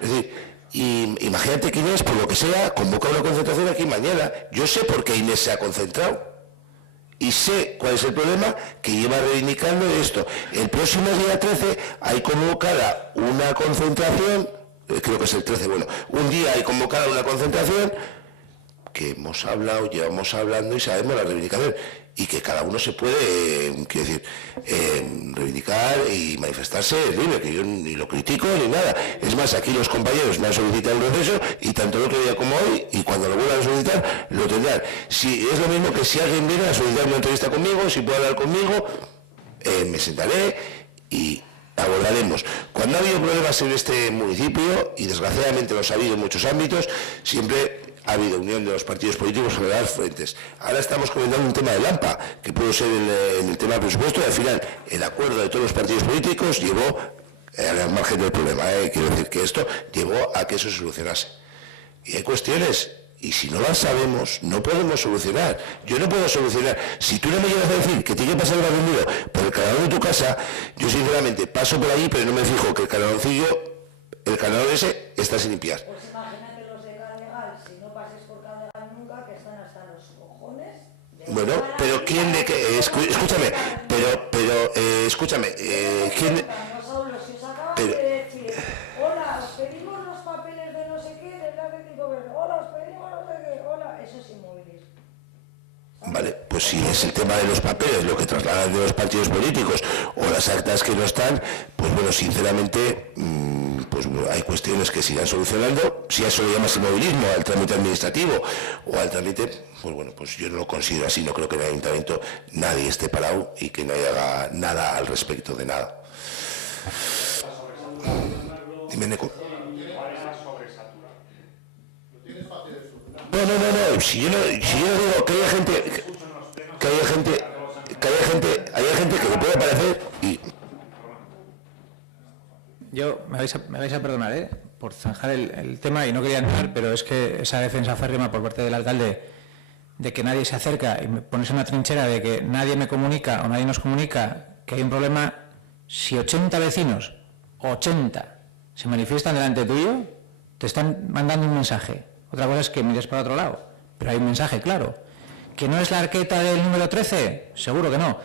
es decir, imagínate que Inés, por lo que sea, convoca una concentración aquí mañana. Yo sé por qué Inés se ha concentrado. Y sé cuál es el problema que lleva reivindicando esto. El próximo día 13 hay convocada una concentración, creo que es el 13, bueno, un día hay convocada una concentración que hemos hablado, llevamos hablando y sabemos la reivindicación. Y que cada uno se puede, quiero decir, reivindicar y manifestarse es libre, que yo ni lo critico ni nada. Es más, aquí los compañeros me han solicitado un receso y tanto el otro día como hoy, y cuando lo vuelvan a solicitar, lo tendrán. Si es lo mismo que si alguien viene a solicitar una entrevista conmigo, si puede hablar conmigo, me sentaré y abordaremos. Cuando ha habido problemas en este municipio, y desgraciadamente los ha habido en muchos ámbitos, siempre ha habido unión de los partidos políticos sobre las frentes. Ahora estamos comentando un tema de Lampa, que pudo ser en el tema del presupuesto, y al final el acuerdo de todos los partidos políticos llevó al margen del problema. Quiero decir que esto llevó a que eso se solucionase. Y hay cuestiones, y si no las sabemos, no podemos solucionar. Yo no puedo solucionar. Si tú no me llegas a decir que tiene que pasar el barrido por el canal de tu casa, yo sinceramente paso por allí, pero no me fijo que el canaloncillo, el canal ese, está sin limpiar. Pues imagínate los de Cadegal, si no pases por Cadegal nunca, que están hasta los cojones. Bueno, pero ¿quién de qué? Escúchame, escúchame, ¿quién? Pero, hola, os pedimos los papeles de no sé qué, del Atlético Verde. Hola, os pedimos no sé qué. Hola, eso es inmovilismo. vale, pues si es el tema de los papeles, lo que trasladan de los partidos políticos o las actas que no están, pues bueno, sinceramente, pues bueno, hay cuestiones que se irán solucionando. Si a eso le llamas inmovilismo, al trámite administrativo o al trámite, pues bueno, pues yo no lo considero así. No creo que en el ayuntamiento nadie esté parado y que nadie haga nada al respecto de nada. Dime, Neco. No, si yo digo que hay gente que le puede parecer y... Yo, me vais a perdonar, por zanjar el tema, y no quería entrar, pero es que esa defensa férrima por parte del alcalde de que nadie se acerca y me pones en una trinchera de que nadie me comunica o nadie nos comunica que hay un problema. Si 80 vecinos, 80, se manifiestan delante tuyo, te están mandando un mensaje. Otra cosa es que mires para otro lado, pero hay un mensaje claro. ¿Que no es la arqueta del número 13? Seguro que no.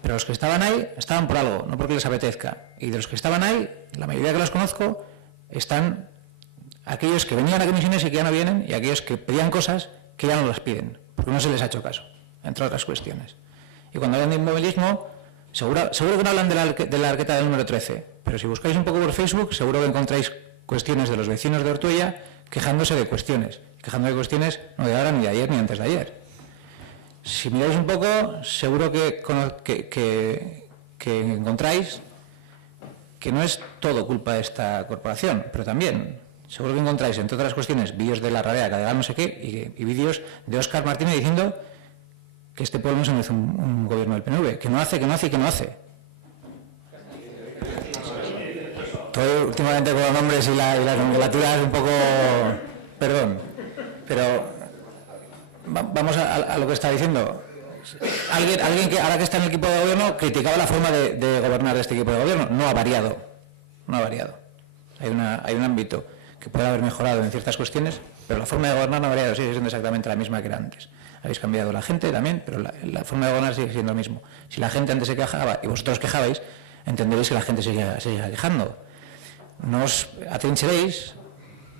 Pero los que estaban ahí, estaban por algo, no porque les apetezca. Y de los que estaban ahí, la mayoría que los conozco, están Aquellos que venían a comisiones y que ya no vienen, y aquellos que pedían cosas que ya no las piden, porque no se les ha hecho caso, entre otras cuestiones. Y cuando hablan de inmovilismo, seguro que no hablan de la arqueta del número 13, pero si buscáis un poco por Facebook, seguro que encontráis cuestiones de los vecinos de Ortuella quejándose de cuestiones no de ahora, ni de ayer, ni antes de ayer. Si miráis un poco, seguro que encontráis que no es todo culpa de esta corporación, pero también seguro que encontráis, entre otras cuestiones, vídeos de la Rarea, Cadegal, no sé qué, y vídeos de Óscar Martínez diciendo que este pueblo no se merece un gobierno del PNV, que no hace. Todo últimamente con los nombres y las nomenclaturas un poco... Perdón, pero vamos a lo que está diciendo. Alguien que ahora que está en el equipo de gobierno criticaba la forma de gobernar de este equipo de gobierno. No ha variado. Hay un ámbito que puede haber mejorado en ciertas cuestiones, pero la forma de gobernar no ha variado, sigue siendo exactamente la misma que era antes. Habéis cambiado la gente también, pero la forma de gobernar sigue siendo lo mismo. Si la gente antes se quejaba y vosotros quejabais, entenderéis que la gente sigue quejando. No os atrincheréis,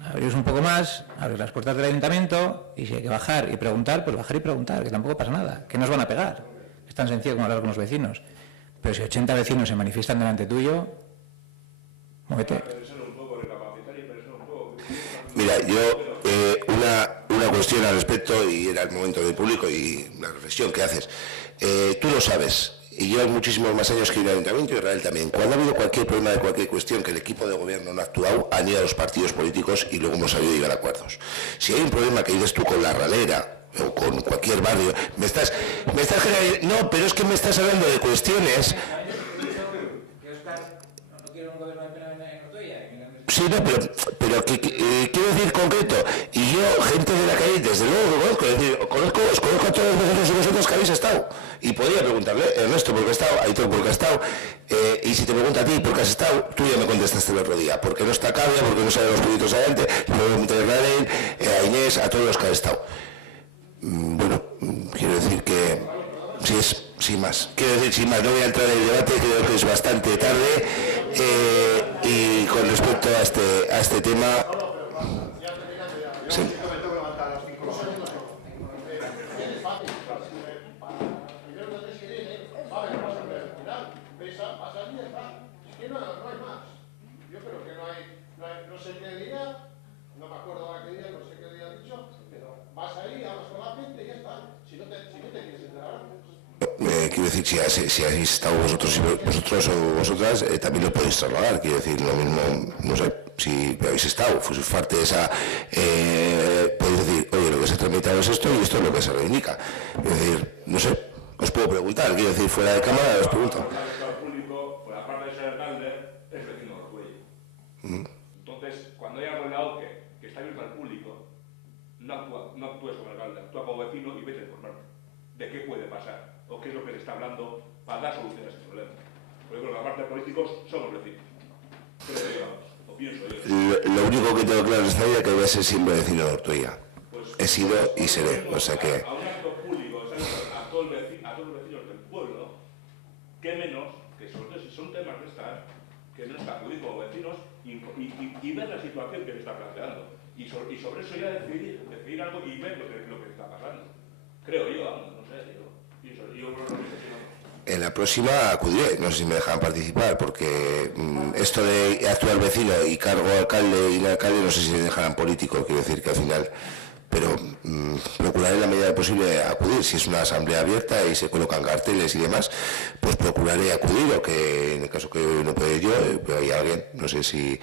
abríos un poco más, abrir las puertas del ayuntamiento, y si hay que bajar y preguntar, pues bajar y preguntar, que tampoco pasa nada, que no os van a pegar. Es tan sencillo como hablar con los vecinos. Pero si 80 vecinos se manifiestan delante tuyo, muévete. Mira, yo una cuestión al respecto, y era el momento del público y la reflexión que haces. Tú lo sabes, y yo muchísimos más años que el ayuntamiento y Israel también. Cuando ha habido cualquier problema de cualquier cuestión que el equipo de gobierno no ha actuado, han ido a los partidos políticos y luego hemos sabido llegar a acuerdos. Si hay un problema que dices tú con la Ralera o con cualquier barrio, no, pero es que me estás hablando de cuestiones. Sí, no, pero quiero decir concreto, y yo, gente de la calle, desde luego os conozco a todos vosotros que habéis estado, y podría preguntarle, Ernesto, ¿por qué ha estado? Aitor, ¿por qué ha estado? Y si te pregunta a ti, ¿por qué has estado? Tú ya me contestaste el otro día, porque no está Cabia, porque no salen los proyectos adelante, a Inés, a todos los que han estado. Bueno, quiero decir que, sin más, no voy a entrar en el debate, creo que es bastante tarde, y con respecto a este tema... Sí. Quiero decir, si habéis estado vosotros o vosotras, también lo podéis trasladar. Quiero decir, lo mismo, no sé, si habéis estado, fuisteis parte de esa... podéis decir, oye, lo que se ha tramitado es esto y esto es lo que se reivindica. Es decir, no sé, os puedo preguntar, quiero decir, fuera de cámara os pregunto. El público, por la parte de ser alcalde, es vecino de Ortuella. Entonces, cuando hay algo en la OCE que está abierto al público, no actúes como alcalde, actúa como vecino y vete a informar de qué puede pasar o qué es lo que se está hablando para dar solución a ese problema. Porque creo que la parte de políticos somos vecinos. Creo que vamos, o pienso yo. Lo único que tengo claro en esta vida es que voy a ser siempre vecino de Ortuella. He sido y seré, o sea que... A un acto público, a todos los vecinos del pueblo, qué menos que sobre todo si son temas de estas, que no está acudir como vecinos y ver la situación que se está planteando. Y sobre eso ya decidir algo y ver lo que está pasando. Creo yo, vamos, no sé, En la próxima acudiré, no sé si me dejan participar, porque esto de actuar vecino y cargo alcalde y no alcalde, no sé si me dejarán político, quiero decir que al final, pero procuraré en la medida posible acudir. Si es una asamblea abierta y se colocan carteles y demás, pues procuraré acudir, o que en el caso que no pueda ir yo, pero hay alguien, no sé si...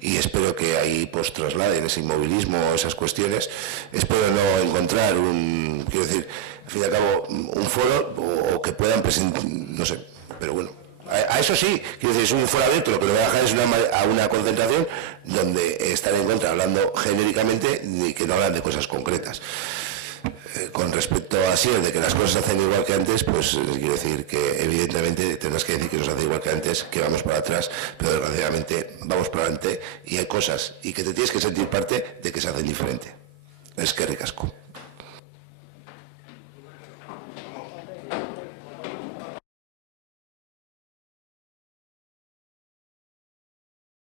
Y espero que ahí pues trasladen ese inmovilismo, esas cuestiones. Espero no encontrar quiero decir, al fin y al cabo, un foro o que puedan presentar, no sé, pero bueno. A eso sí, quiero decir, es un foro abierto, lo que lo voy a dejar es una concentración donde están en contra, hablando genéricamente y que no hablan de cosas concretas. Con respecto a si de que las cosas se hacen igual que antes, pues quiero decir que evidentemente tendrás que decir que no se hace igual que antes, que vamos para atrás, pero desgraciadamente vamos para adelante y hay cosas y que te tienes que sentir parte de que se hacen diferente. Es que ricasco.